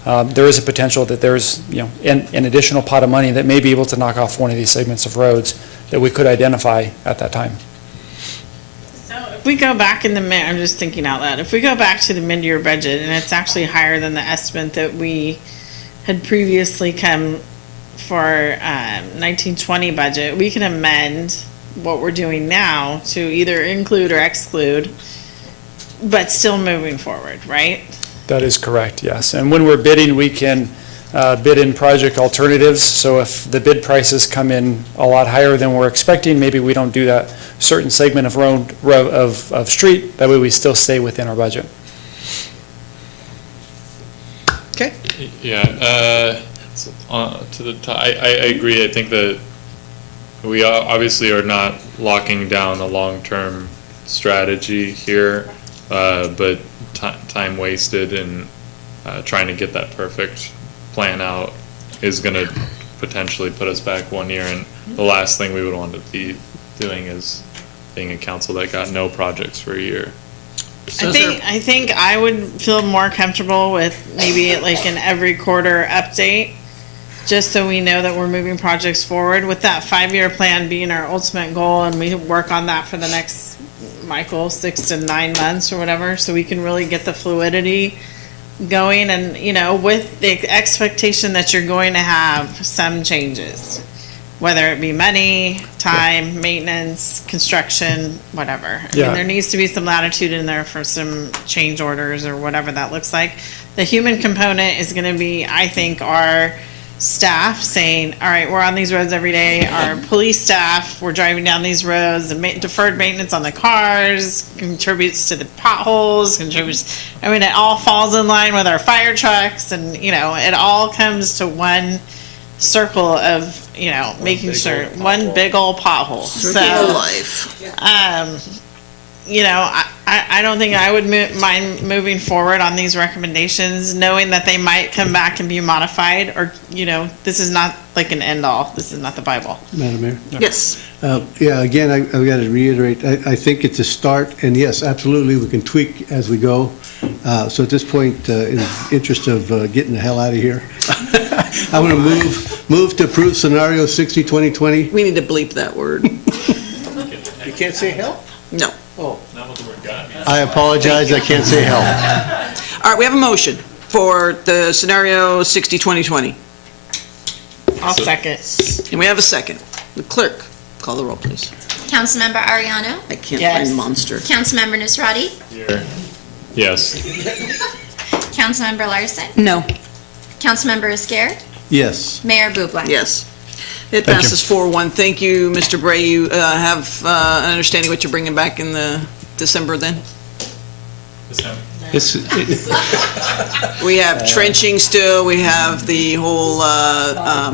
There is a potential that there's an additional pot of money that may be able to knock off one of these segments of roads that we could identify at that time. So if we go back in I'm just thinking out loud, if we go back to the mid-year budget and it's actually higher than the estimate that we had previously come for 1920 budget, we can amend what we're doing now to either include or exclude, but still moving forward, right? That is correct, yes. And when we're bidding, we can bid in project alternatives. So if the bid prices come in a lot higher than we're expecting, maybe we don't do that certain segment of road of street. That way we still stay within our budget. Okay. Yeah, I agree. I think that we obviously are not locking down a long-term strategy here, but time wasted in trying to get that perfect plan out is gonna potentially put us back 1 year, and the last thing we would want to be doing is being a council that got no projects for a year. I think I would feel more comfortable with maybe like an every quarter update, just so we know that we're moving projects forward, with that 5-year plan being our ultimate goal, and we work on that for the next, Michael, 6 to 9 months or whatever, so we can really get the fluidity going, and, you know, with the expectation that you're going to have some changes, whether it be money, time, maintenance, construction, whatever. I Yeah. mean, there needs to be some latitude in there for some change orders or whatever that looks like. The human component is gonna be, I think, our staff saying, all right, we're on these roads every day. Our police staff, we're driving down these roads, the deferred maintenance on the cars contributes to the potholes, I mean, it all falls in line with our fire trucks, and, you know, it all comes to one circle of, you know, making sure, one big old pothole. Circle of life. You know, I don't think I would mind moving forward on these recommendations, knowing that they might come back and be modified, or, you know, this is not like an end-all. This is not the Bible. Madam Mayor? Yes. Yeah, again, I've got to reiterate, I think it's a start, and yes, absolutely, we can tweak as we go. So at this point, in the interest of getting the hell out of here, I'm going to move to approve scenario 60-2020. We need to bleep that word. You can't say hell? No. Oh. I apologize, I can't say hell. All right, we have a motion for the scenario 60-2020. I'll second. And we have a second. The clerk, call the roll, please. Councilmember Ariano? I can't Yes. find monster. Councilmember Nisrati? Here. Yes. Councilmember Larson? No. Councilmember Iscar? Yes. Mayor Bublak? Yes. It Thank you. passes 4-1. Thank you, Mr. Bray. You have an understanding what you're bringing back in the December then? We have trenching still, we have the whole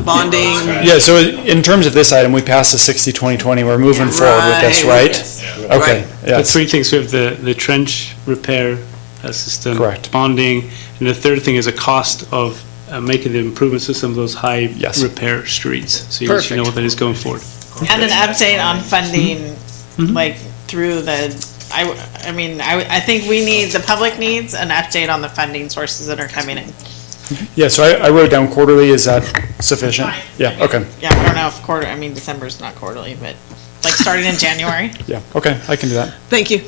bonding. Yeah, so in terms of this item, we passed the 60-2020, we're moving forward with this, right? Okay, The yes. three things, we have the trench repair system. Correct. Bonding, and the third thing is a cost of making the improvements to some of those high Yes. repair streets. So you should know what that is going forward. And an update on funding, like, through the, I mean, I think the public needs an update on the funding sources that are coming in. Yeah, so I wrote down quarterly, is that sufficient? Fine. Yeah, okay, Yeah, I don't know if December's not quarterly, but, like, starting in January. yeah, okay, I can do that. Thank you.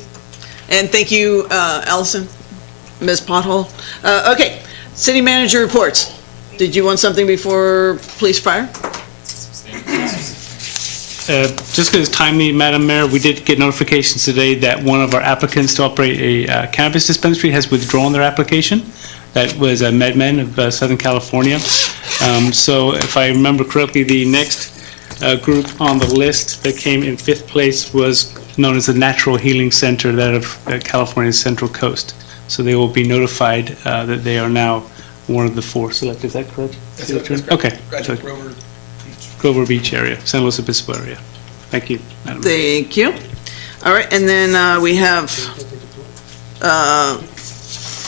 And thank you, Allison, Ms. Pothole. Okay, city manager reports. Did you want something before police fire? Just because it's timely, Madam Mayor, we did get notifications today that one of our applicants to operate a cannabis dispensary has withdrawn their application. That was MedMen of Southern California. So if I remember correctly, the next group on the list that came in 5th place was known as the Natural Healing Center, that of California's Central Coast. So they will be notified that they are now one of the 4 selected. Is that correct? Okay. So Grover Beach area, San Luis Obispo area. Thank you, Madam Mayor. Thank you. All right, and then we have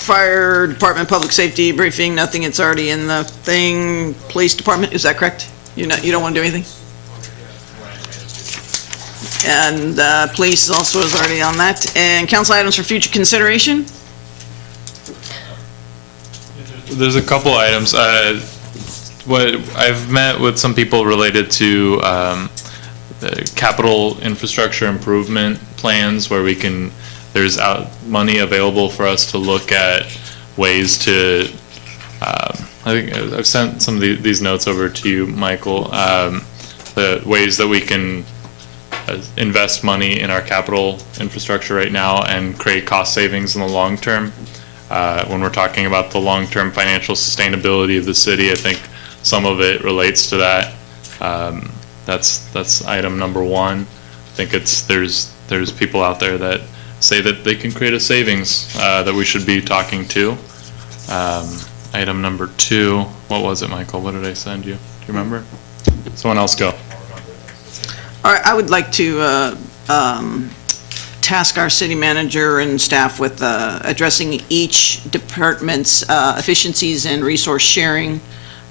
fire department, public safety briefing, nothing, it's already in the thing. Police department, is that correct? You don't want to do anything? And police also is already on that. And council items for future consideration? There's a couple items. What I've met with some people related to the capital infrastructure improvement plans, where there's money available for us to look at ways to. I think I've sent some of these notes over to you, Michael. The ways that we can invest money in our capital infrastructure right now and create cost savings in the long term. When we're talking about the long-term financial sustainability of the city, I think some of it relates to that. That's item number 1. I think there's people out there that say that they can create a savings that we should be talking to. Item number 2, what was it, Michael? What did I send you? Do you remember? Someone else go. All right, I would like to task our city manager and staff with addressing each department's efficiencies and resource sharing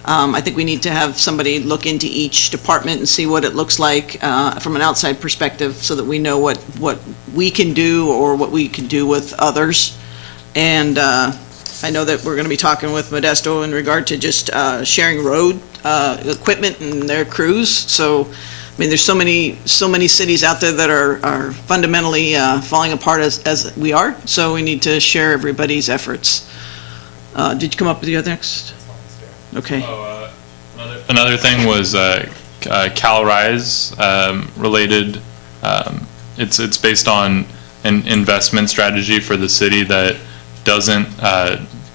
I think we need to have somebody look into each department and see what it looks like from an outside perspective so that we know what we can do or what we can do with others. And I know that we're going to be talking with Modesto in regard to just sharing road equipment and their crews. So, I mean, there's so many cities out there that are fundamentally falling apart as we are. So we need to share everybody's efforts. Did you come up with the other next? Okay. Another thing was CalRise related. It's based on an investment strategy for the city that doesn't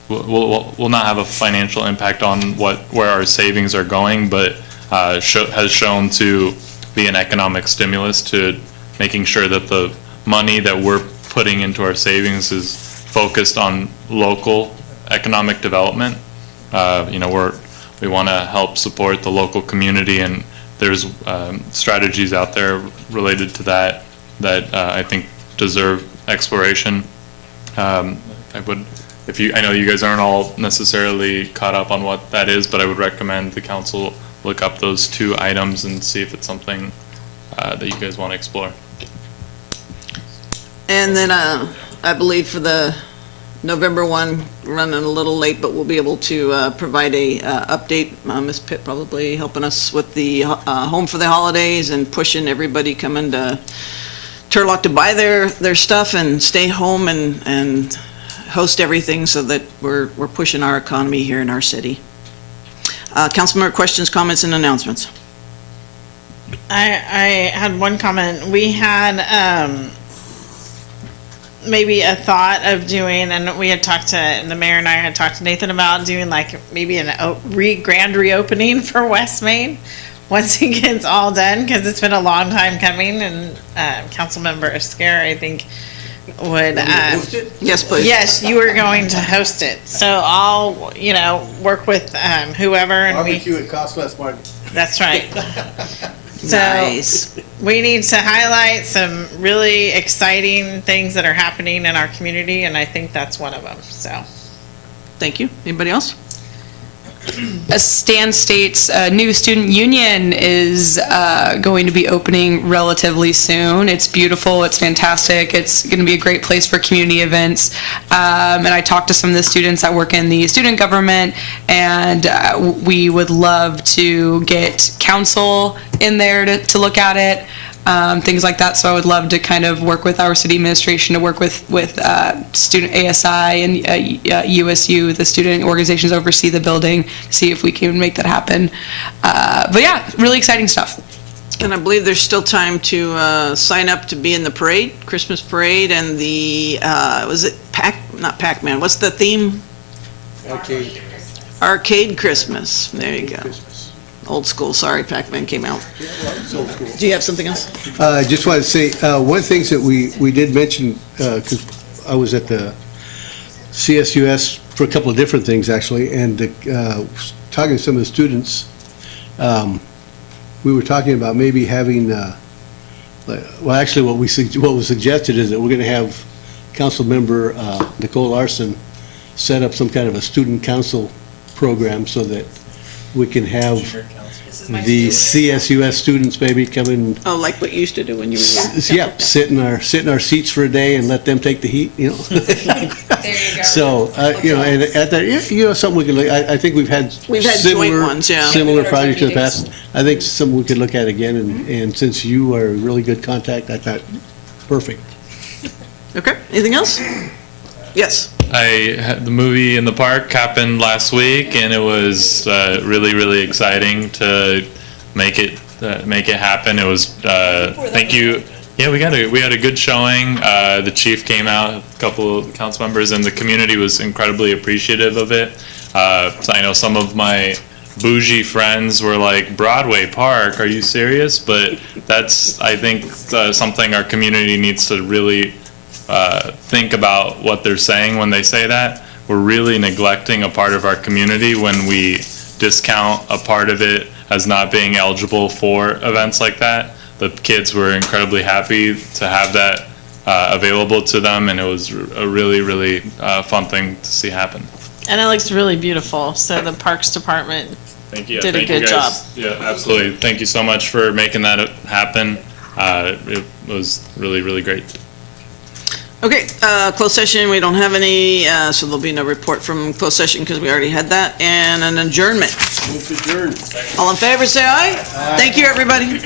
will not have a financial impact on where our savings are going, but has shown to be an economic stimulus to making sure that the money that we're putting into our savings is focused on local economic development. We want to help support the local community, and there's strategies out there related to that I think deserve exploration. I know you guys aren't all necessarily caught up on what that is, but I would recommend the council look up those two items and see if it's something that you guys want to explore. And then I believe for the November one, running a little late, but we'll be able to provide a update. Ms. Pitt probably helping us with the home for the holidays and pushing everybody coming to Turlock to buy their stuff and stay home and host everything so that we're pushing our economy here in our city. Councilmember questions, comments, and announcements. I had one comment. We had maybe a thought of doing, and we had talked to, and the mayor and I had talked to Nathan about doing like maybe a grand reopening for West Main once it gets all done, because it's been a long time coming, and Councilmember Esquer, I think, would yes, please. Yes, you were going to host it, so I'll work with whoever, and Barbecue, it costs less money. that's right. So Nice. we need to highlight some really exciting things that are happening in our community, and I think that's one of them. So Thank you. Anybody else? Stan State's new student union is going to be opening relatively soon. It's beautiful. It's fantastic. It's going to be a great place for community events. And I talked to some of the students that work in the student government, and we would love to get council in there to look at it. Things like that. So I would love to kind of work with our city administration to work with student ASI and USU, the student organizations oversee the building, to see if we can make that happen. But yeah, really exciting stuff. And I believe there's still time to sign up to be in the parade, Christmas parade, and the, was it not Pac-Man, what's the theme? Arcade Christmas. There you go. Old school, sorry, Pac-Man came out. Do you have something else? I just wanted to say, one of the things that we did mention, because I was at the CSUS for a couple of different things, actually, and talking to some of the students, we were talking about maybe having, well, actually, what was suggested is that we're going to have Councilmember Nicole Larson set up some kind of a student council program so that we can have the CSUS students maybe come in. Oh, like what you used to do when you were. Yeah, sit in our seats for a day and let them take the heat, There you go. So, and at that, something we can look, I think we've had joint ones, yeah. similar projects in the past. I think something we could look at again, and since you are a really good contact, I thought, perfect. Okay, anything else? Yes. I had the movie in the park happened last week, and it was really, really exciting to make it happen. It was thank you. Yeah, we had a good showing. The chief came out, a couple of council members, and the community was incredibly appreciative of it. So I know some of my bougie friends were like, Broadway Park, are you serious? But that's, I think, something our community needs to really think about what they're saying when they say that. We're really neglecting a part of our community when we discount a part of it as not being eligible for events like that. The kids were incredibly happy to have that available to them, and it was a really, really fun thing to see happen. And it looks really beautiful. So the Parks Department Thank you. Did a Thank you good job. guys. Yeah, absolutely. Thank you so much for making that happen. It was really, really great. Okay, closed session, we don't have any, so there'll be no report from closed session because we already had that, and an adjournment. All in favor, say aye. Thank you, everybody.